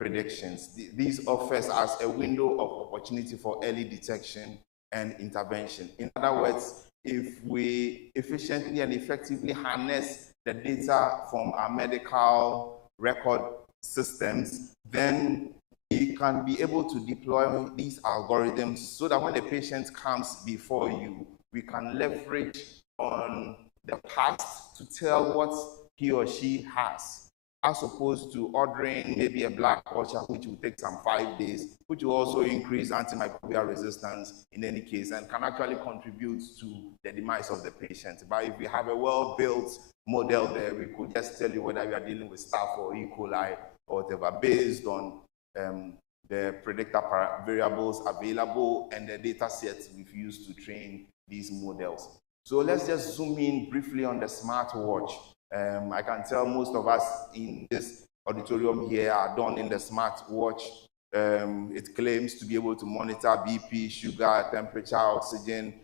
predictions. These offers us a window of opportunity for early detection and intervention. In other words, if we efficiently and effectively harness the data from our medical record systems, then we can be able to deploy these algorithms so that when the patient comes before you, we can leverage on the past to tell what he or she has, as opposed to ordering maybe a blood culture, which will take some 5 days, which will also increase antimicrobial resistance in any case and can actually contribute to the demise of the patient. But if we have a well-built model there, we could just tell you whether we are dealing with Staph or E. coli or whatever, based on the predictor variables available and the data sets we've used to train these models. So let's just zoom in briefly on the smartwatch. I can tell most of us in this auditorium here are done in the smartwatch. It claims to be able to monitor BP, sugar, temperature, oxygen,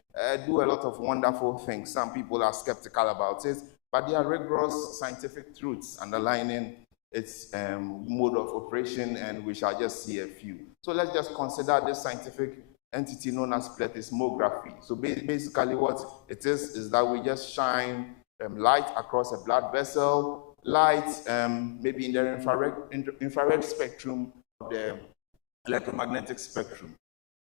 do a lot of wonderful things. Some people are skeptical about it, but there are rigorous scientific truths underlining its mode of operation, and we shall just see a few. So let's just consider this scientific entity known as plethysmography. So basically what it is that we just shine light across a blood vessel, light maybe in the infrared spectrum of the electromagnetic spectrum.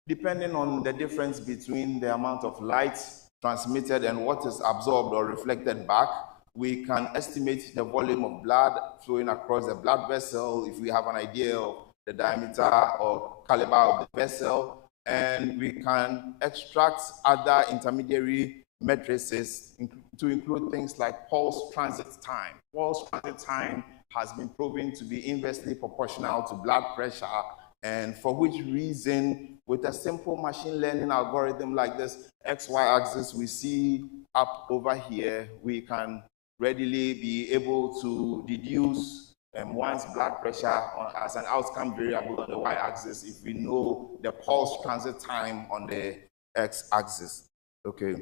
Depending on the difference between the amount of light transmitted and what is absorbed or reflected back, we can estimate the volume of blood flowing across the blood vessel if we have an idea of the diameter or caliber of the vessel, and we can extract other intermediary matrices to include things like pulse transit time. Pulse transit time has been proven to be inversely proportional to blood pressure, and for which reason, with a simple machine learning algorithm like this XY axis we see up over here, we can readily be able to deduce one's blood pressure as an outcome variable on the y-axis if we know the pulse transit time on the x-axis. Okay.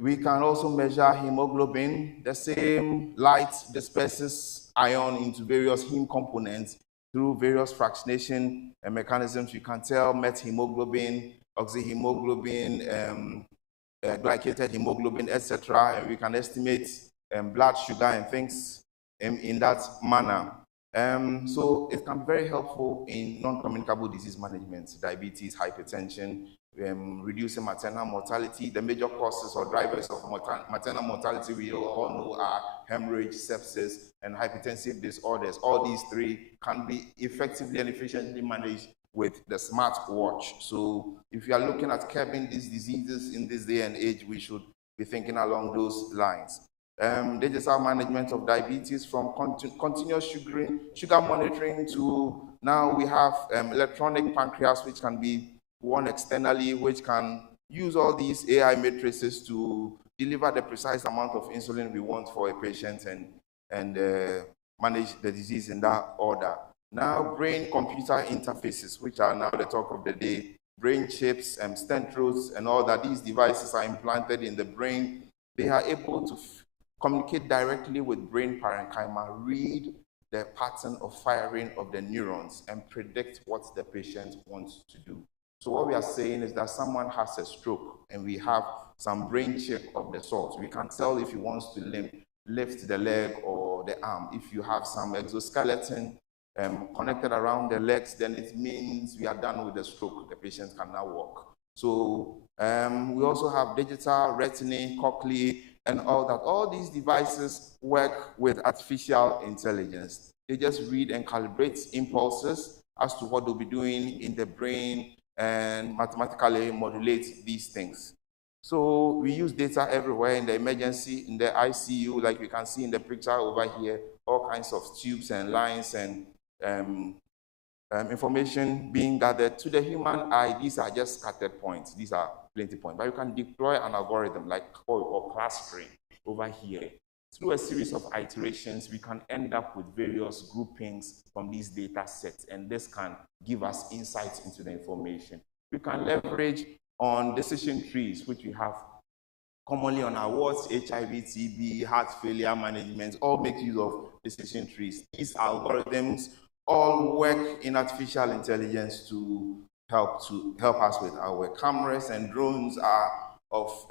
We can also measure hemoglobin. The same light disperses ion into various heme components through various fractionation mechanisms. You can tell methemoglobin, oxyhemoglobin, glycated hemoglobin, etc. And we can estimate blood sugar and things in that manner. So it can be very helpful in non-communicable disease management, diabetes, hypertension, reducing maternal mortality. The major causes or drivers of maternal mortality we all know are hemorrhage, sepsis, and hypertensive disorders. All these three can be effectively and efficiently managed with the smartwatch. So if you are looking at curbing these diseases in this day and age, we should be thinking along those lines. Digital management of diabetes, from continuous sugar monitoring to now we have electronic pancreas, which can be worn externally, which can use all these AI matrices to deliver the precise amount of insulin we want for a patient and manage the disease in that order. Now, brain-computer interfaces, which are now the talk of the day, brain chips and stent rods and all that, these devices are implanted in the brain. They are able to communicate directly with brain parenchyma, read the pattern of firing of the neurons, and predict what the patient wants to do. So what we are saying is that someone has a stroke and we have some brain chip of the sort. We can tell if he wants to lift the leg or the arm. If you have some exoskeleton connected around the legs, then it means we are done with the stroke. The patient can now walk. So we also have digital retina, cochlear, and all that. All these devices work with artificial intelligence. They just read and calibrate impulses as to what they'll be doing in the brain and mathematically modulate these things. So we use data everywhere in the emergency, in the ICU, like you can see in the picture over here, all kinds of tubes and lines and information being gathered. To the human eye, these are just scattered points. These are plenty points. But you can deploy an algorithm like what we call clustering over here. Through a series of iterations, we can end up with various groupings from these data sets, and this can give us insights into the information. We can leverage on decision trees, which we have commonly on our wards, HIV, TB, heart failure management, all make use of decision trees. These algorithms all work in artificial intelligence to help us with our cameras, and drones are of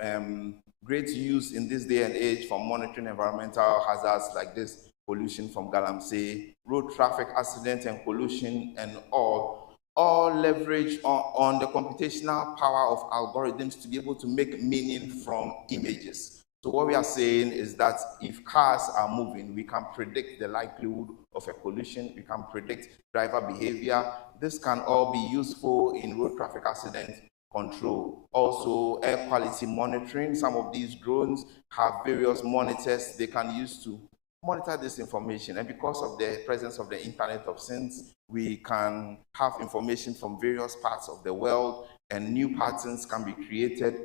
great use in this day and age for monitoring environmental hazards like this pollution from Galamsey, road traffic accident and pollution, and all leverage on the computational power of algorithms to be able to make meaning from images. So what we are saying is that if cars are moving, we can predict the likelihood of a collision, we can predict driver behavior. This can all be useful in road traffic accident control. Also, air quality monitoring. Some of these drones have various monitors they can use to monitor this information. And because of the presence of the Internet of Things, we can have information from various parts of the world, and new patterns can be created,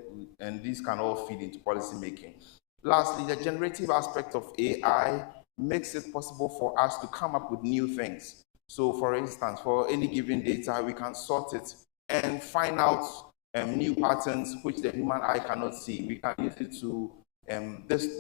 and these can all feed into policy making. Lastly, the generative aspect of AI makes it possible for us to come up with new things. So for instance, for any given data, we can sort it and find out new patterns which the human eye cannot see. We can use it to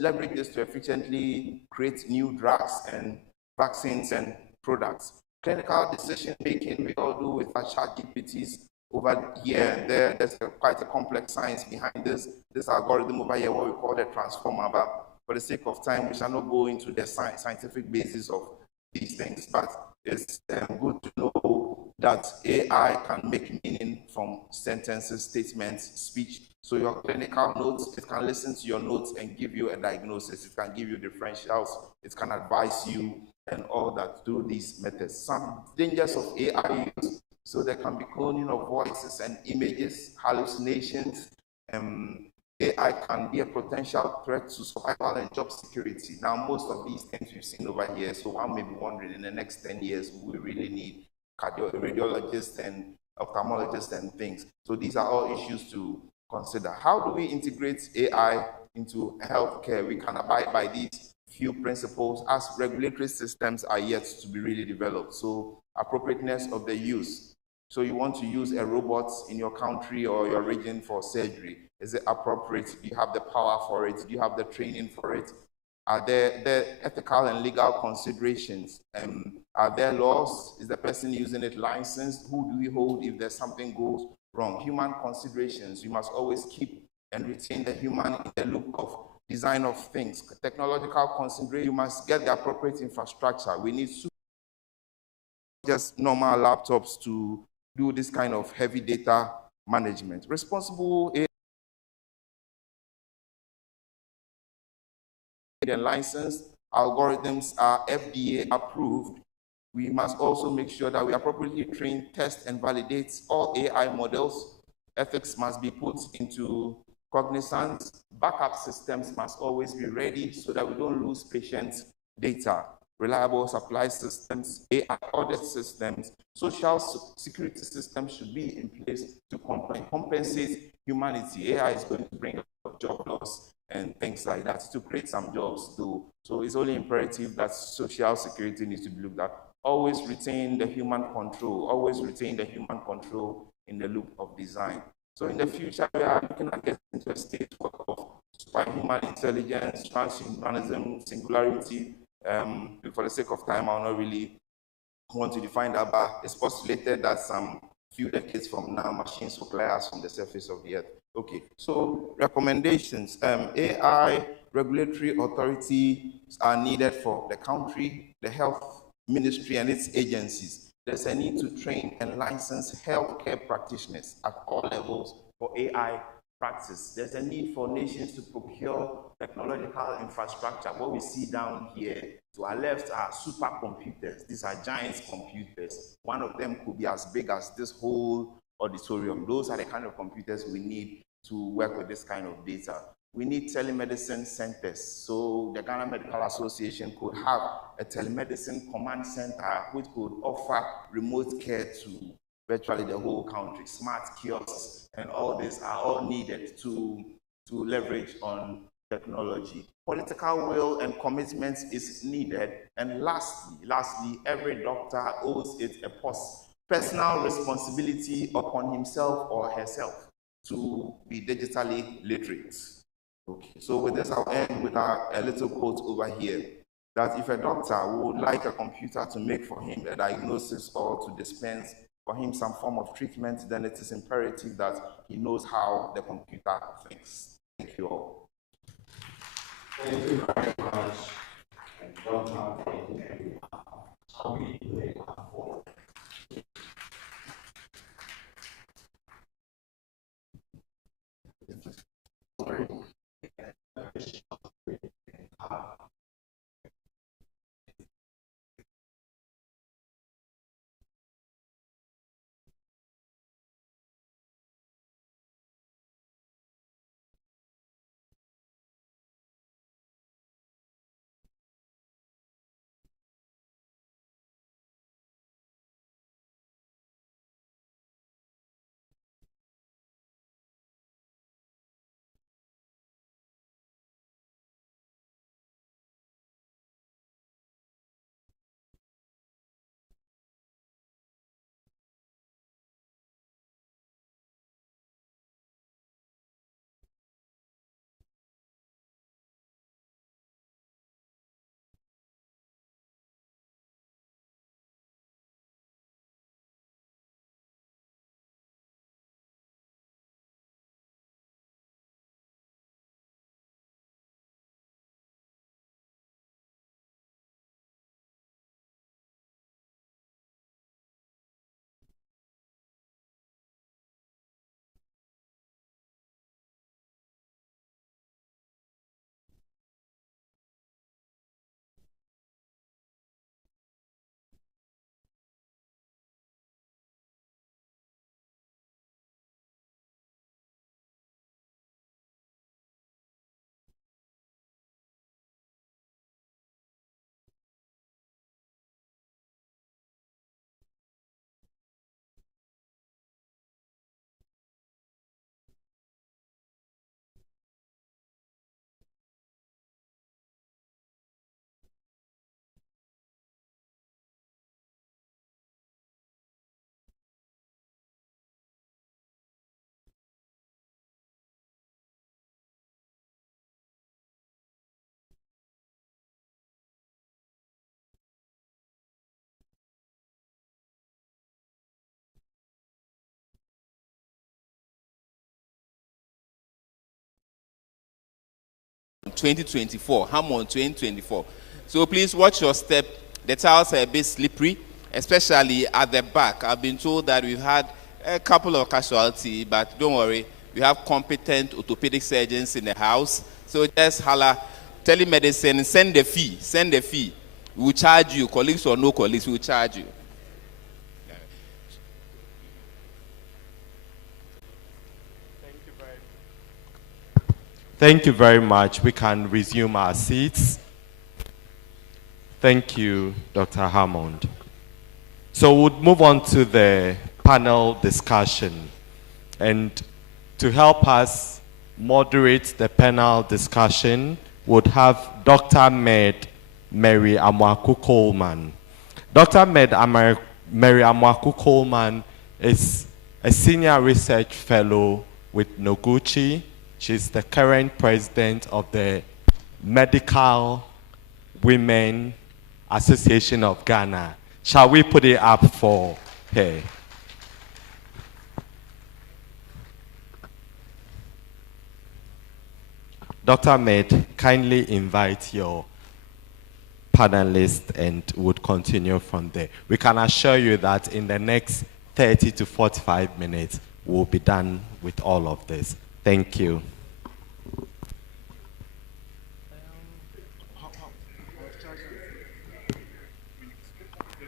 leverage this to efficiently create new drugs and vaccines and products. Clinical decision making, we all do with our ChatGPTs over here and there. There's quite a complex science behind this algorithm over here, what we call the transformer. But for the sake of time, we shall not go into the scientific basis of these things. But it's good to know that AI can make meaning from sentences, statements, speech. So your clinical notes, it can listen to your notes and give you a diagnosis. It can give you differentials. It can advise you and all that through these methods. Some dangers of AI use. So there can be cloning of voices and images, hallucinations. AI can be a potential threat to survival and job security. Now, most of these things we've seen over here, so one may be wondering, in the next 10 years, we really need radiologists and ophthalmologists and things. So these are all issues to consider. How do we integrate AI into healthcare? We can abide by these few principles as regulatory systems are yet to be really developed. So appropriateness of the use. So you want to use a robot in your country or your region for surgery. Is it appropriate? Do you have the power for it? Do you have the training for it? Are there ethical and legal considerations? Are there laws? Is the person using it licensed? Who do we hold if there's something goes wrong? Human considerations. You must always keep and retain the human in the loop of design of things. Technological consideration. You must get the appropriate infrastructure. We need just normal laptops to do this kind of heavy data management. Responsible AI and licensed algorithms are FDA approved. We must also make sure that we appropriately train, test, and validate all AI models. Ethics must be put into cognizance. Backup systems must always be ready so that we don't lose patient data. Reliable supply systems, AI audit systems, social security systems should be in place to compensate humanity. AI is going to bring about job loss and things like that to create some jobs too. So it's only imperative that social security needs to be looked at. Always retain the human control, always retain the human control in the loop of design. So in the future, we are looking at getting into a state of superhuman intelligence, transhumanism, singularity. For the sake of time, I'll not really want to define that, but it's postulated that some few decades from now, machines will clear us from the surface of the earth. Okay, so recommendations. AI regulatory authorities are needed for the country, the health ministry and its agencies. There's a need to train and license healthcare practitioners at all levels for AI practice. There's a need for nations to procure technological infrastructure. What we see down here to our left are supercomputers. These are giant computers. One of them could be as big as this whole auditorium. Those are the kind of computers we need to work with this kind of data. We need telemedicine centers. So the Ghana Medical Association could have a telemedicine command center which could offer remote care to virtually the whole country. Smart kiosks and all this are all needed to leverage on technology. Political will and commitment is needed. And lastly, every doctor owes it a personal responsibility upon himself or herself to be digitally literate. Okay, so with this, I'll end with a little quote over here, that if a doctor would like a computer to make for him a diagnosis or to dispense for him some form of treatment, then it is imperative that he knows how the computer thinks. Thank you all. Thank you very much. And don't have any how we play for. Hammond 2024. So please watch your step. The tiles are a bit slippery, especially at the back. I've been told that we've had a couple of casualties, but don't worry, we have competent orthopedic surgeons in the house. So just holla, telemedicine, send the fee. We will charge you, colleagues or no colleagues, we will charge you. Thank you very much. We can resume our seats. Thank you, Dr. Hammond. So we'll move on to the panel discussion. And to help us moderate the panel discussion, we'll have Dr. Mary Amwaku Coleman. Dr. Mary Amwaku Coleman is a senior research fellow with Noguchi. She's the current president of the Medical Women Association of Ghana. Shall we put it up for her? Dr. Med, kindly invite your panelists and would continue from there. We can assure you that in the next 30 to 45 minutes, we'll be done with all of this. Thank you.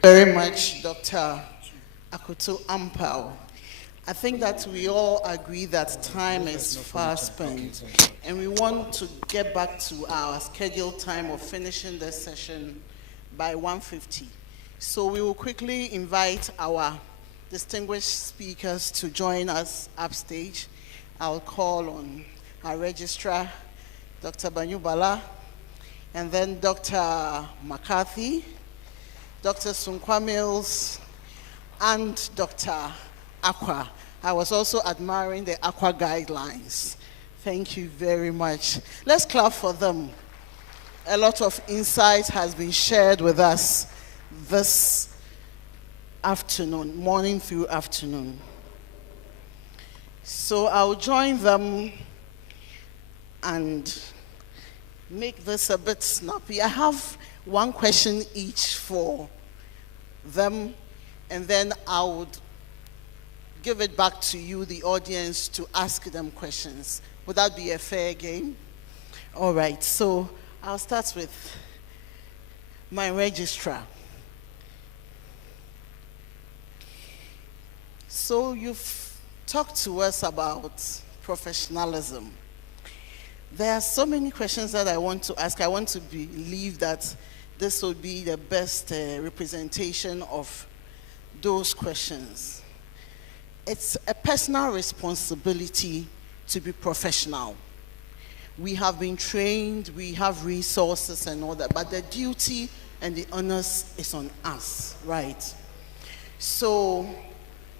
Very much, Dr. Akoto Ampao. I think that we all agree that time is fast spent, and we want to get back to our scheduled time of finishing this session by 1:50. So we will quickly invite our distinguished speakers to join us upstage. I'll call on our registrar, Dr. Banyu Bala, and then Dr. McCarthy, Dr. Sunkwa Mills, and Dr. Aqua. I was also admiring the Aqua guidelines. Thank you very much. Let's clap for them. A lot of insight has been shared with us this afternoon, morning through afternoon. So I'll join them and make this a bit snappy. I have one question each for them, and then I would give it back to you, the audience, to ask them questions. Would that be a fair game? All right, so I'll start with my registrar. So you've talked to us about professionalism. There are so many questions that I want to ask. I want to believe that this will be the best representation of those questions. It's a personal responsibility to be professional. We have been trained, we have resources and all that, but the duty and the onus is on us, right? So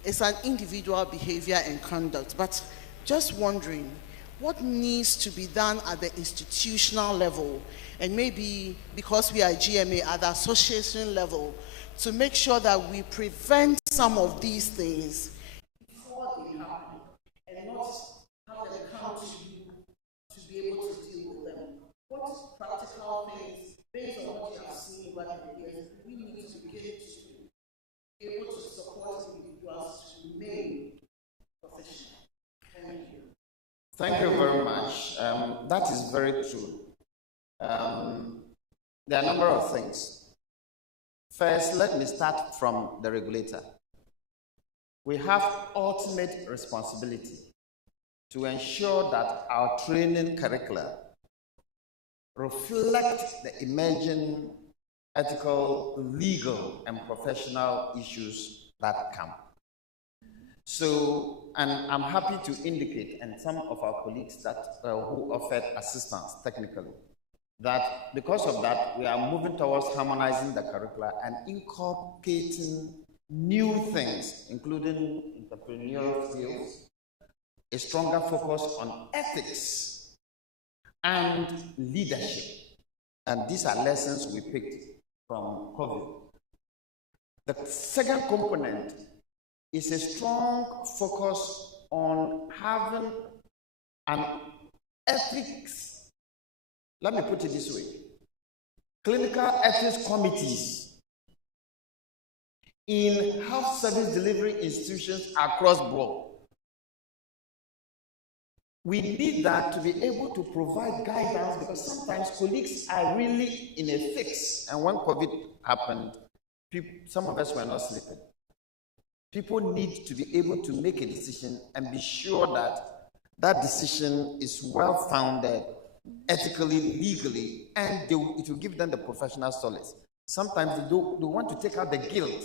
it's an individual behavior and conduct, but just wondering, what needs to be done at the institutional level, and maybe because we are GMA at the association level, to make sure that we prevent some of these things before they happen, and not have them come to you to be able to deal with them? What practical things, based on what you have seen over the years, we need to begin to be able to support individuals to remain professional? Thank you. Thank you very much. That is very true. There are a number of things. First, let me start from the regulator. We have ultimate responsibility to ensure that our training curricula reflect the emerging ethical, legal, and professional issues that come. So, and I'm happy to indicate, and some of our colleagues that who offered assistance technically, that because of that, we are moving towards harmonizing the curricula and inculcating new things, including entrepreneurial skills, a stronger focus on ethics and leadership. And these are lessons we picked from COVID. The second component is a strong focus on having an ethics. Let me put it this way. Clinical ethics committees in health service delivery institutions across the board. We need that to be able to provide guidance, because sometimes colleagues are really in a fix. And when COVID happened, some of us were not sleeping. People need to be able to make a decision and be sure that that decision is well-founded, ethically, legally, and it will give them the professional solace. Sometimes they want to take out the guilt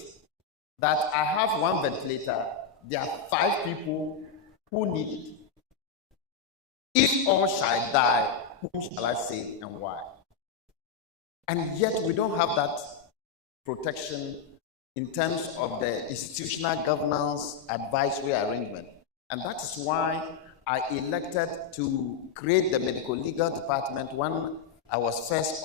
that I have one ventilator, there are 5 people who need it. If all shall die, whom shall I save and why? And yet we don't have that protection in terms of the institutional governance advisory arrangement. And that is why I elected to create the medical legal department when I was first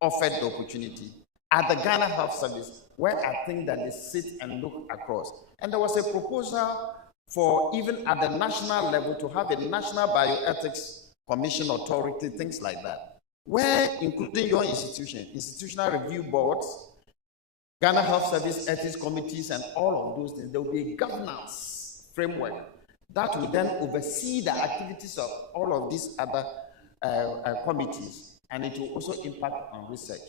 offered the opportunity at the Ghana Health Service, where I think that they sit and look across. And there was a proposal for even at the national level to have a national bioethics commission authority, things like that, where including your institution, institutional review boards, Ghana Health Service ethics committees, and all of those things, there will be a governance framework that will then oversee the activities of all of these other committees, and it will also impact on research.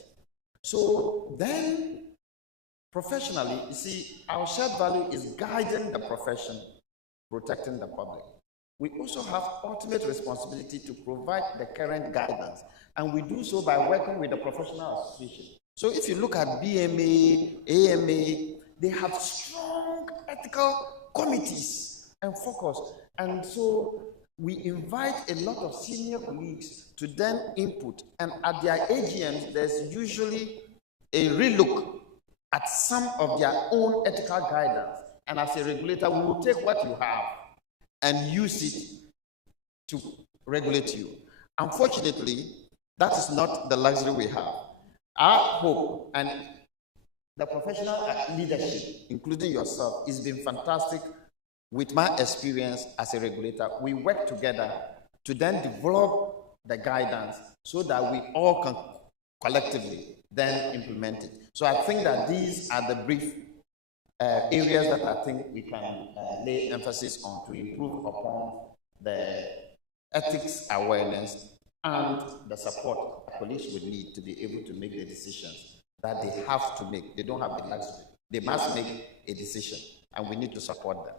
So then, professionally, you see, our shared value is guiding the profession, protecting the public. We also have ultimate responsibility to provide the current guidance, and we do so by working with the professional association. So if you look at BMA, AMA, they have strong ethical committees and focus. And so we invite a lot of senior colleagues to then input. And at their AGMs, there's usually a relook at some of their own ethical guidance. And as a regulator, we will take what you have and use it to regulate you. Unfortunately, that is not the luxury we have. Our hope and the professional leadership, including yourself, has been fantastic. With my experience as a regulator, we work together to then develop the guidance so that we all can collectively then implement it. So I think that these are the brief areas that I think we can lay emphasis on to improve upon the ethics awareness and the support police would need to be able to make the decisions that they have to make. They don't have the luxury. They must make a decision, and we need to support them.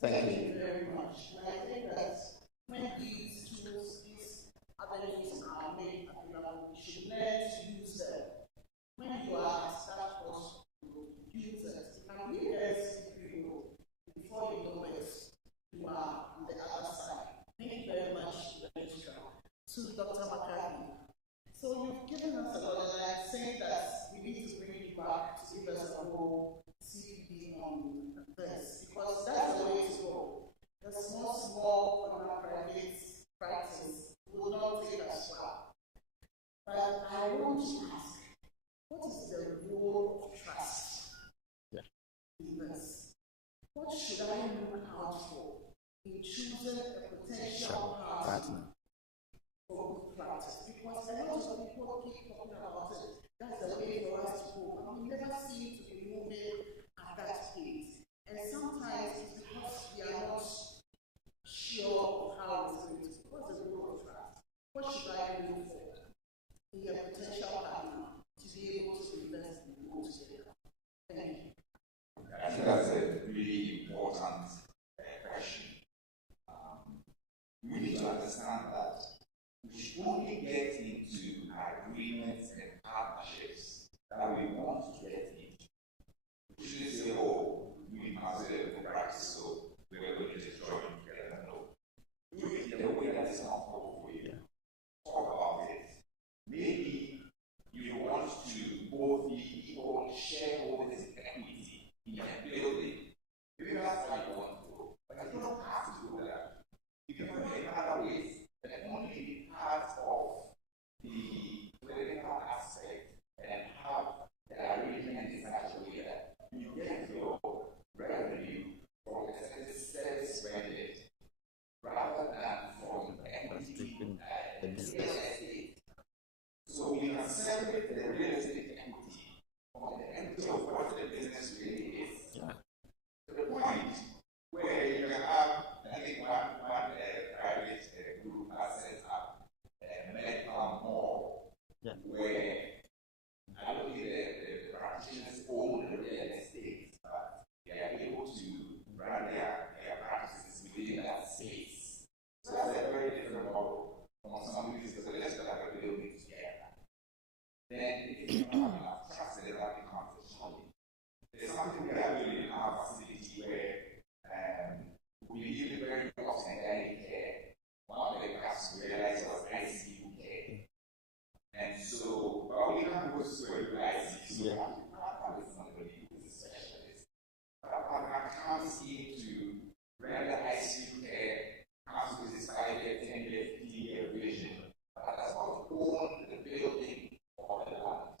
Thank you. Very much. And I think that when these tools, these avenues are made available, we should learn to use them. When you are at that course, use it. And we guys, before you know it, you are on the other side. Thank you very much, Registrar. To Dr. McCarthy. So you've given us a lot, and I'm saying that we need to bring you back to give us a whole CPD on this, because that's the way to go. The small private practice will not take us far. But I want to ask, what is the role of trust in this? What should I look out for in choosing a potential partner for good practice? Because a lot of people keep talking about it. That's the way for us to go. And we never seem to be moving at that pace. And sometimes it's because we are not sure of how it's going to be. What's the role of trust? What should I look for in a potential partner to be able to invest in go together? Thank you. I think that's a really important question. We need to understand that we should only get into agreements and partnerships that we want to get into. We shouldn't say, oh, we must do a practice, so we're going to destroy it together. No. Do it in a way that is comfortable for you. Talk about it. Maybe you want to both be equal shareholders in equity in a building. Maybe that's how you want to go. But you don't have to do that. You can do it in other ways, but only part of the political aspect and have the arrangement in such a way that you get your revenue from a certain service rendered rather than from equity the business estate. So we can separate the real estate equity from the equity of what the business really is. Yeah. To the point where you can have, I think, one private group has set up a medical mall where I don't think the practitioners own the real estate, but they are able to run their practices within that space. So that's a very different model from somebody who says, let's have a building together. Then if you don't have enough trust, then that becomes a challenge. There's something we are doing in our facility where we live very often early care. One of the gaps we realized was ICU care. And so, but we can't go straight to ICU, so we have to partner with somebody who is a specialist. But our partner comes in to render ICU care, comes with his 5-year, 10-year, 15-year vision, but does not own the building or the land.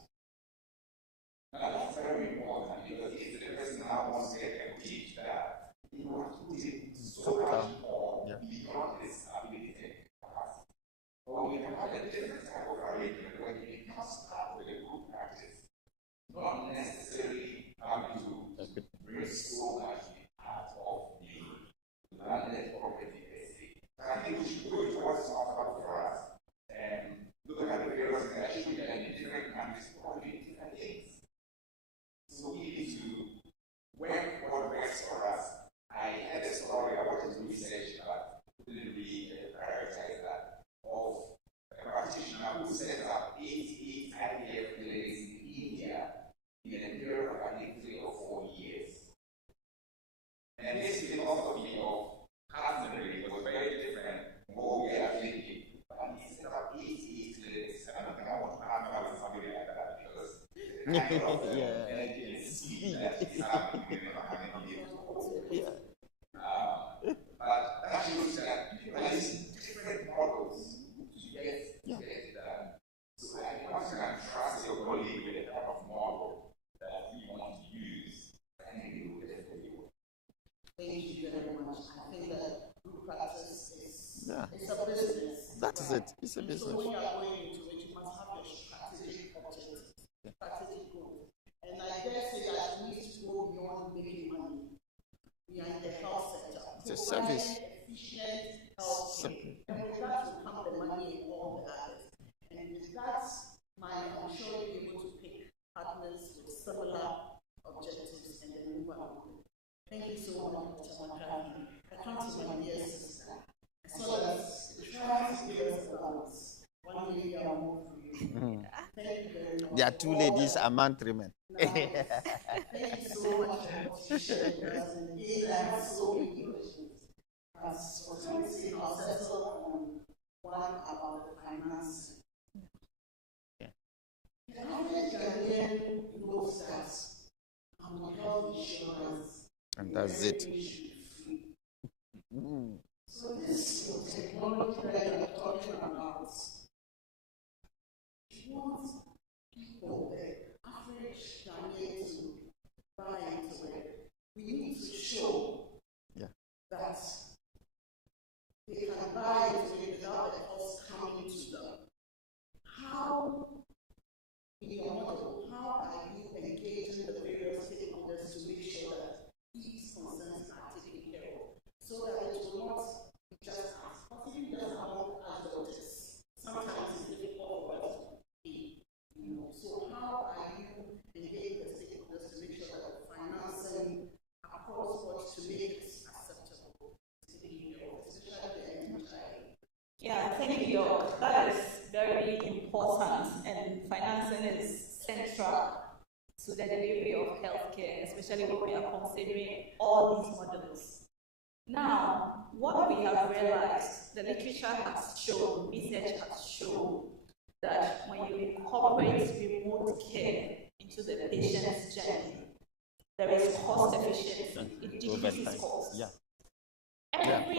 Now that's very important because if the person now wants to get a teach that, you want to put it so much more beyond this ability and capacity. Or we can have a different type of arrangement where you can start with a good practice, not necessarily having to bring so much part of the landed property basic. I think we should go to what's offered for us and look at the various things that should be done in different countries, probably different things. So we need to work what works for us. I had a story about this research, but didn't really prioritize that, of a practitioner who set up 88 IVF clinics in India in a period of, I think, 3 or 4 years. And this philosophy of partnering was very different from what we are thinking. But he set up 88 clinics. I don't think I want to partner with somebody like that because the kind of energy and speed that is happening, we're not having to be able to hold. But that shows that people are using different models to get it done. So I want you to trust your colleague with the type of model that you want to use, and you will definitely work. Thank you very much. I think that group practice is it's a business. That is it. It's a business. So when you are going into it, you must have your strategic objectives, strategic goals. And I dare say that we need to go beyond making money. We are in the health sector. It's a service. Efficient health care. And with that will come the money and all the others. And with that, I'm sure you'll be able to pick partners with similar objectives and then move on. Thank you so much, Mr. Makani. I come to my dear sister. So that's trying to give us balance. One lady or more for you. Thank you very much. There are two ladies among 3 men. Thank you so much for sharing with us. And again, I have so many questions. As for say, I'll settle on one about the finance. The average Ghanaian knows that health insurance and that's it. So this technology that you're talking about, you want people, the average Ghanaian to buy into it. We need to show that they can buy into it without the cost coming to them. How, in your model, how are you engaging the various stakeholders to make sure that these concerns are taken care of, so that it will not be just us, but even just among adults? Sometimes it's difficult for us to be, So how are you engaging the stakeholders to make sure that the financing across what to make it acceptable to the especially the NHI? Yeah, thank you, Doc. That is very important, and financing is central to the delivery of healthcare, especially when we are considering all these models. Now, what we have realized, the literature has shown, research has shown, that when you incorporate remote care into the patient's journey, there is cost efficiency. It decreases costs. Every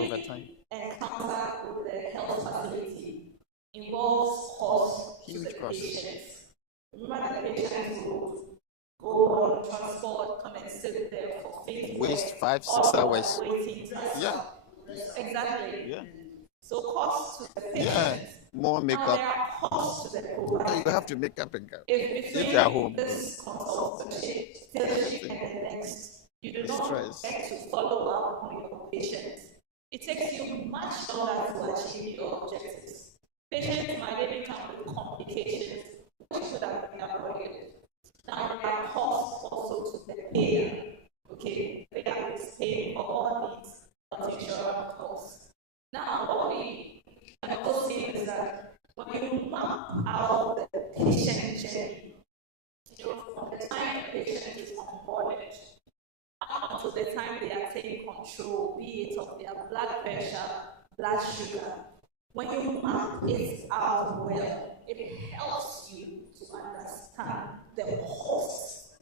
encounter with the health facility involves cost to the patient. Remember, the patient will go on transport, come and sit there for things. Waste 5-6 hours. Exactly. So cost to the patient. More makeup. There are costs to the provider. You have to make up and go. If they are home. This consultation, and the next, you do not get to follow up on your patient. It takes you much longer to achieve your objectives. Patients might even come with complications, which should have been avoided. Now, there are costs also to the payer. Okay, the payer is paying for all these health insurance costs. Now, what we can also see is that when you map out the patient journey, from the time the patient is onboarded up to the time they are taking control, be it of their blood pressure, blood sugar, when you map it out well, it helps you to understand the cost.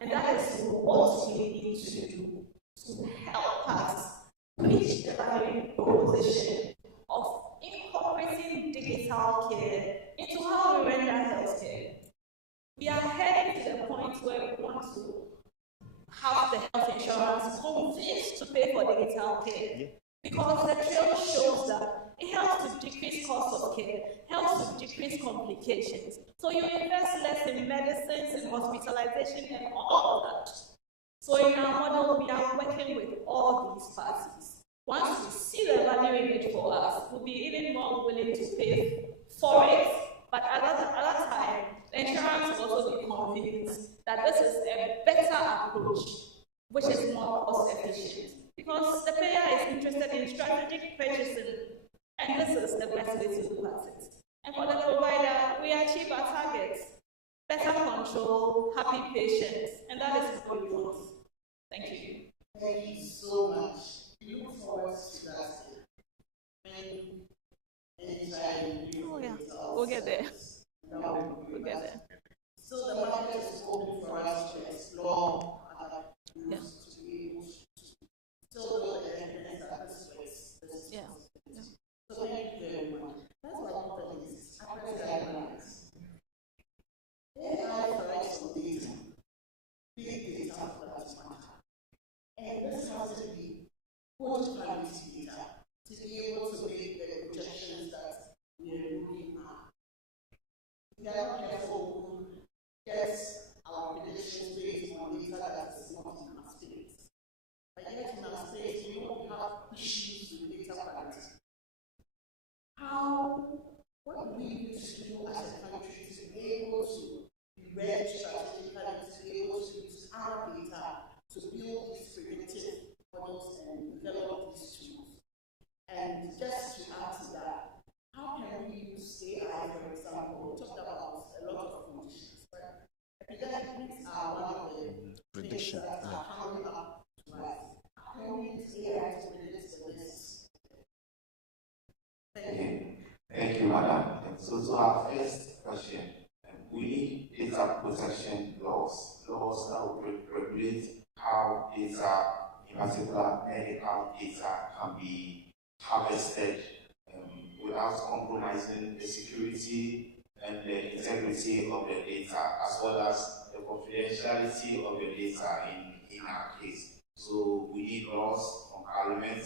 And that is what we need to do to help us reach the value proposition of incorporating digital care into how we render healthcare. We are heading to the point where we want to have the health insurance convinced to pay for digital care. Because the trail shows that it helps to decrease cost of care, helps to decrease complications. So you invest less in medicines and hospitalization and all of that. So in our model, we are working with all these parties. Once we see the value in it for us, we'll be even more willing to pay for it. But at that time, the insurance will also be convinced that this is a better approach, which is more cost efficient. Because the payer is interested in strategic purchasing, and this is the best way to look at it. And for the provider, we achieve our targets: better control, happy patients, and that is what we want. Thank you. Thank you so much. We look forward to that. Oh yeah, we'll get there. We'll get there. So the market is open for us to explore other tools to be able to build the evidence that this works. So thank you very much. That's what I want to is accurate guidelines. AI thrives on data. Big data for that matter. And this has to be good quality data to be able to make the projections that we really are. If we are not careful, we get our predictions based on data that is not in our state. But yet in our state, we don't have issues with data quality. What do we need to do as a country to be able to be ready strategically, to be able to use our data to build these predictive models and develop these tools? And just to add to that, how can we use AI, for example? We talked about a lot of conditions, but epidemics are one of the prediction things that are coming up to us. How can we use AI to predict the risks? Thank you. Thank you, Madam. So our first question, we need data protection laws that will regulate how data, in particular medical data, can be harvested without compromising the security and the integrity of the data, as well as the confidentiality of the data in our case. So we need laws from Parliament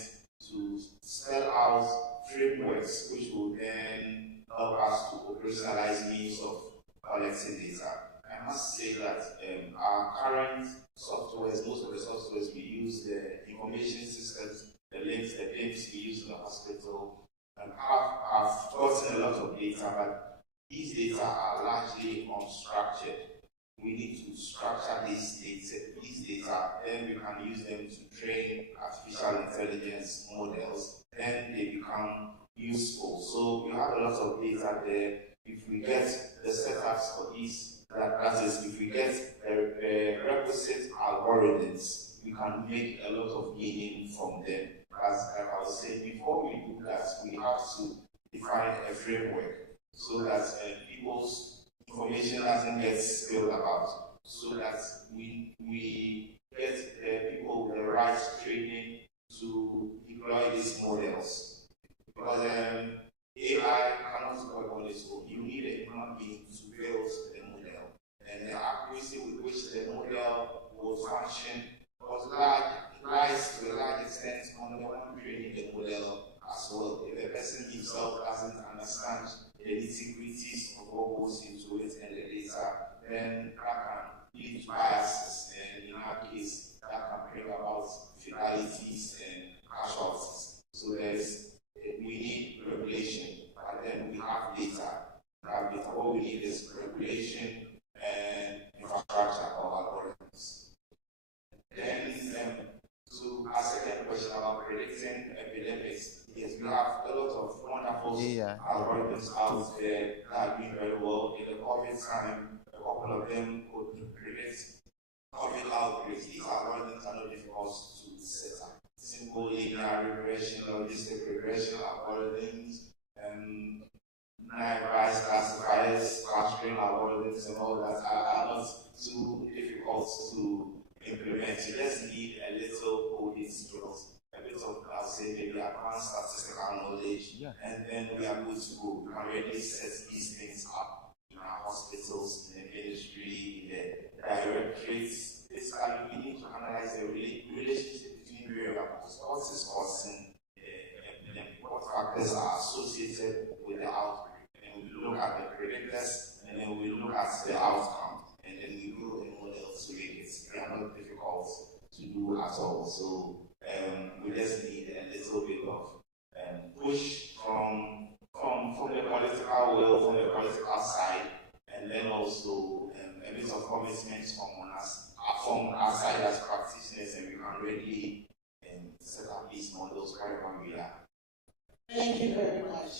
to spell out frameworks which will then help us to operationalize means of collecting data. I must say that our current softwares, most of the softwares we use, the information systems, the links, the PIMs we use in the hospital, have gotten a lot of data, but these data are largely unstructured. We need to structure these data, then we can use them to train artificial intelligence models, then they become useful. So we have a lot of data there. If we get the setups for these, that is, if we get the requisite algorithms, we can make a lot of gain from them. As I was saying, before we do that, we have to define a framework so that people's information doesn't get spilled about, so that we get people with the right training to deploy these models. Because AI cannot work on its own. You need a human being to build the model. And the accuracy with which the model will function lies to a large extent on the one training the model as well. If the person himself doesn't understand the nitty-gritties of what goes into it and the data, then that can lead to biases. And in our case, that can bring about fatalities and casualties. So we need regulation, but then we have data. What we need is regulation and infrastructure of algorithms. Then, to our second question about predicting epidemics, yes, we have a lot of wonderful algorithms out there that are doing very well. In the COVID time, a couple of them could predict COVID outbreaks. These algorithms are not difficult to set up. Simple linear regression, logistic regression algorithms, naive classifiers, clustering algorithms, and all that are not too difficult to implement. You just need a little coding skills, a bit of, I'll say, maybe advanced statistical knowledge, and then we are good to go. We can really set these things up in our hospitals, in the ministry, in the directorates. Basically, we need to analyze the relationship between variables. What is causing what factors are associated with the outbreak? And we look at the predictors, and then we look at the outcome, and then we build a model to make it. They are not difficult to do at all. So we just need a little bit of push from the political will, from the political side, and then also a bit of commitment from our side as practitioners, and we can really set up these models wherever we are. Thank you very much.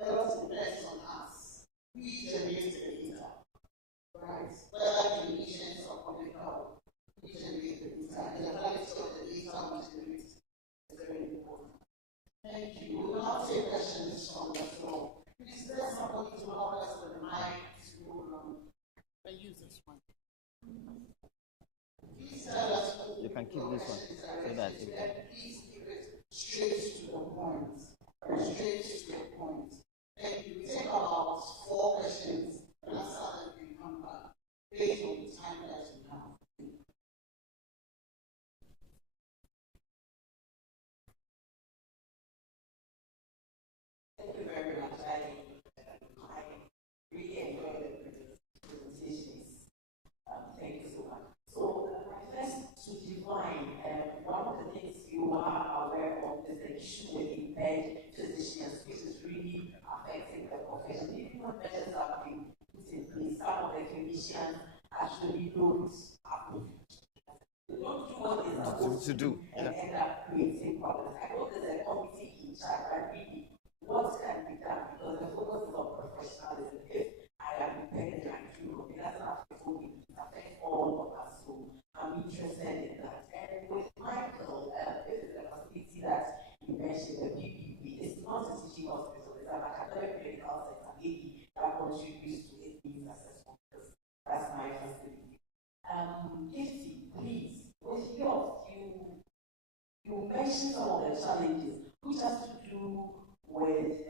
A lot depends on us. We generate the data, right? Whether the nations or public health, we generate the data, and the quality of the data we generate is very important. Thank you. We will now take questions from the floor. Please let somebody to help us with the mic to go on. And use this one. Please tell us. You can keep this one so that you can. Please keep it straight to the point. Straight to the point. Thank you. We take about 4 questions, and after that we come back based on the time that we have. Thank you very much. I issue with impaired physicians, which is really affecting the profession. Even when measures have been put in place, some of the clinicians actually don't approve. They don't do what they're supposed to do and end up creating problems. I know there's a committee in charge, but really, what can be done? Because the focus is on professionalism. If I am impaired and I do, it doesn't affect me, it affects all of us. So I'm interested in that. And with Michael, this is a facility that you mentioned, the PPP. It's not a teaching hospital, it's an academic medical center, maybe that contributes to it being successful, because that's my facility. Casey, please, with yours, you mentioned some of the challenges, which has to do with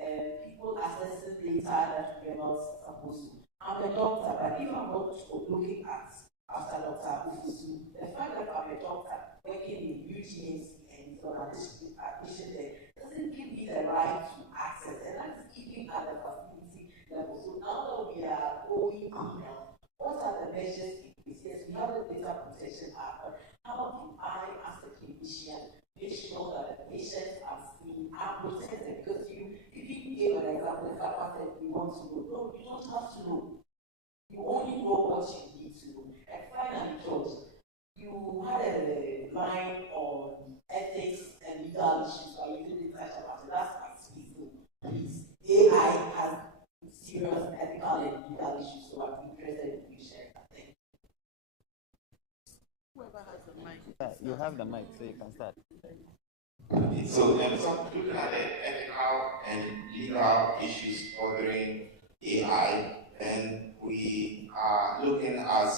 people accessing data that we're not supposed to. I'm a doctor, but if I'm not looking at after Dr. Ufusu, the fact that I'm a doctor working in UGMC and on admission there doesn't give me the right to access, and that's even at the facility level. So now that we are going email, what are the measures in place? Yes, we have the Data Protection Act, but how do I, as a clinician, make sure that the patients are seen and protected? Because you gave an example, the Papa said you want to know. No, you don't have to know. You only know what you need to know. And finally, George, you had a line on ethics and legal issues, but you didn't touch about it. That's my speed. Please, AI has serious ethical and legal issues, so I'm interested in you sharing that. Thank you. Whoever has the mic. You have the mic, so you can start. So, looking at the ethical and legal issues bothering AI, and we are looking at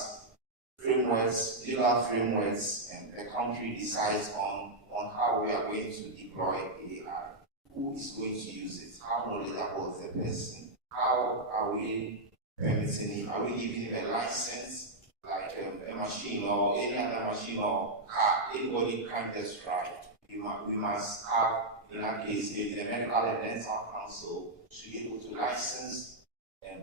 frameworks, legal frameworks, and the country decides on how we are going to deploy AI. Who is going to use it? How knowledgeable is the person? How are we permitting it? Are we giving him a license, like a machine or any other machine or car? Anybody can just drive. We must have, in that case, the Medical and Dental Council should be able to license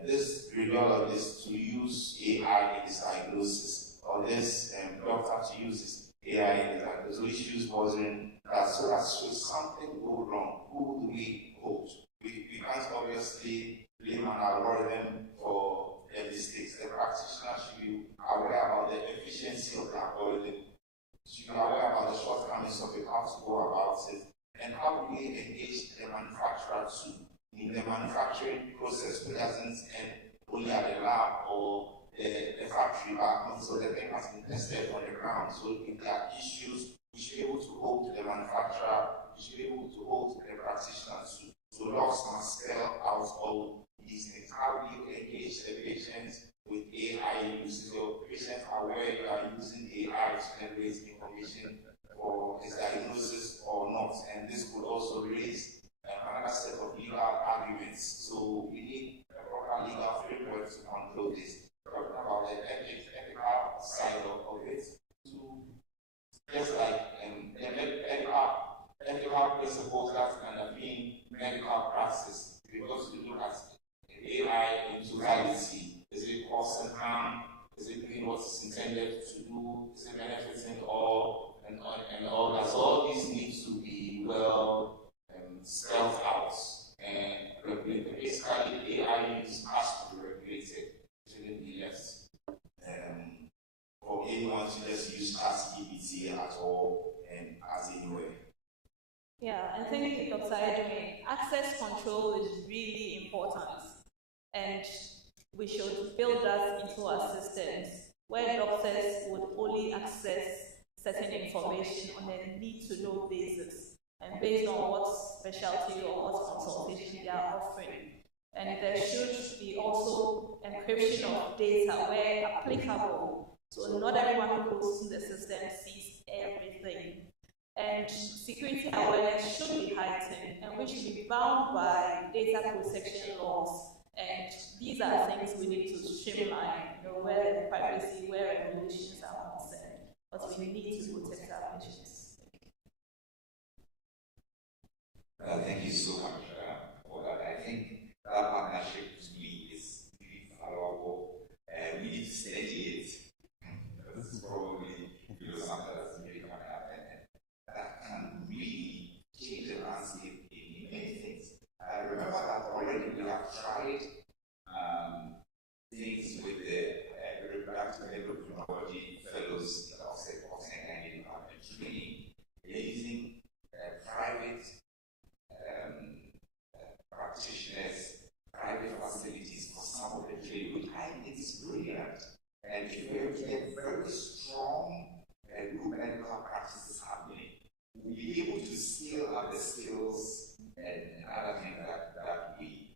this radiologist to use AI in his diagnosis, or this doctor to use his AI in his diagnosis. So issues wasn't that, so that should something go wrong, who do we hold? We can't obviously blame an algorithm for the mistakes. The practitioner should be aware about the efficiency of the algorithm, should be aware about the shortcomings of it, how to go about it, and how do we engage the manufacturer too in the manufacturing process, which doesn't end only at the lab or the factory back home. So the thing has been tested on the ground. So if there are issues, we should be able to hold to the manufacturer, we should be able to hold to the practitioner too. So docs must spell out all these things. How do you engage the patients with AI use? So patients are aware you are using AI to generate information for his diagnosis or not. And this could also raise another set of legal arguments. So we need a proper legal framework to control this. We're talking about the ethical side of it. So just like the ethical principles that underpin medical practice, because we look at AI in totality. Is it causing harm? Is it doing what it's intended to do? Is it benefiting all and all that? So all these need to be well spelled out and regulated. Basically, AI use has to be regulated. It shouldn't be left for anyone to just use ChatGPT at all and as anywhere. Yeah, and thank you, Dr. Edwin. Access control is really important, and we should build that into our systems where doctors would only access certain information on a need-to-know basis and based on what specialty or what consultation they are offering. And there should be also encryption of data where applicable, so not everyone who goes to the system sees everything. And security awareness should be heightened, and we should be bound by data protection laws. And these are things we need to streamline, where the privacy, where regulations are concerned. But we need to protect our patients. Thank you so much for that. I think that partnership to me is really valuable. We need to study it. This is probably something that's really coming up, and that can really change the landscape be able to scale up the skills and other things that we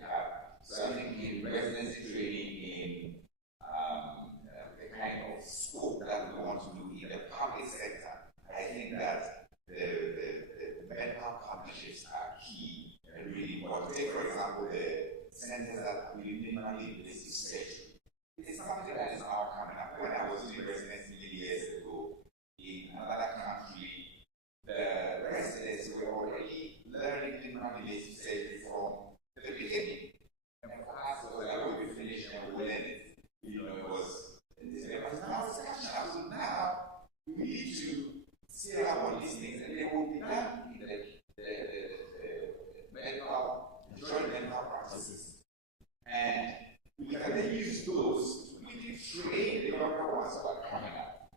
have. So I think in residency training, in the kind of scope that we want to do in the public sector, I think that the medical partnerships are key and really important. Take, for example, the centers that we minimally invasive surgery. It's something that is now coming up. When I was doing residency many years ago in another country, the residents were already learning minimally invasive surgery from the beginning. And the class was like, oh, we finished and we learned it. You know, it was now it's catching up. So now we need to scale up on these things, and they will be done in the joint medical practices. And we can then use those to quickly train the younger ones who are coming up.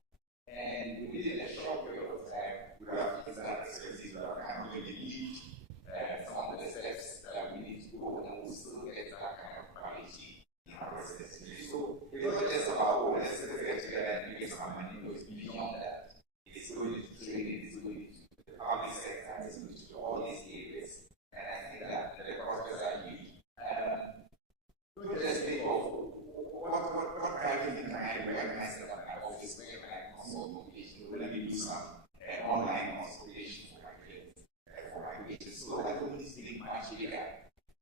And within a short period of time, we have fixed that expertise that can really lead some of the steps that we need to go, and we'll still get that kind of quality in our residency. So it's not just about, oh, let's get together and give some money. No, it's beyond that. It's going to training, it's going to the public sector, it's going to all these areas. And I think that the process are huge. Don't just think of what kind of thing can I recognize that in my office where I consult on patients. Let me do some online consultation for my patients. So I don't need to think much bigger,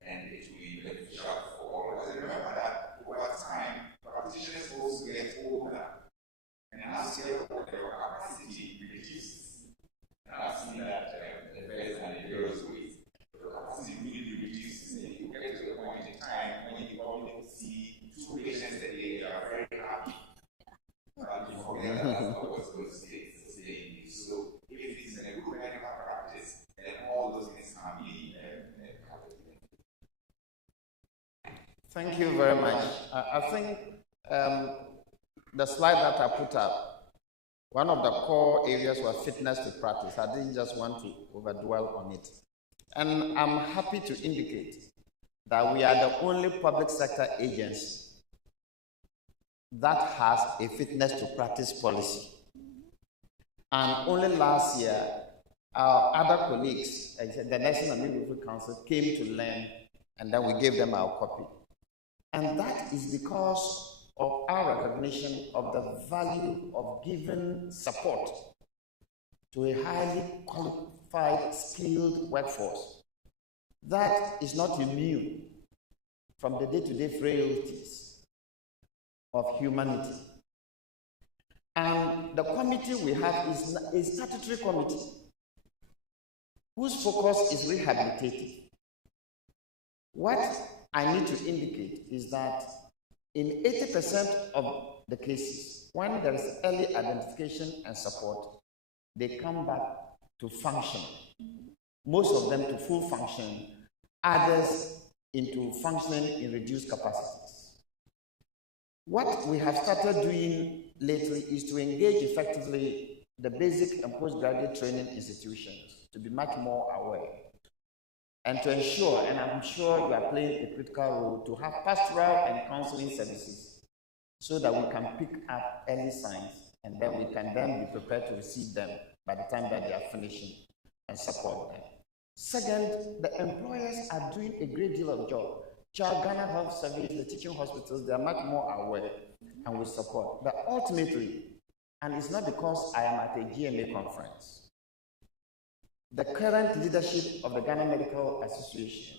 and it will be beneficial for all of us. And remember that over time, practitioners also get older. And as their capacity reduces, and I've seen that the best and the various ways, the capacity really reduces, and you get to a point in time when you only see 2 patients a day, you are very happy. But you forget that that's not what's going to stay in you. So if it's in a good medical practice, then all those things can be covered. Thank you very much. I think the slide that I put up, one of the core areas was fitness to practice. I didn't just want to overdwell on it. And I'm happy to indicate that we are the only public sector agency that has a fitness to practice policy. And only last year, our other colleagues, the National Midwifery Council, came to learn, and then we gave them our copy. And that is because of our recognition of the value of giving support to a highly qualified, skilled workforce that is not immune from the day-to-day frailties of humanity. And the committee we have is a statutory committee whose focus is rehabilitative. What I need to indicate is that in 80% of the cases, when there is early identification and support, they come back to function. Most of them to full function, others into functioning in reduced capacities. What we have started doing lately is to engage effectively the basic and postgraduate training institutions to be much more aware and to ensure, and I'm sure you are playing a critical role, to have pastoral and counseling services so that we can pick up early signs and then we can then be prepared to receive them by the time that they are finishing and support them. Second, the employers are doing a great deal of job. Child Ghana Health Service, the teaching hospitals, they are much more aware and we support. But ultimately, and it's not because I am at a GMA conference, the current leadership of the Ghana Medical Association,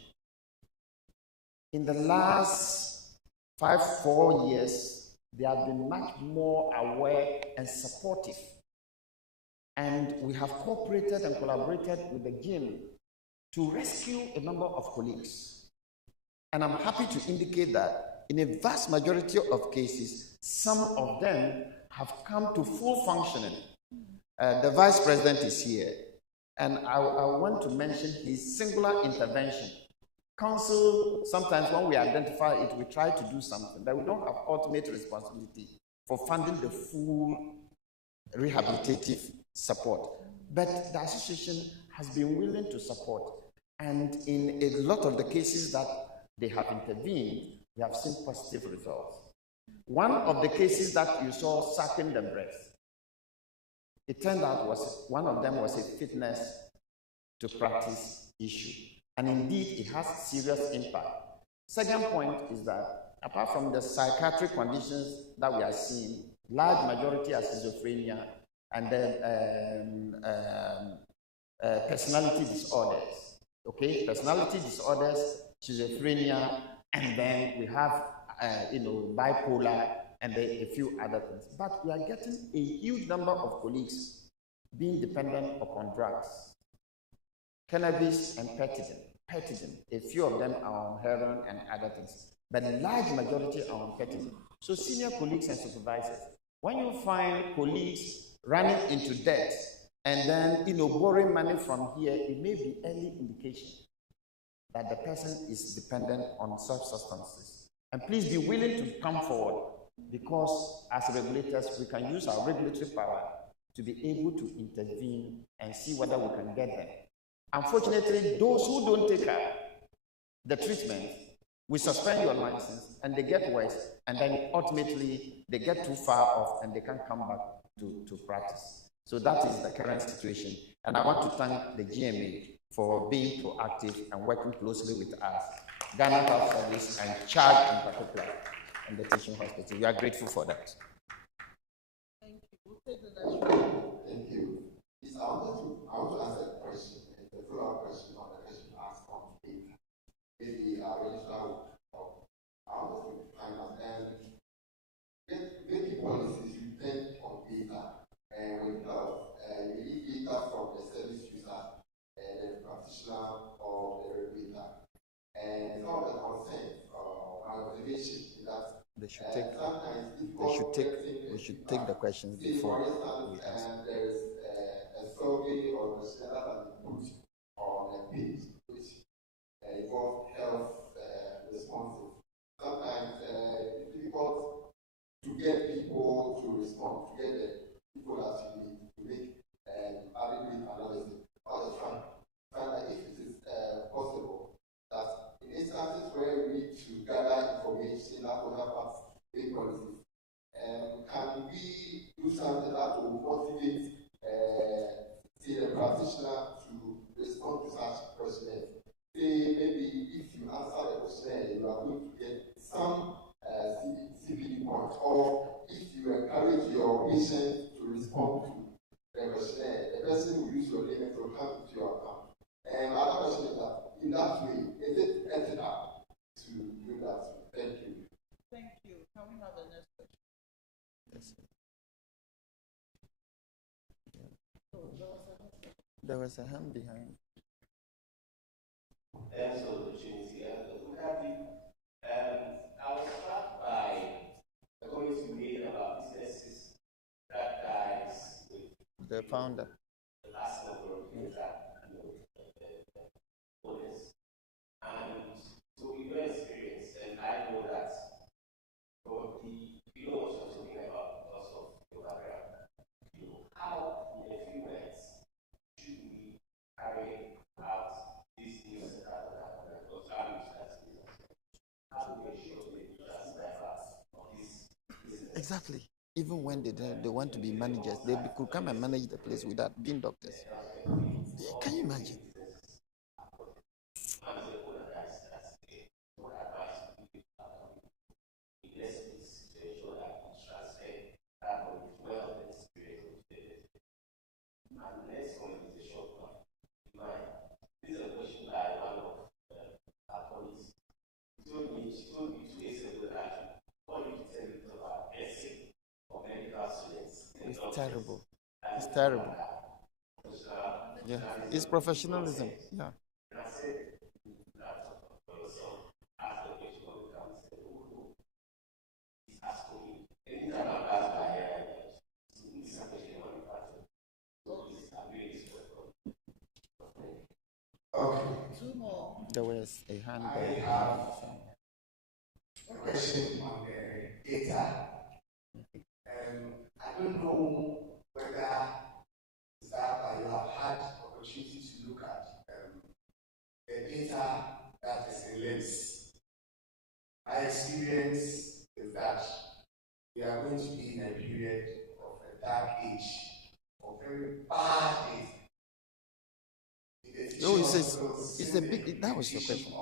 in the last 4 years, they have been much more aware and supportive. And we have cooperated and collaborated with the GIM to rescue a number of colleagues. And I'm happy to indicate that in a vast majority of cases, some of them have come to full functioning. The Vice President is here. And I want to mention his singular intervention. Council, sometimes when we identify it, we try to do something, but we don't have ultimate responsibility for funding the full rehabilitative support. But the association has been willing to support. And in a lot of the cases that they have intervened, we have seen positive results. One of the cases that you saw sucking the breast, It turned out one of them was a fitness to practice issue. And indeed, it has serious impact. Second point is that apart from the psychiatric conditions that we are seeing, large majority are schizophrenia and then personality disorders. Okay, personality disorders, schizophrenia, and then we have bipolar and then a few other things. But we are getting a huge number of colleagues being dependent upon drugs, cannabis and petidine. A few of them are on heroin and other things, but a large majority are on petidine. So senior colleagues and supervisors, when you find colleagues running into debt and then borrowing money from here, it may be early indication that the person is dependent on such substances. And please be willing to come forward, because as regulators, we can use our regulatory power to be able to intervene and see whether we can get them. Unfortunately, those who don't take the treatment, we suspend your license and they get worse, and then ultimately they get too far off and they can't come back to practice. So that is the current situation. And I want to thank the GMA for being proactive and working closely with us, Ghana Health Service and CHAG in particular, and the teaching hospital. We are grateful for that. Thank you. We'll take the next one. Thank you. I want to ask a question, a follow-up question on the question asked on data. Maybe our registrar will find out. And many policies depend on data, and we need data from the service user, the practitioner, or the regulator. And some of the concerns, my observation is that we should take the questions before we answer. There is a survey or a questionnaire that has been put on a page which involves health responses. Sometimes it's difficult to get people to respond, to get the people that you need to make adequate analysis. I was trying to find out if it is possible that in instances where we need to gather information that will help us make policies, can we do something that will motivate the practitioner to respond to such questionnaires? Say maybe if you answer the questionnaire, you are going to get some CPD points, or if you encourage your patient to respond to the questionnaire, the person will use your name and will come into your account. And my other question is that, in that way, is it ethical to do that? Thank you. Thank you. Can we have the next question? Yes. There was a hand behind. Thanks for the opportunity. I was struck by the comments you made about businesses that guys with the founder. The last number of years bonus. And so we were experienced, and I know that probably you know what you're talking about because of your background. How in a few minutes should we carry out these new setup that happen because how do we ensure they do that of this business? Exactly. Even when they want to be managers, they could come and manage the place without being doctors. Yeah, can you imagine? It's terrible. It's terrible. Yeah, it's professionalism. Yeah. Okay. Two more. There was a hand. I have a question on the data. I don't know whether you have had opportunity to look at the data that is in LIMS. My experience is that we are going to be in a period of a dark age for a big, that was your question.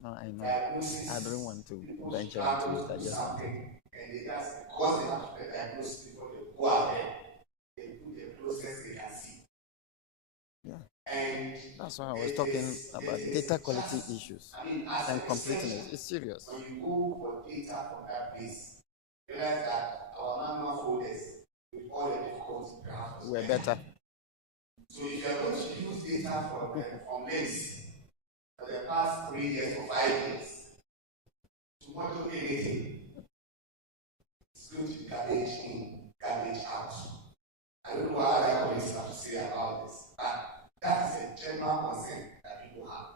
No, I know. I don't want to venture into it. I just want to. And they just, because they have to diagnose before they go ahead, they put the process they can see. Yeah. And that's why I was talking about data quality issues and completeness. It's serious. When you go for data from that place, realize that our manual folders with all the difficulties perhaps we're better. So if you are going to use data from LIMS for the past 3 years or 5 years to model anything, it's going to be garbage in, garbage out. I don't know what other colleagues have to say about this, but that is a general concern that people have,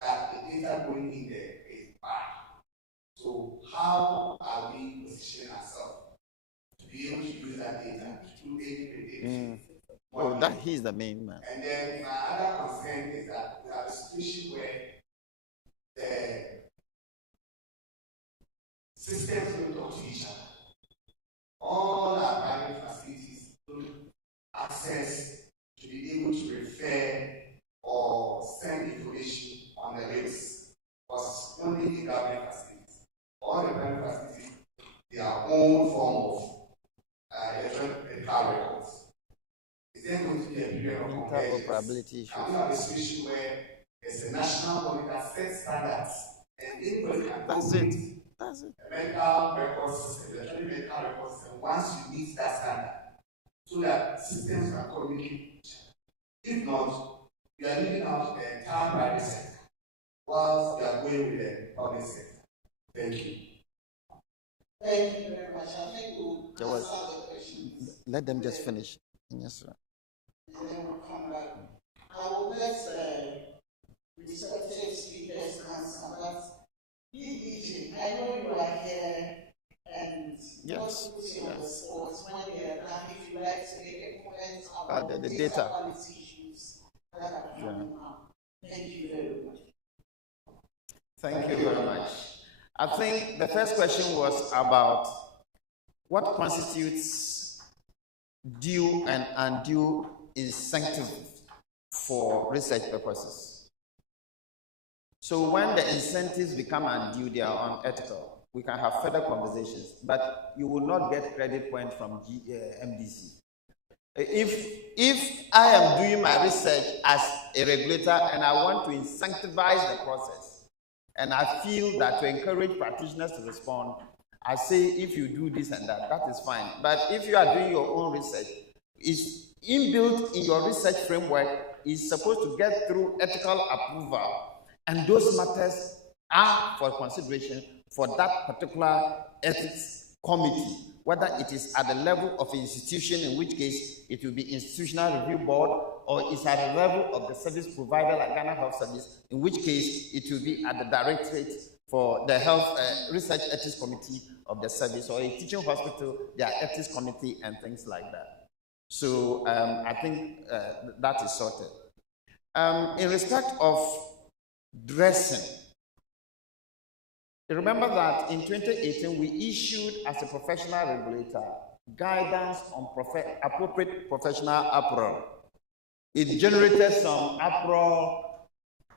that the data going in there is bad. So how are we positioning ourselves to be able to use that data to do any prediction? Well, that he's the main man. And then my other concern is that we have a situation where the systems don't talk to each other. All our private facilities don't access to be able to refer or send information on the links. Because only the government facilities, all the private facilities, their own form of electronic medical records. Is there going to be a period of interoperability issues? We have a situation where there's a national body that sets standards, and anybody can That's it. That's it. A medical record system, electronic medical record system, once you meet that standard, so that systems can communicate. If not, we are leaving out the entire private sector, whilst we are going with the public sector. Thank you. Thank you very much. I think we'll answer the questions. Let them just finish. Yes, sir. And then we'll come back. I will let respected speakers answer, but DJ, I know you are here and yes. put you on the spot when they are done. If you like to make a comment about the data quality issues that are coming up. Thank you very much. Thank you very much. I think the first question was about what constitutes due and undue incentive for research purposes. So when the incentives become undue, they are unethical. We can have further conversations, but you will not get credit point from MDC. If I am doing my research as a regulator and I want to incentivize the process, and I feel that to encourage practitioners to respond, I say if you do this and that, that is fine. But if you are doing your own research, it's inbuilt in your research framework, is supposed to get through ethical approval. And those matters are for consideration for that particular ethics committee, whether it is at the level of institution, in which case it will be institutional review board, or it's at the level of the service provider like Ghana Health Service, in which case it will be at the directorate for the health research ethics committee of the service, or a teaching hospital, their ethics committee and things like that. So I think that is sorted. In respect of dressing, remember that in 2018 we issued as a professional regulator guidance on appropriate professional apparel. It generated some uproar,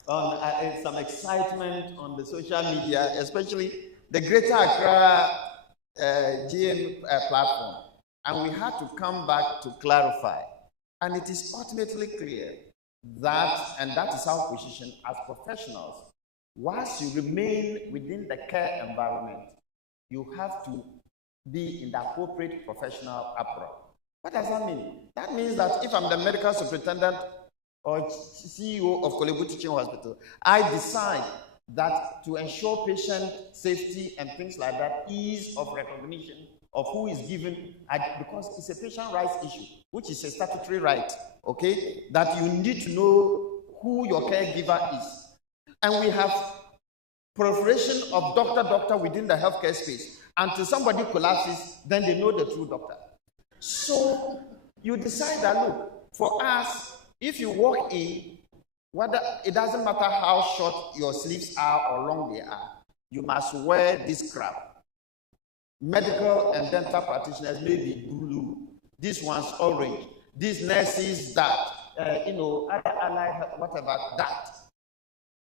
some excitement on the social media, especially the Greater Accra GM platform. And we had to come back to clarify. And it is ultimately clear that, and that is our position as professionals, whilst you remain within the care environment, you have to be in the appropriate professional apparel. What does that mean? That means that if I'm the medical superintendent or CEO of Kolebu Teaching Hospital, I decide that to ensure patient safety and things like that, ease of recognition of who is given, because it's a patient rights issue, which is a statutory right, okay, that you need to know who your caregiver is. And we have proliferation of doctor within the healthcare space. Until somebody collapses, then they know the true doctor. So you decide that, look, for us, if you walk in, whether it doesn't matter how short your sleeves are or long they are, you must wear this scrap. Medical and dental practitioners may be blue, this one's orange, these nurses that. other allied, whatever, that.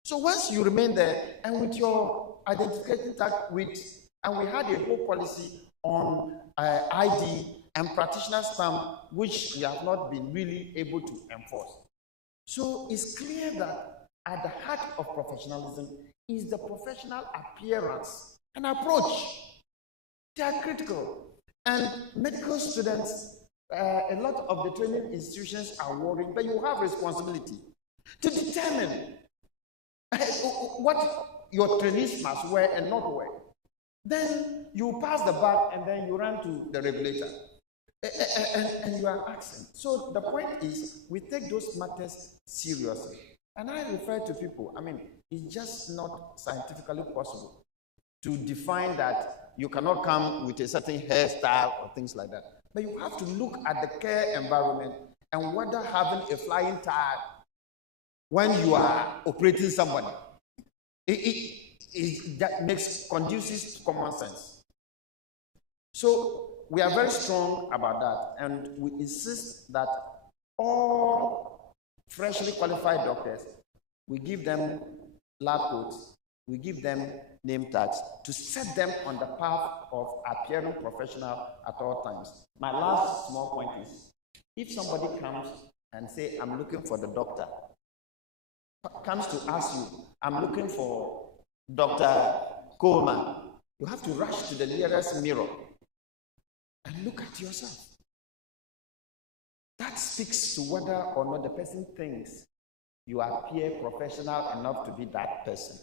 So once you remain there and with your identification tag and we had a whole policy on ID and practitioner stamp, which we have not been really able to enforce. So it's clear that at the heart of professionalism is the professional appearance and approach. They are critical. And medical students, a lot of the training institutions are worrying, but you have responsibility to determine what your trainees must wear and not wear. Then you pass the bar and then you run to the regulator. And you are asking. So the point is, we take those matters seriously. And I refer to people, it's just not scientifically possible to define that you cannot come with a certain hairstyle or things like that. But you have to look at the care environment and whether having a flying tie when you are operating somebody, that makes conducive to common sense. So we are very strong about that, and we insist that all freshly qualified doctors, we give them lab coats, we give them name tags to set them on the path of appearing professional at all times. My last small point is, if somebody comes and say, I'm looking for the doctor, comes to ask you, I'm looking for Dr. Coleman, you have to rush to the nearest mirror and look at yourself. That speaks to whether or not the person thinks you appear professional enough to be that person.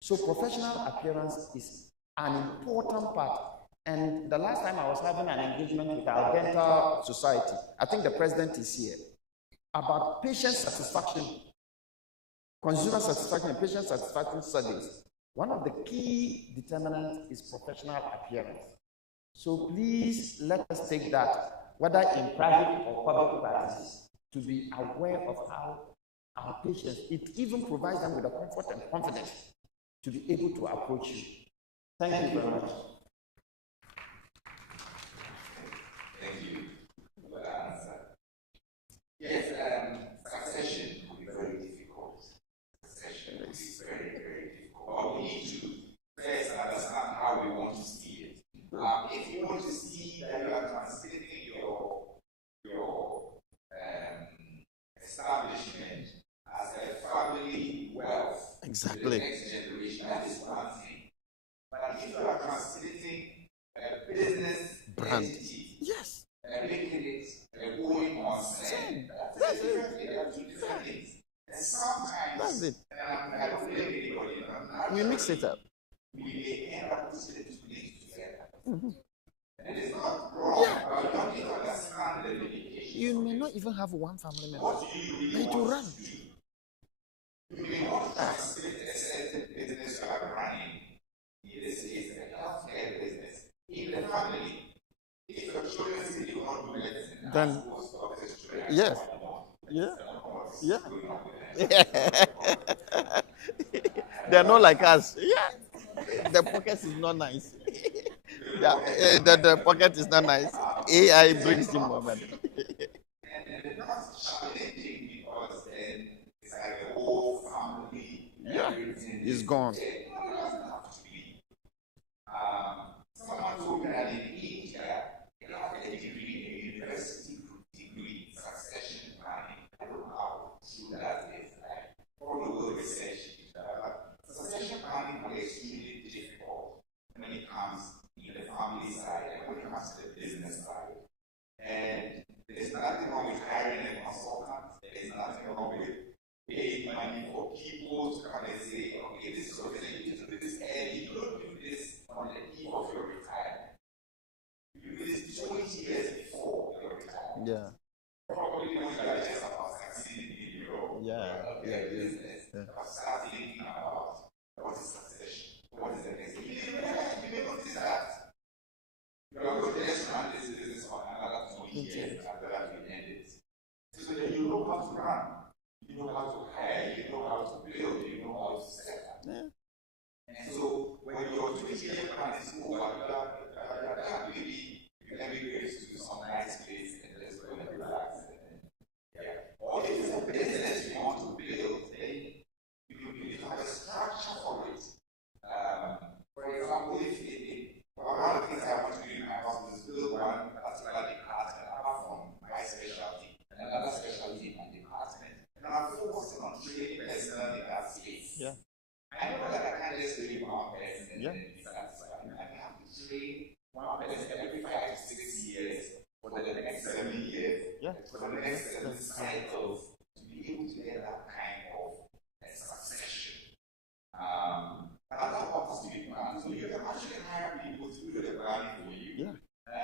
So professional appearance is an important part. And the last time I was having an engagement with our dental society, I think the president is here, about patient satisfaction, consumer satisfaction and patient satisfaction studies. One of the key determinants is professional appearance. So please let us take that, whether in private or public practice, to be aware of how our patients, it even provides them with the comfort and confidence to be able to approach you. Thank you very much. Thank you for that answer. Yes, succession will be very difficult. Succession is very, very difficult. But we need to first understand how we want to see it. If you want to see that you are translating your establishment as a family wealth to the next generation, that is one thing. But if you are translating a business brand, entity, yes, and making it a going concern, that's a different thing. They are two different things. And sometimes, that's it. I don't blame anybody. We mix it up. We may end up putting the two things together. And it's not wrong, but you don't need to understand the limitations. You may not even have one family member. What do you really to run? You may want to translate a certain business you are running. In this case, a healthcare business. In the family, if your children say you want to do medicine, then most of the children yes, they're not like us. Yeah, the pocket is not nice. The pocket is not nice. AI brings in more money. And it's not challenging because then it's like the whole family. It's gone. Someone told me that in India, they have a degree, a university degree in succession planning. I don't know how true that is. I probably will research it. Succession planning is extremely difficult when it comes in the family side and when it comes to the business side. And there's nothing wrong with hiring a consultant. There's nothing wrong with paying money for people to come and say, okay, this is what you need to do this early. You don't do this on the eve of your retirement. You do this 20 years before your retirement. Yeah. Probably when you are just about succeeding in your business, start thinking about what is succession, what is the next thing. You may notice that you are going to just run this business for another 20 years after that you end it. So that you know how to run, you know how to hire, you know how to build, you know how to set up. And so when your 20-year plan is over, maybe you emigrate to some nice place and just go and relax. Or next 7 years, for the next 7 cycles, to be able to get that kind of succession. But that has to be planned. So you can actually hire people to do the planning for you. Yeah.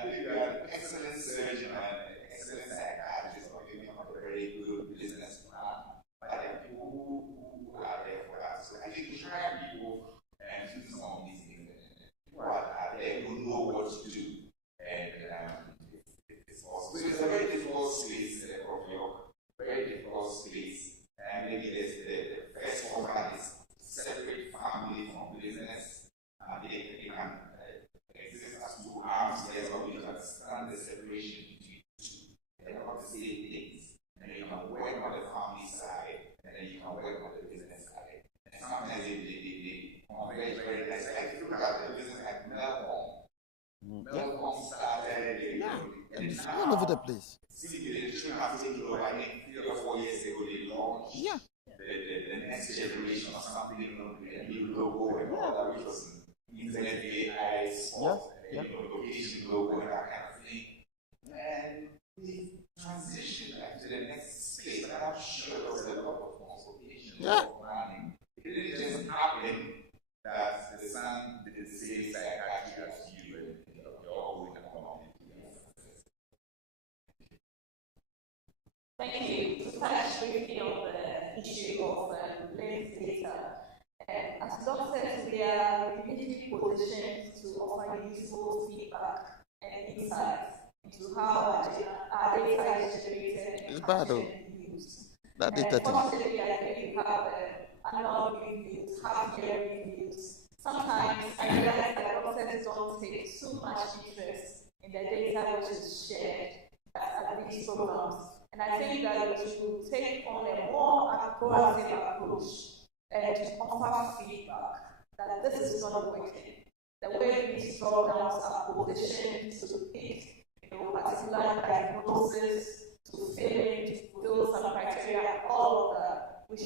If you are an excellent surgeon and an excellent psychiatrist, or you have a very good business plan, but there are people who are there for that. So I think we should hire people and do some of these things. People are there who know what to do. And it's possible. So it's a very difficult space, Prof. York. Very difficult space. And maybe the first offer is separate family from business. They can exist as two arms together, but we understand the separation between the two. They are not the same things. And you can work on the family side, and then you can work on the business side. And sometimes they converge very nicely. If you look at the business like Melbourne, Melbourne started It's all over the place. See, the children have taken over. I think 3 or 4 years ago, they launched the next generation or something, a new logo and all that, which was internet AI, sport, location logo and that kind of thing. And we transitioned to the next space, and I'm sure there was a lot of consultation, a lot of planning. It didn't just happen that the son did the same psychiatry as you, and you're all going to come up with Thank you. To touch briefly on the issue of linked data, as doctors, we are uniquely positioned to offer useful feedback and insights into how our data is generated It's bad though. That data thing. Fortunately, I think we have annual reviews, half-year reviews. Sometimes I realize that doctors don't take too much interest in the data which is shared at these programs. And I think that we should take on a more proactive approach and offer feedback that this is not working. The way these programs are positioned to pick particular diagnosis, to fill some criteria, all of that, we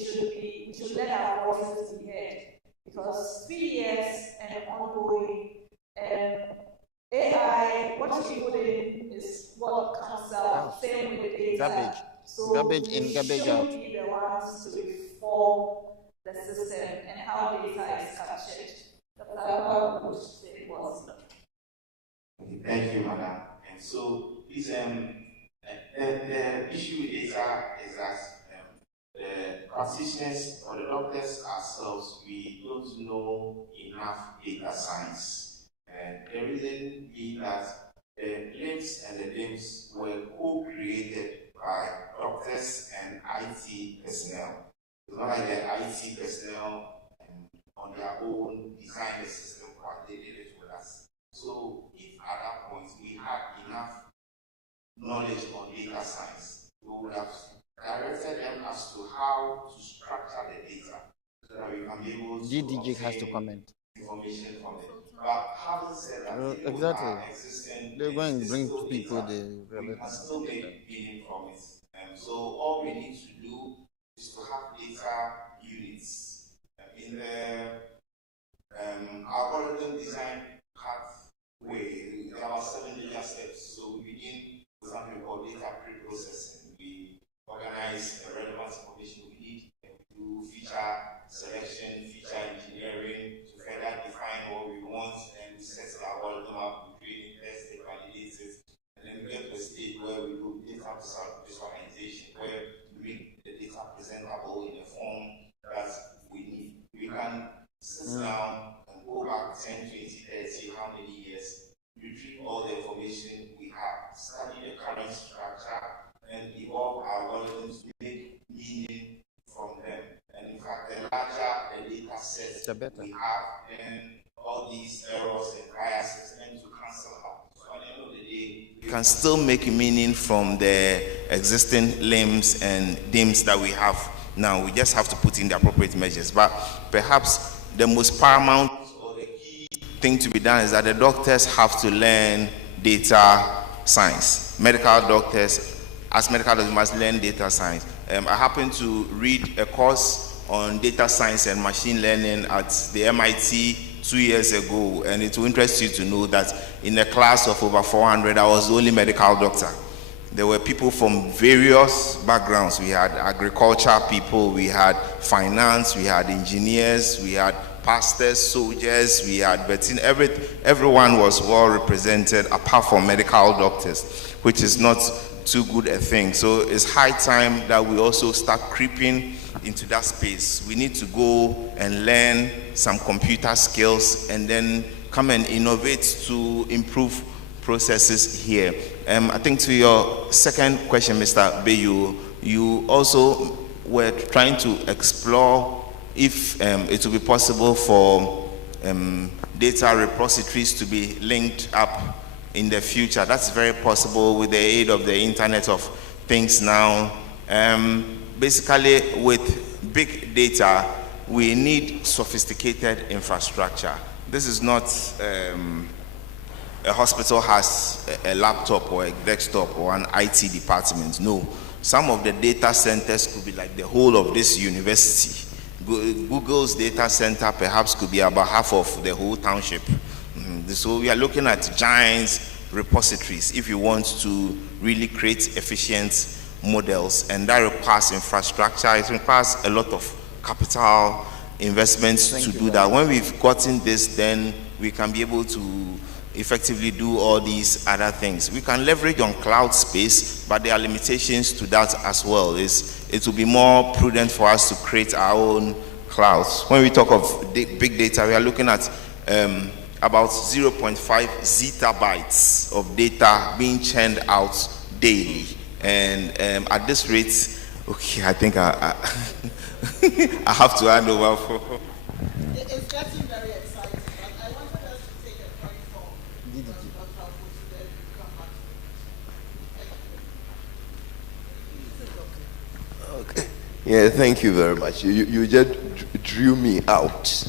should let our voices be heard. Because 3 years and ongoing, AI, what you put in is what comes out, same with the data. Garbage. So Garbage in, garbage out. we should be the ones to reform the system and how data is captured. Thank you, Madam. And so, the issue with data is that the practitioners or the doctors ourselves, we don't know enough data science. And the reason being that the LIMS and the DIMS were co-created by doctors and IT personnel. It's not like the IT personnel on their own design the system, but they did it with us. So if at that point we had enough knowledge on data science, we would have directed them as to how to structure the data so that we can be able to GDG has to comment. Information from it. But having said that, Exactly. They're going to bring people the we can still make meaning from it. So all we need to do is to have data units. In the algorithm design pathway, there are 7 major steps. So we begin with something called data pre-processing. We organize the relevant information we need, and we do feature selection, feature engineering to further define what we want, and we set the algorithm up, we create tests, they validate it, and then we get to a stage where we do data visualization, where we make the data presentable in a form that we need. We can sit down and go back 10, 20, 30, how many years, retrieve all the information we have, study the current structure, and evolve algorithms to make meaning from them. And in fact, the larger the data sets we have, then all these errors and biases tend to cancel out. So at the end of the day, we can still make meaning from the existing LIMS and DIMS that we have now. We just have to put in the appropriate measures. But perhaps the most paramount or the key thing to be done is that the doctors have to learn data science. Medical doctors, as medical doctors, must learn data science. I happened to read a course on data science and machine learning at the MIT 2 years ago, and it will interest you to know that in a class of over 400, I was the only medical doctor. there were people from various backgrounds. We had agriculture people, we had finance, we had engineers, we had pastors, soldiers, we had everyone was well represented apart from medical doctors, which is not too good a thing. So it's high time that we also start creeping into that space. We need to go and learn some computer skills and then come and innovate to improve processes here. I think to your second question, Mr. Bayu, you also were trying to explore if it would be possible for data repositories to be linked up in the future. That's very possible with the aid of the Internet of Things now. Basically, with big data, we need sophisticated infrastructure. This is not a hospital has a laptop or a desktop or an IT department. No. Some of the data centers could be like the whole of this university. Google's data center perhaps could be about half of the whole township. So we are looking at giant repositories if you want to really create efficient models, and that requires infrastructure. It requires a lot of capital investments to do that. When we've gotten this, then we can be able to effectively do all these other things. We can leverage on cloud space, but there are limitations to that as well. It will be more prudent for us to create our own clouds. When we talk of big data, we are looking at about 0.5 zettabytes of data being churned out daily. And at this rate, okay, I think I have to hand over for... It's getting very exciting. I wanted us to take a point from Dr. Akoto, then we come back to Okay. Yeah, thank you very much. You just drew me out.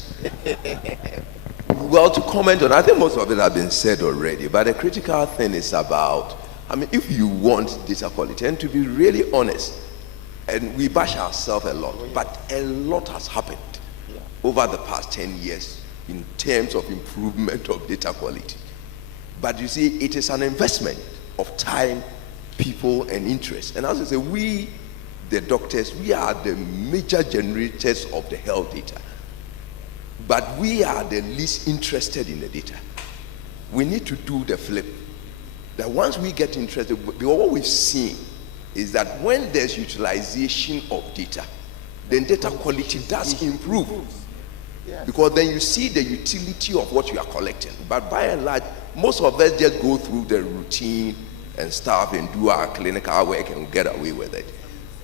Well, to comment on, I think most of it has been said already, but the critical thing is about, I mean, if you want data quality, and to be really honest, and we bash ourselves a lot, but a lot has happened over the past 10 years in terms of improvement of data quality. But you see, it is an investment of time, people, and interest. And as I say, we, the doctors, we are the major generators of the health data. But we are the least interested in the data. We need to do the flip. That once we get interested, what we've seen is that when there's utilization of data, then data quality does improve. Because then you see the utility of what you are collecting. But by and large, most of us just go through the routine and stuff and do our clinical work and get away with it.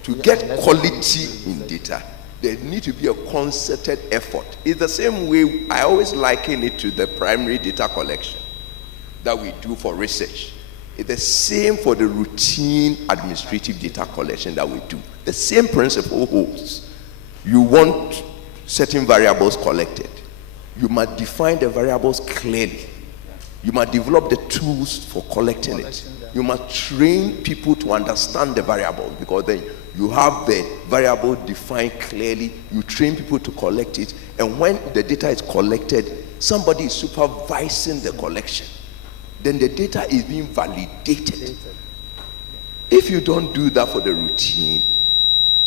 To get quality in data, there needs to be a concerted effort. It's the same way I always liken it to the primary data collection that we do for research. It's the same for the routine administrative data collection that we do. The same principle holds. You want certain variables collected. You must define the variables clearly. You must develop the tools for collecting it. You must train people to understand the variables, because then you have the variable defined clearly, you train people to collect it, and when the data is collected, somebody is supervising the collection. Then the data is being validated. If you don't do that for the routine,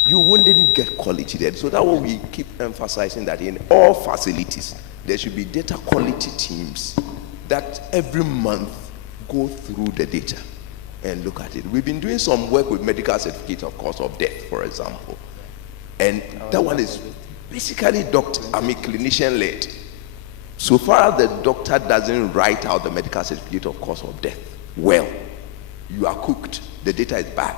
you wouldn't get quality there. So that's what we keep emphasizing, that in all facilities, there should be data quality teams that every month go through the data and look at it. We've been doing some work with medical certificate of cause of death, for example. And that one is basically clinician-led. So far as the doctor doesn't write out the medical certificate of cause of death well, you are cooked. The data is bad.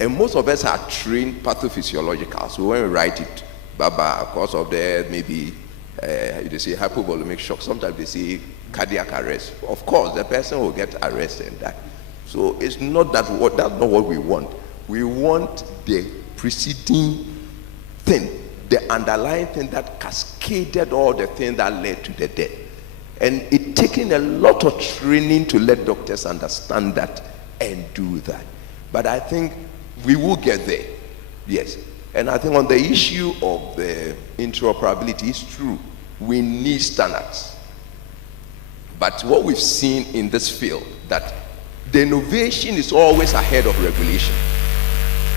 And most of us are trained pathophysiological. So when we write it, cause of death, maybe they say hypovolemic shock. Sometimes they say cardiac arrest. Of course, the person will get arrested and die. So it's not that's not what we want. We want the preceding thing, the underlying thing that cascaded all the things that led to the death. And it's taking a lot of training to let doctors understand that and do that. But I think we will get there, yes. And I think on the issue of the interoperability, it's true. We need standards. But what we've seen in this field, that the innovation is always ahead of regulation.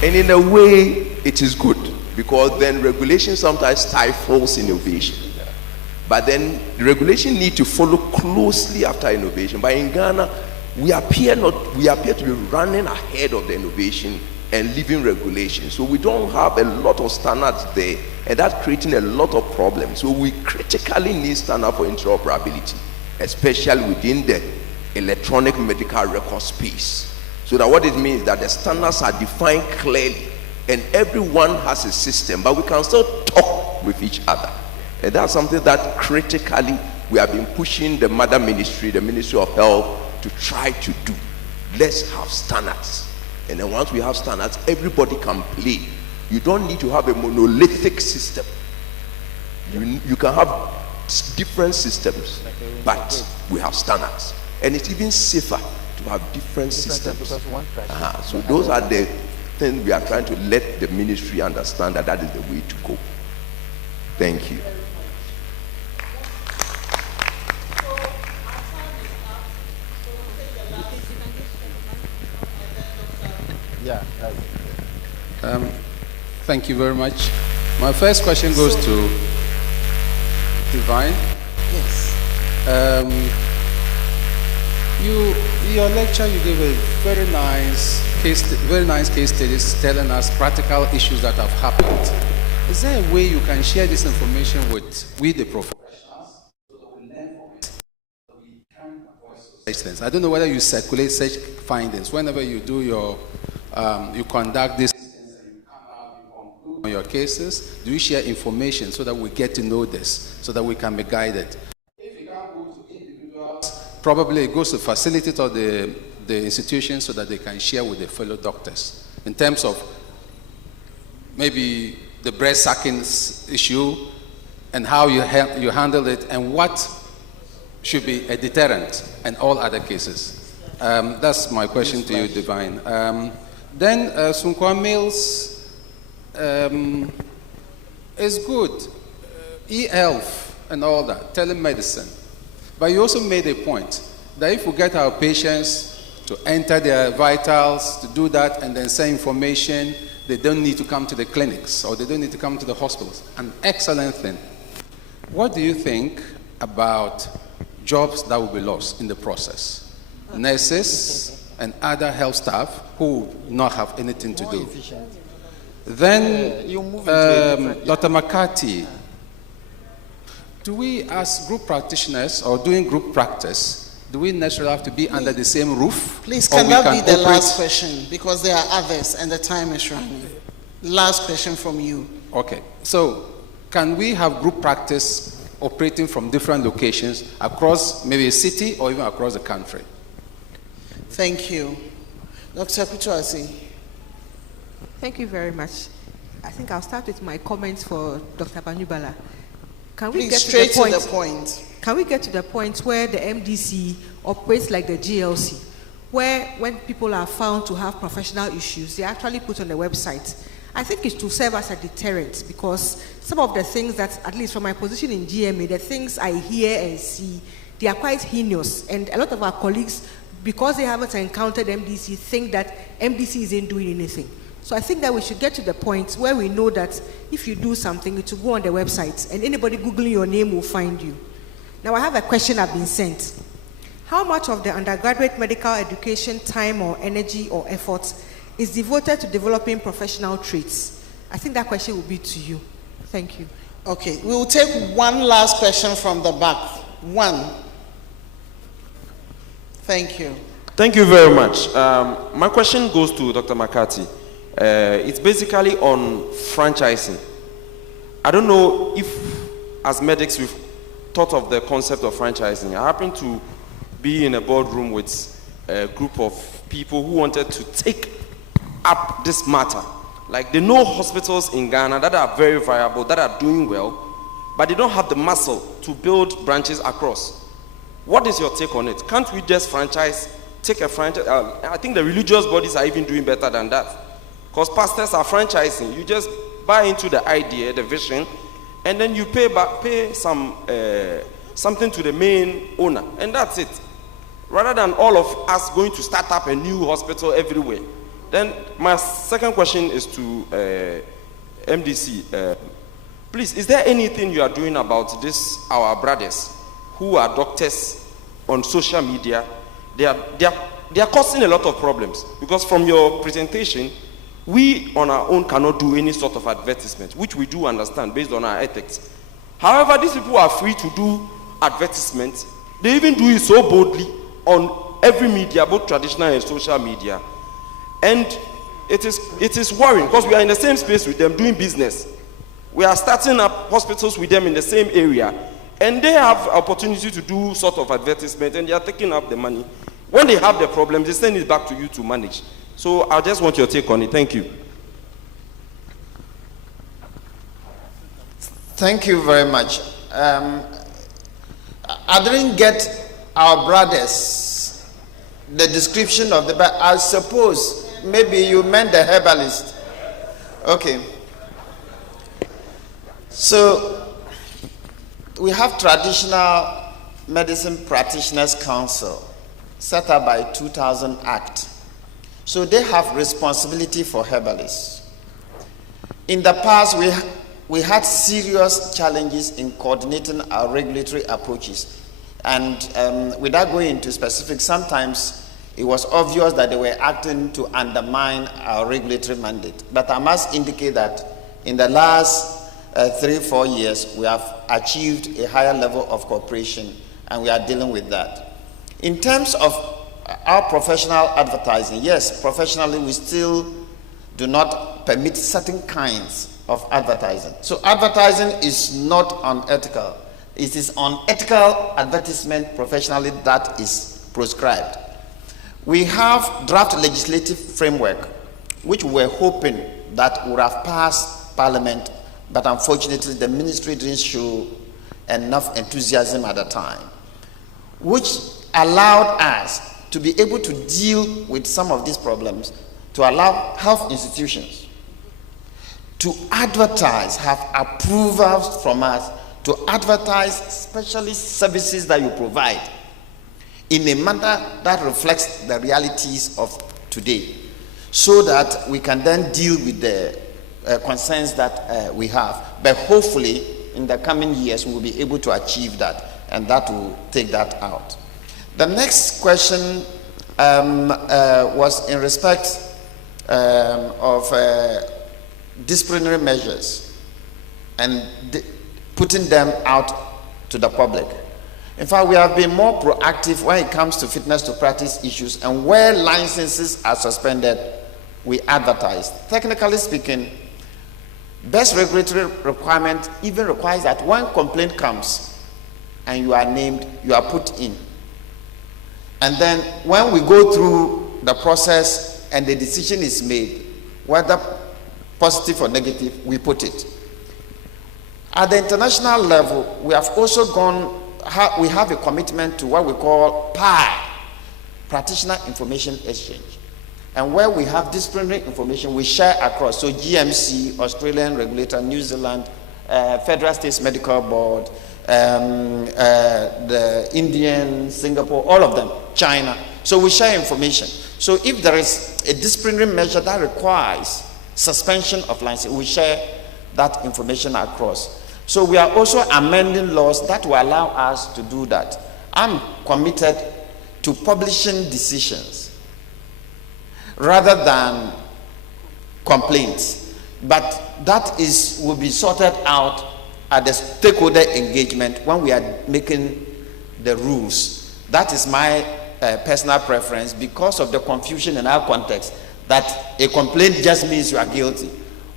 And in a way, it is good, because then regulation sometimes stifles innovation. But then the regulation need to follow closely after innovation. But in Ghana, we appear to be running ahead of the innovation and leaving regulation. So we don't have a lot of standards there, and that's creating a lot of problems. So we critically need standards for interoperability, especially within the electronic medical record space. So that what it means is that the standards are defined clearly, and everyone has a system, but we can still talk with each other. And that's something that critically we have been pushing the mother ministry, the Ministry of Health, to try to do. Let's have standards. And then once we have standards, everybody can play. You don't need to have a monolithic system. You can have different systems, but we have standards. And it's even safer to have different systems. So those are the things we are trying to let the ministry understand, that that is the way to go. Thank you. Yeah. Thank you very much. My first question goes to Divine. Yes. Your lecture, you gave a very nice case studies telling us practical issues that have happened. Is there a way you can share this information with the professionals so that we learn from it, so we can avoid such things? I don't know whether you circulate such findings whenever you do your you conduct these things and you come out, you conclude on your cases. Do you share information so that we get to know this, so that we can be guided? If you can't go to individuals, probably it goes to facilitate or the institution so that they can share with the fellow doctors in terms of maybe the breast sucking issue and how you handle it, and what should be a deterrent and all other cases. That's my question to you, Divine. Then Sunkwa Mills is good, e-health and all that, telemedicine. But you also made a point that if we get our patients to enter their vitals, to do that, and then send information, they don't need to come to the clinics or they don't need to come to the hospitals. An excellent thing. What do you think about jobs that will be lost in the process? Nurses and other health staff who will not have anything to do. Then, Dr. McCarthy, do we as group practitioners or doing group practice, do we necessarily have to be under the same roof? Please, can that be the last question? Because there are others and the time is running. Last question from you. Okay. So, can we have group practice operating from different locations across maybe a city or even across the country? Thank you. Dr. Kutuasi. Thank you very much. I think I'll start with my comments for Dr. Banyubala. Can we Please, get straight to the point. Can we get to the point where the MDC operates like the GLC, where when people are found to have professional issues, they actually put on the website? I think it's to serve as a deterrent, because some of the things that, at least from my position in GMA, the things I hear and see, they are quite heinous. And a lot of our colleagues, because they haven't encountered MDC, think that MDC isn't doing anything. So I think that we should get to the point where we know that if you do something, it will go on the website, and anybody Googling your name will find you. Now I have a question I've been sent. How much of the undergraduate medical education time or energy or effort is devoted to developing professional traits? I think that question will be to you. Thank you. Okay, we will take one last question from the back. One. Thank you. Thank you very much. My question goes to Dr. McCarthy. It's basically on franchising. I don't know if, as medics, we've thought of the concept of franchising. I happen to be in a boardroom with a group of people who wanted to take up this matter. Like, they know hospitals in Ghana that are very viable, that are doing well, but they don't have the muscle to build branches across. What is your take on it? Can't we just franchise, take a franchise? I think the religious bodies are even doing better than that. Because pastors are franchising. You just buy into the idea, the vision, and then you pay some something to the main owner, and that's it. rather than all of us going to start up a new hospital everywhere. Then my second question is to MDC. Please, is there anything you are doing about this, our brothers who are doctors on social media? They are causing a lot of problems, because from your presentation, we on our own cannot do any sort of advertisement, which we do understand based on our ethics. However, these people are free to do advertisements. They even do it so boldly on every media, both traditional and social media. And it is worrying, because we are in the same space with them doing business. We are starting up hospitals with them in the same area, and they have opportunity to do sort of advertisement, and they are taking up the money. When they have the problem, they send it back to you to manage. So I just want your take on it. Thank you. Thank you very much. I didn't get our brothers, the description of the, but I suppose maybe you meant the herbalist. Okay. So we have Traditional Medicine Practitioners Council set up by 2000 Act. So they have responsibility for herbalists. In the past, we had serious challenges in coordinating our regulatory approaches. And without going into specifics, sometimes it was obvious that they were acting to undermine our regulatory mandate. But I must indicate that in the last 3-4 years, we have achieved a higher level of cooperation, and we are dealing with that. In terms of our professional advertising, yes, professionally we still do not permit certain kinds of advertising. So advertising is not unethical. It is unethical advertisement professionally that is prescribed. We have draft legislative framework, which we're hoping that would have passed Parliament, but unfortunately the ministry didn't show enough enthusiasm at the time, which allowed us to be able to deal with some of these problems, to allow health institutions to advertise, have approvals from us to advertise specialist services that you provide in a manner that reflects the realities of today, so that we can then deal with the concerns that we have. But hopefully in the coming years we will be able to achieve that, and that will take that out. The next question was in respect of disciplinary measures and putting them out to the public. In fact, we have been more proactive when it comes to fitness to practice issues, and where licenses are suspended, we advertise. Technically speaking, best regulatory requirement even requires that when complaint comes and you are named, you are put in. And then when we go through the process and the decision is made, whether positive or negative, we put it. At the international level, we have also we have a commitment to what we call PIE, Practitioner Information Exchange. And where we have disciplinary information, we share across. So GMC, Australian regulator, New Zealand, Federal States Medical Board, the Indian, Singapore, all of them, China. So we share information. So if there is a disciplinary measure that requires suspension of license, we share that information across. So we are also amending laws that will allow us to do that. I'm committed to publishing decisions rather than complaints, but that will be sorted out at the stakeholder engagement when we are making the rules. That is my personal preference, because of the confusion in our context that a complaint just means you are guilty.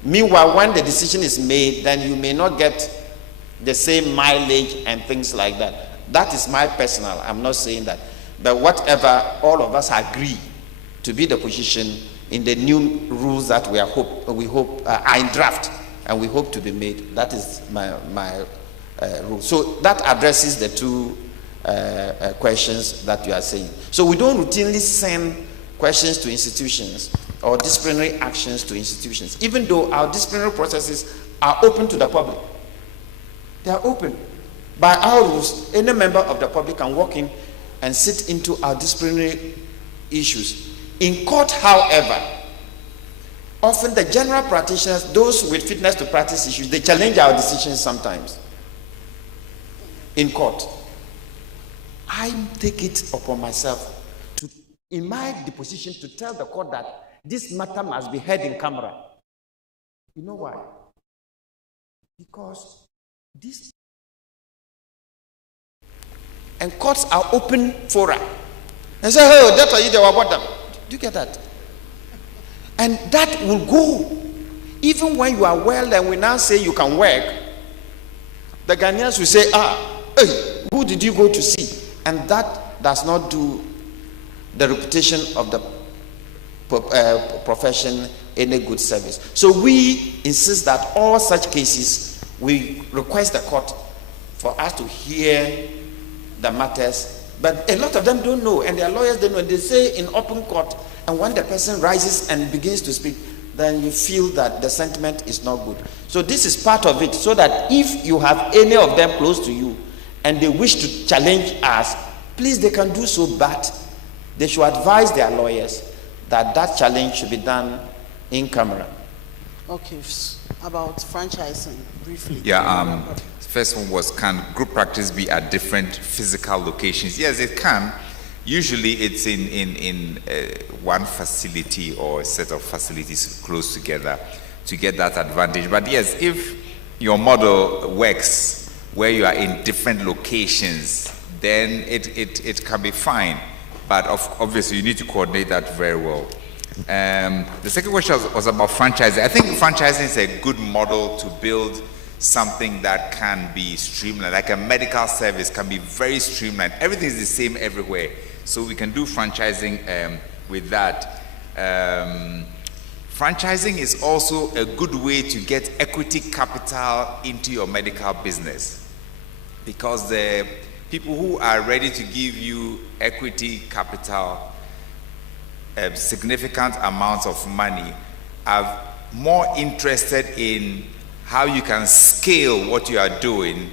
Meanwhile, when the decision is made, then you may not get the same mileage and things like that. That is my personal, I'm not saying that. But whatever all of us agree to be the position in the new rules that we hope are in draft and we hope to be made, that is my rule. So that addresses the two questions that you are saying. So we don't routinely send questions to institutions or disciplinary actions to institutions, even though our disciplinary processes are open to the public. They are open. By our rules, any member of the public can walk in and sit into our disciplinary issues. In court, however, often the general practitioners, those with fitness to practice issues, they challenge our decisions sometimes in court. I take it upon myself to, in my deposition, to tell the court that this matter must be heard in camera. You know why? Because this and courts are open fora. And say, oh, that's why you do about them. Do you get that? And that will go. Even when you are well and we now say you can work, the Ghanaians will say, hey, who did you go to see? And that does not do the reputation of the profession any good service. So we insist that all such cases, we request the court for us to hear the matters. But a lot of them don't know, and their lawyers don't know. They say in open court, and when the person rises and begins to speak, then you feel that the sentiment is not good. So this is part of it, so that if you have any of them close to you and they wish to challenge us, please, they can do so, but they should advise their lawyers that that challenge should be done in camera. Okay, about franchising, briefly. Yeah, first one was, can group practice be at different physical locations? Yes, it can. Usually it's in one facility or a set of facilities close together to get that advantage. But yes, if your model works where you are in different locations, then it can be fine. But obviously you need to coordinate that very well. The second question was about franchising. I think franchising is a good model to build something that can be streamlined. Like a medical service can be very streamlined. Everything is the same everywhere. So we can do franchising with that. Franchising is also a good way to get equity capital into your medical business, because the people who are ready to give you equity capital, significant amounts of money, are more interested in how you can scale what you are doing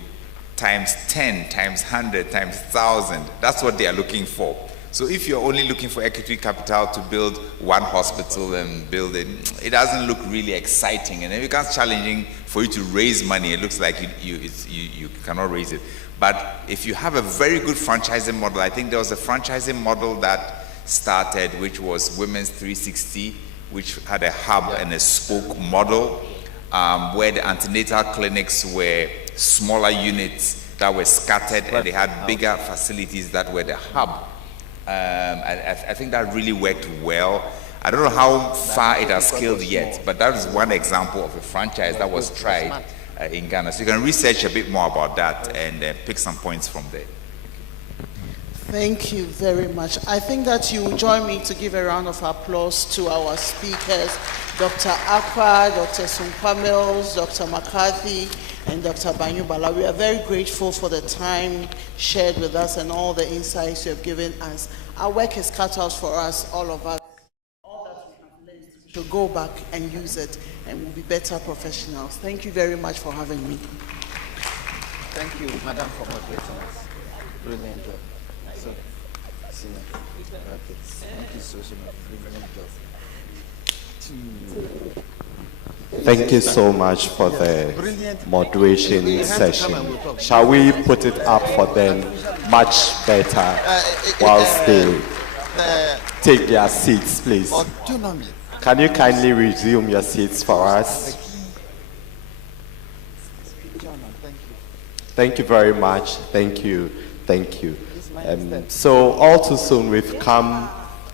times 10, times 100, times 1,000. That's what they are looking for. So if you're only looking for equity capital to build one hospital and build it, it doesn't look really exciting, and it becomes challenging for you to raise money. It looks like you cannot raise it. But if you have a very good franchising model, I think there was a franchising model that started, which was Women's 360, which had a hub and a spoke model, where the antenatal clinics were smaller units that were scattered, and they had bigger facilities that were the hub. I think that really worked well. I don't know how far it has scaled yet, but that is one example of a franchise that was tried in Ghana. So you can research a bit more about that and pick some points from there. Thank you very much. I think that you will join me to give a round of applause to our speakers, Dr. Akwa, Dr. Sunkwa Mills, Dr. McCarthy, and Dr. Banyu Bala. We are very grateful for the time shared with us and all the insights you have given us. Our work is cut out for us, all of us. All that we have learned, we should go back and use it, and we'll be better professionals. Thank you very much for having me. Thank you, Madam, for moderating us. Brilliant job. So, thank you so much. Brilliant job. Thank you so much for the moderation session. Shall we put it up for them much better whilst they take their seats, please? Can you kindly resume your seats for us? Thank you very much. Thank you. Thank you. So all too soon we've come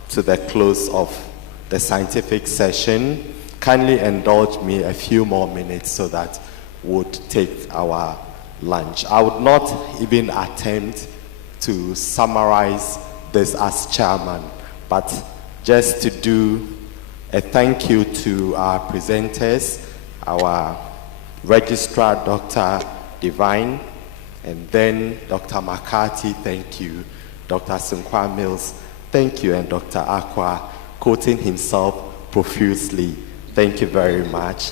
to the close of the scientific session. Kindly indulge me a few more minutes so that we'll take our lunch. I would not even attempt to summarize this as chairman, but just to do a thank you to our presenters, our registrar, Dr. Divine, and then Dr. McCarthy, thank you. Dr. Sunkwa Mills, thank you. And Dr. Akwa, quoting himself profusely, thank you very much.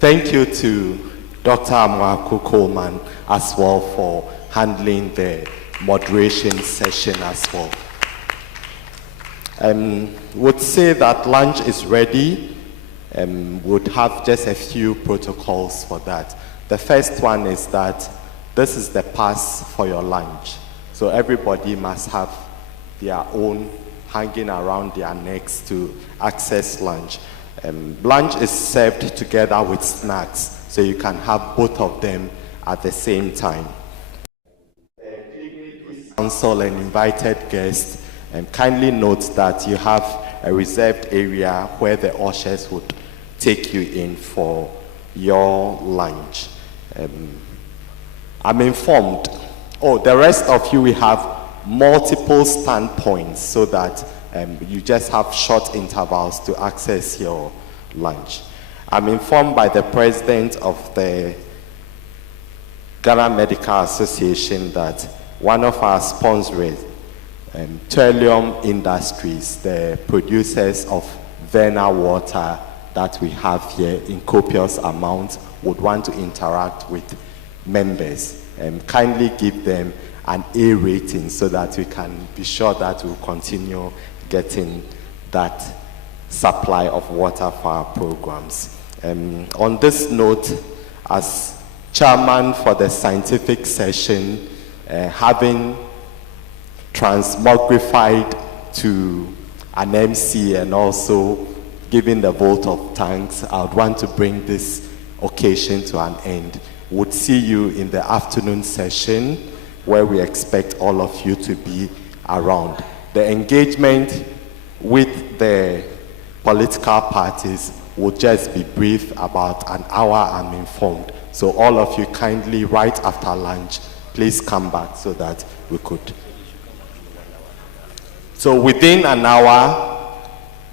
Thank you to Dr. Amwaku Coleman as well for handling the moderation session as well. Would say that lunch is ready. Would have just a few protocols for that. The first one is that this is the pass for your lunch. So everybody must have their own hanging around their necks to access lunch. Lunch is served together with snacks, so you can have both of them at the same time. Council and invited guests, kindly note that you have a reserved area where the ushers would take you in for your lunch. I'm informed. Oh, the rest of you, we have multiple standpoints so that you just have short intervals to access your lunch. I'm informed by the president of the Ghana Medical Association that one of our sponsors, Terlium Industries, the producers of Verna water that we have here in copious amounts, would want to interact with members and kindly give them an A rating so that we can be sure that we'll continue getting that supply of water for our programs. On this note, as chairman for the scientific session, having transmogrified to an MC and also giving the vote of thanks, I would want to bring this occasion to an end. Would see you in the afternoon session where we expect all of you to be around. The engagement with the political parties will just be brief, about an hour, I'm informed. So all of you kindly, right after lunch, please come back so that we could. So within an hour,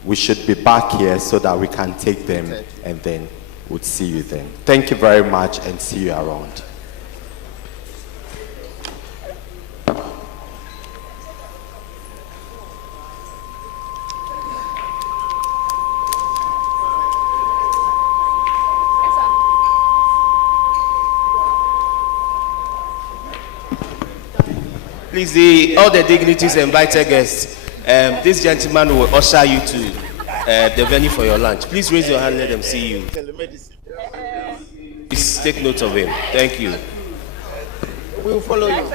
we should be back here so that we can take them, and then we'll see you then. Thank you very much and see you around. Please, all the dignitaries and invited guests, this gentleman will usher you to the venue for your lunch. Please raise your hand, let them see you. Please take note of him. Thank you. We will follow you.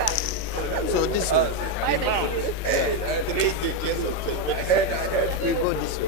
So this way. We go this way.